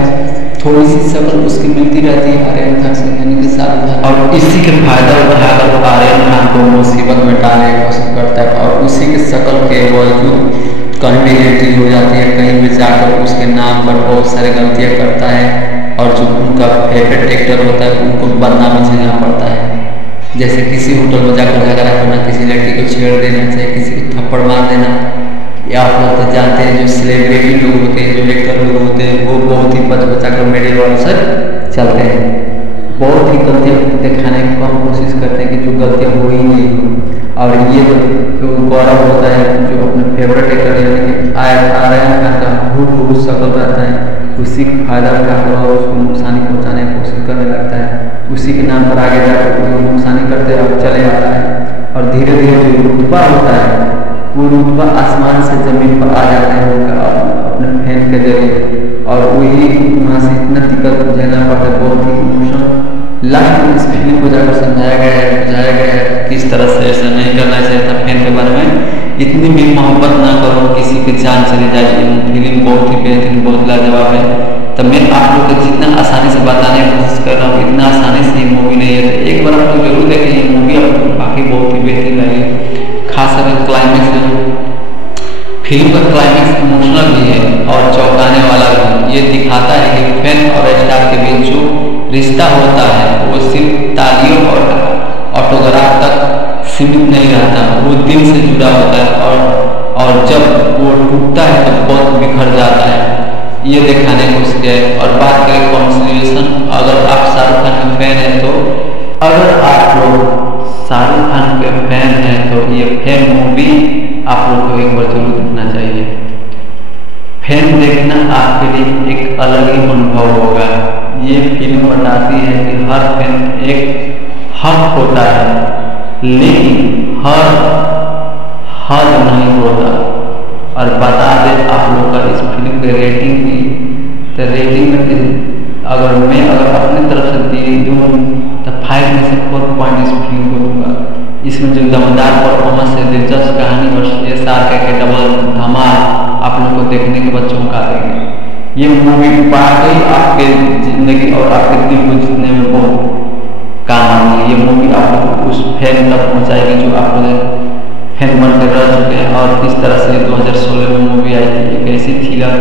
थोड़ी सी शक्ल उसकी मिलती रहती है आर्यन खान से यानी कि शाहरुख खान, और इसी के फायदा उठाकर वो आर्यन खान को मुसीबत में डालने की कोशिश करता है और उसी के शक्ल के बावजूद कहीं भी एंट्री हो जाती है, कहीं भी जाकर उसके नाम पर बहुत सारे गलतियाँ करता है और जो उनका फेवरेट एक्टर होता है उनको बदनामी झेलना पड़ता है। जैसे किसी होटल में जाकर झगड़ा करना, किसी लड़की को छेड़ देना, चाहे किसी को थप्पड़ मार देना, या आप लोग तो जानते हैं जो सेलिब्रिटी लोग होते हैं, जो एक्टर लोग होते हैं, वो बहुत ही बचा कर मेडल वालों से चलते हैं, बहुत ही गलतियाँ दिखाने की कम कोशिश करते हैं कि जो गलतियाँ हो ही नहीं हो। और ये जो गौरव होता है जो अपने फेवरेट एक्टर यानी कि आर्यन खान का हूबहू शक्ल रहता है, उसी का फायदा उठाकर और उसको नुकसानी पहुंचाने की कोशिश करने लगता है। उसी के नाम पर आगे जाकर वो नुकसानी करते और चले आता है और धीरे धीरे जो रुतबा होता है वो रुतबा आसमान से ज़मीन पर आ जाता है उनका अपने फैन के जरिए। और वही वहाँ से इतना दिक्कत झेलना पड़ता है, बहुत ही इमोशनल लास्ट में इस फिल्म को जाकर समझाया गया है, बुझाया गया है किस तरह से ऐसा नहीं करना चाहिए था फैन के बारे में। इतनी भी मोहब्बत ना करो किसी की जान चली जाए। ये फिल्म बहुत ही बेहतरीन, बहुत लाजवाब है। तो मैं आप लोग को जितना आसानी से बताने की कोशिश कर रहा हूँ, इतना आसानी से ये मूवी नहीं है। तो एक बार आप लोग जरूर देखें ये मूवी, आप लोग बाकी बहुत ही बेहतरीन लगे। खास कर क्लाइमेक्स फिल्म का क्लाइमेक्स इमोशनल भी है और चौंकाने वाला भी। ये दिखाता है कि फैन और स्टार के बीच जो रिश्ता होता है वो सिर्फ तालियों और ऑटोग्राफ तक सीमित नहीं रहता, वो दिल से जुड़ा होता है और जब वो टूटता है तो बहुत बिखर जाता है। ये दिखाने को उसके। और बात करें कॉन्सिलेशन, अगर आप शाहरुख खान के फैन हैं तो अगर आप लोग शाहरुख खान के फैन हैं तो ये फैन मूवी आप लोग को एक बार जरूर देखना चाहिए। फैन देखना आपके लिए एक अलग ही अनुभव होगा। ये फिल्म बताती है कि हर फैन एक हक होता है, लेकिन हर हद नहीं होता। और बता दें आप लोग का इस फिल्म की रेटिंग की, तो रेटिंग में अगर मैं अपनी तरफ से दूँ तो 5 में से 4 पॉइंट इस फिल्म को दूंगा। इसमें जो दमदार परफॉर्मेंस है, दिलचस्प कहानी और SR के डबल धमाल आप लोग को देखने के बाद चौंका देंगे। ये मूवी वाकई आपके जिंदगी और आपके दिल को जीतने में बहुत काम आती है। ये मूवी आप लोग को उस फैन तक पहुँचाएगी जो आप लोग फैन बन कर रह चुके हैं। और किस तरह से 2016 में मूवी आई थी, एक ऐसी थ्रिलर,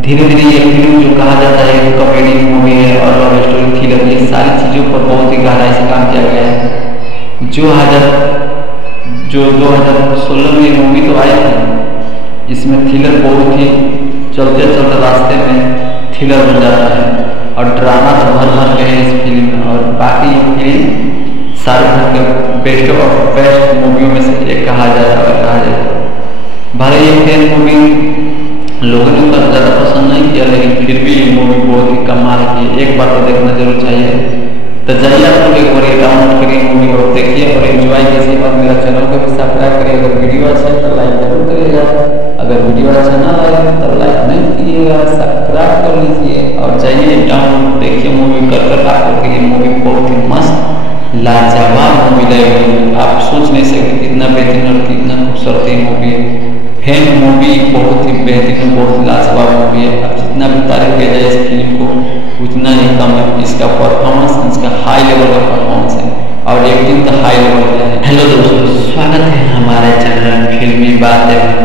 धीरे धीरे ये फिल्म जो कहा जाता है एक कॉमेडी मूवी है और लव स्टोरी थ्रिलर, ये सारी चीज़ों पर बहुत ही गहराई से काम किया गया है। जो 2016 में ये मूवी तो आई थी, इसमें थ्रिलर बहुत ही चलते चलते रास्ते में थ्रिलर बन जाता है और ड्रामा तो भर के है इस फिल्म में। और बाकी ये फिल्म शाहरुख खान के बेस्ट ऑफ बेस्ट मूवियों में से एक कहा जाए। भले ये फैन मूवी लोगों ने उतना ज़्यादा पसंद नहीं किया, लेकिन फिर भी ये मूवी बहुत ही कमाल की, एक बार तो देखना जरूर चाहिए। तो जाइए आप लोग एक बार डाउनलोड करिए मूवी और देखिए और एंजॉय कीजिए। और मेरा चैनल को भी सब्सक्राइब करिए। अगर वीडियो अच्छा है तो लाइक जरूर करिएगा, अगर वीडियो अच्छा ना लगे तो लाइक नहीं कीजिएगा, सब्सक्राइब कर लीजिए और जाइए डाउनलोड देखिए मूवी कर आप लोग। ये मूवी बहुत ही मस्त लाजवाब मूवी लगेगी, आप सोच नहीं सकते कितना बेहतरीन और कितना खूबसूरत ये मूवी है। फैन मूवी बहुत ही बेहतरीन, बहुत लाजवाब मूवी है। अब जितना भी तारीफ किया जाए इस फिल्म को उतना ही कम है। इसका परफॉर्मेंस, इसका हाई लेवल का परफॉर्मेंस है और एक्टिंग तो हाई लेवल का है। हेलो दोस्तों, स्वागत है हमारे चैनल फिल्मी बातें में।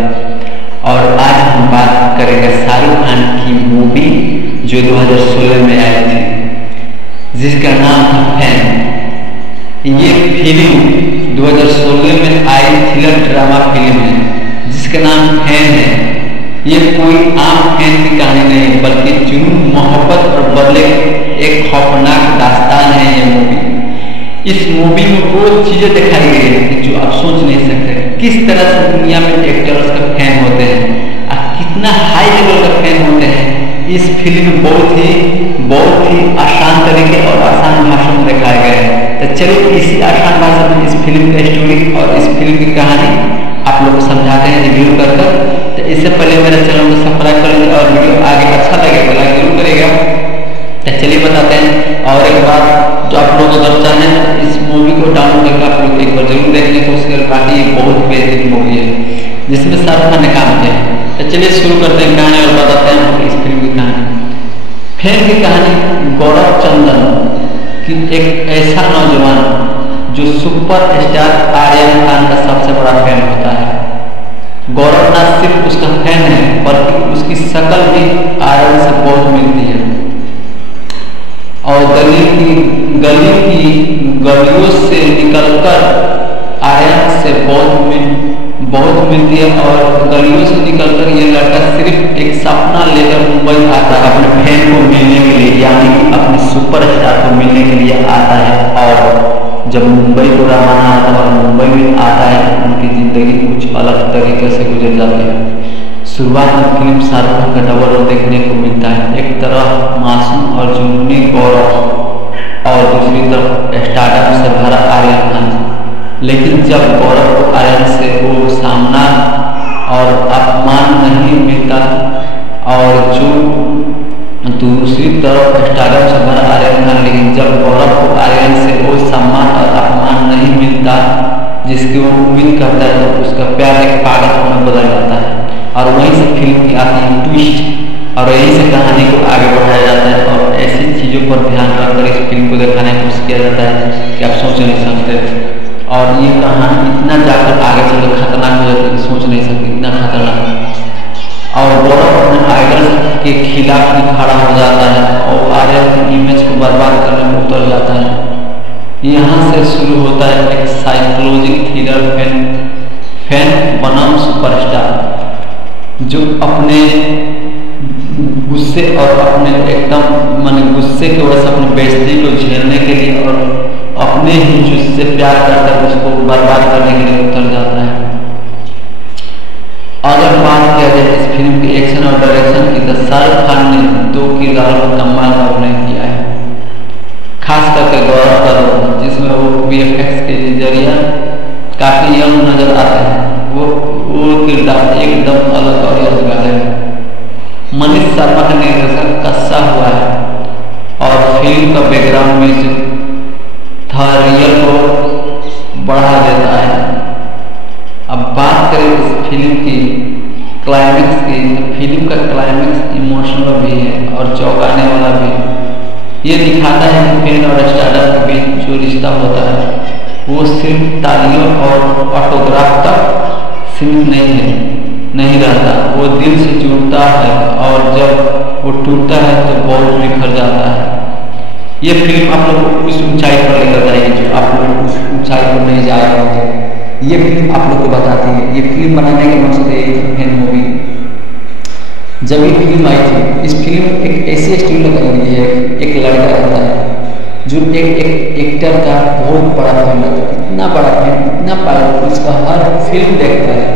और आज हम बात करेंगे शाहरुख खान की मूवी जो 2016 में आई थी, जिसका नाम था फैन। ये फिल्म 2016 में आई थ्रिलर ड्रामा फिल्म है जिसका नाम फैन है। ये कोई आम फैन की कहानी नहीं, बल्कि जुनून, मोहब्बत और बदले एक खौफनाक दास्तान है ये मूवी। इस मूवी में वो चीजें दिखाई गई है जो आप सोच नहीं सकते, किस तरह से दुनिया में एक्टर्स का फैन होते हैं और कितना हाई लेवल का फैन होते हैं। इस फिल्म में बहुत ही आसान तरीके और आसान भाषा में दिखाया गया है। तो चलिए इसी आसान भाषा में इस फिल्म की स्टोरी और इस फिल्म की कहानी आप लोग को समझाते हैं रिव्यू कर। तो इससे पहले मेरे चैनल को सब्सक्राइब कर लीजिए और वीडियो आगे अच्छा लगे तो लाइक जरूर करिएगा। तो चलिए बताते हैं। और एक बात जो आप लोग अगर चाहें इस मूवी को डाउनलोड करके आप लोग एक बार जरूर देखने की कोशिश करें। बाकी ये बहुत बेहतरीन मूवी है जिसमें शाहरुख खान ने काम किया। तो चलिए शुरू करते हैं कहानी और बताते हैं इस फिल्म की कहानी। फैन की कहानी गौरव चंदन की एक ऐसा नौजवान जो सुपर स्टार आर्यन खान का सबसे बड़ा फैन होता है। गौरव न सिर्फ उसका फैन है बल्कि उसकी शक्ल भी आर्यन से बहुत मिलती है और गलियों से निकलकर आर्यन से बहुत मिलती है। और गलियों से निकलकर यह लड़का सिर्फ एक सपना लेकर मुंबई आता है अपने फैन को मिलने के लिए, यानी कि अपने सुपरस्टार को मिलने के लिए आता है। और जब मुंबई को रवाना होता है और मुंबई में आता है तो उनकी ज़िंदगी कुछ अलग तरीके से गुजर जाती है। शुरुआत में फिल्म शाहरुख खान का डबल रोल देखने को मिलता है, एक तरफ मासूम और जुनूनी गौरव और दूसरी तरफ स्टार्टअप से भरा आर्यन खान। लेकिन जब गौरव को आर्यन से वो सामना और अपमान नहीं मिलता और जो दूसरी तरफ स्टार्टअप से भरा आर्यन खान, लेकिन जब गौरव को आर्यन से वो सम्मान और अपमान नहीं मिलता जिसकी वो उम्मीद करता है तो उसका प्यार एक पागल ट्विस्ट, और यहीं से कहानी को आगे बढ़ाया जाता है और ऐसी चीज़ों पर ध्यान रखकर इस फिल्म को दिखाने की कोशिश किया जाता है कि आप सोच नहीं सकते। और ये कहानी इतना जाकर आगे चलकर खतरनाक हो जाती है कि सोच नहीं सकते, इतना खतरनाक। और गौरव अपने आइडल के खिलाफ भी खड़ा हो जाता है और आर्यन की इमेज को बर्बाद करने में उतर जाता है। यहाँ से शुरू होता है एक साइकोलॉजिक थ्रिलर फैन बनाम सुपरस्टार, जो अपने गुस्से और अपने एकदम माने गुस्से की वजह से अपनी बेइज्जती को झेलने के लिए और अपने ही जिससे प्यार करता है उसको बर्बाद करने के लिए उतर जाता है। अगर बात किया जाए इस फिल्म के एक्शन और डायरेक्शन की, तो शाहरुख खान ने 2 किरदारों में कमाल का अभिनय किया है, खास करके गौरव का रोल, जिसमें वो VFX के जरिए काफी यंग नजर आते हैं। वो किरदार एकदम अलग और यादगार है। मनीष शर्मा का निर्देशन कसा हुआ है और फिल्म का बैकग्राउंड म्यूजिक थरियल को बढ़ा देता है। अब बात करें इस फिल्म की क्लाइमेक्स की, तो फिल्म का क्लाइमेक्स इमोशनल भी है और चौंकाने वाला भी। ये दिखाता है कि फैन और स्टारडम के बीच जो रिश्ता होता है वो सिर्फ तालियों और ऑटोग्राफ तक सीमित नहीं रहता, वो दिल से जुड़ता है और जब वो टूटता है तो बहुत बिखर जाता है। ये फिल्म आप लोग को उस ऊंचाई पर लेकर जाएगी जो आप लोग उस ऊंचाई पर नहीं जा रहे होंगे। ये फिल्म आप लोग को बताती है, ये फिल्म बनाने का मकसद है फैन मूवी। जब ये फिल्म आई थी, इस फिल्म एक ऐसी स्टोरी लगाई गई है, एक लड़का रहता है जो एक एक्टर का बहुत बड़ा फैन रहता है, इतना बड़ा फैन, इतना पागल, उसका हर फिल्म देखता है,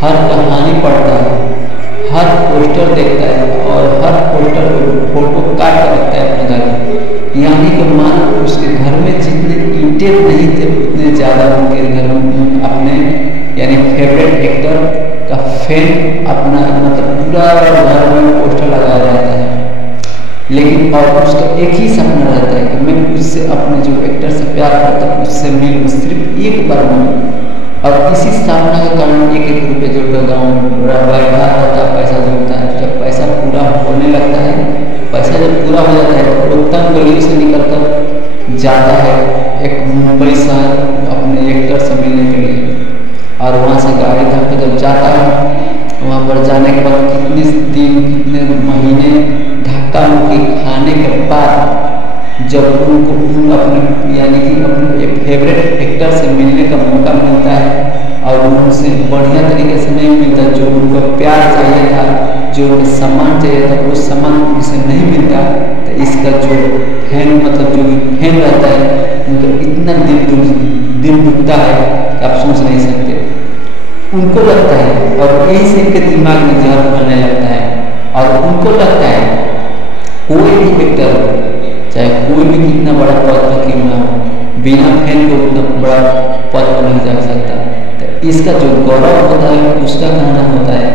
हर कहानी पढ़ता है, हर पोस्टर देखता है और हर पोस्टर को फोटो काट कर रखता है अपने घर में। यानी कि मानो उसके घर में जितने ईंटें नहीं थे उतने ज़्यादा उनके घर में अपने यानी फेवरेट एक्टर का फैन अपना मतलब पूरा घर में पोस्टर लगाया रहता है। लेकिन और उसका एक ही सपना रहता है कि मैं उससे अपने जो एक्टर से प्यार करता हूँ उससे मिलूँ, सिर्फ एक बार मिलूँ। और इसी सपना के कारण एक रुपये जोड़कर गाँव में बैठा रहता है, पैसा जोड़ता है। जब पैसा पूरा होने लगता है, पैसा जब पूरा हो जाता है तो तंग गलियों से निकलकर जाता है एक मुंबई शहर अपने एक्टर से मिलने के लिए। और वहाँ से गाड़ी धक्के जब जाता है, वहाँ पर जाने के बाद कितने दिन कितने महीने धक्का मुक्की खाने के बाद जब उनको अपने यानी कि अपने एक फेवरेट एक्टर से मिलने का मौका मिलता है और उनसे बढ़िया तरीके से नहीं मिलता, जो उनको प्यार चाहिए था, जो उनको सम्मान चाहिए था, वो सम्मान उनसे नहीं मिलता, तो इसका जो फैन मतलब जो फैन रहता है उनको इतना दिल दुखता है कि आप सोच नहीं सकते। उनको लगता है और यही से इनके दिमाग में जहर बनने लगता है और उनको लगता है कोई भी एक्टर चाहे कोई भी कितना बड़ा पद पर क्यों ना हो, बिना फैन को उतना बड़ा पद पर नहीं जा सकता। तो इसका जो गौरव होता है उसका कहना होता है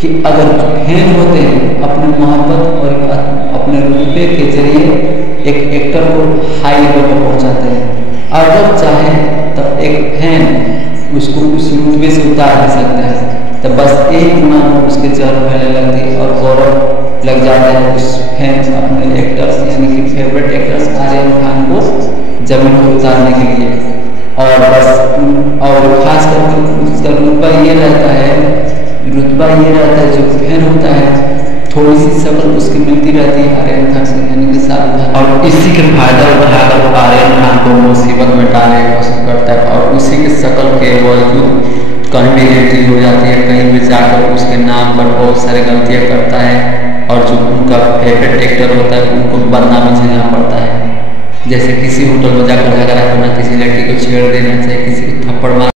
कि अगर फैन होते हैं अपने मोहब्बत और अपने रुतबे के जरिए एक एक्टर को हाई लेवल पर पहुंचाते हैं। अगर चाहे तो एक फैन उसको उस रुतबे से उतार दे सकता है। तो बस एक दिमाग में उसके जहर फैलने लगती है और गौरव लग जाता है उस फैन अपने एक्टर्स यानी कि फेवरेट एक्टर्स आर्यन खान को जमीन पर उतारने के लिए। और बस और खास करके उसका रुतबा ये रहता है जो फैन होता है थोड़ी सी शक्ल उसकी मिलती रहती है आर्यन खान से यानी कि शाहरुख खान, और इसी के फायदा उठाकर वो आर्यन खान को मुसीबत में डालने की कोशिश करता है और उसी के शक्ल के बावजूद कहीं भी एंट्री हो जाती है, कहीं भी जाकर उसके नाम पर बहुत सारे गलतियाँ करता है और जो उनका फेवरेट एक्टर होता है उनको बदनामी झेलना पड़ता है। जैसे किसी होटल में जाकर झगड़ा करना, किसी लड़की को छेड़ देना, चाहे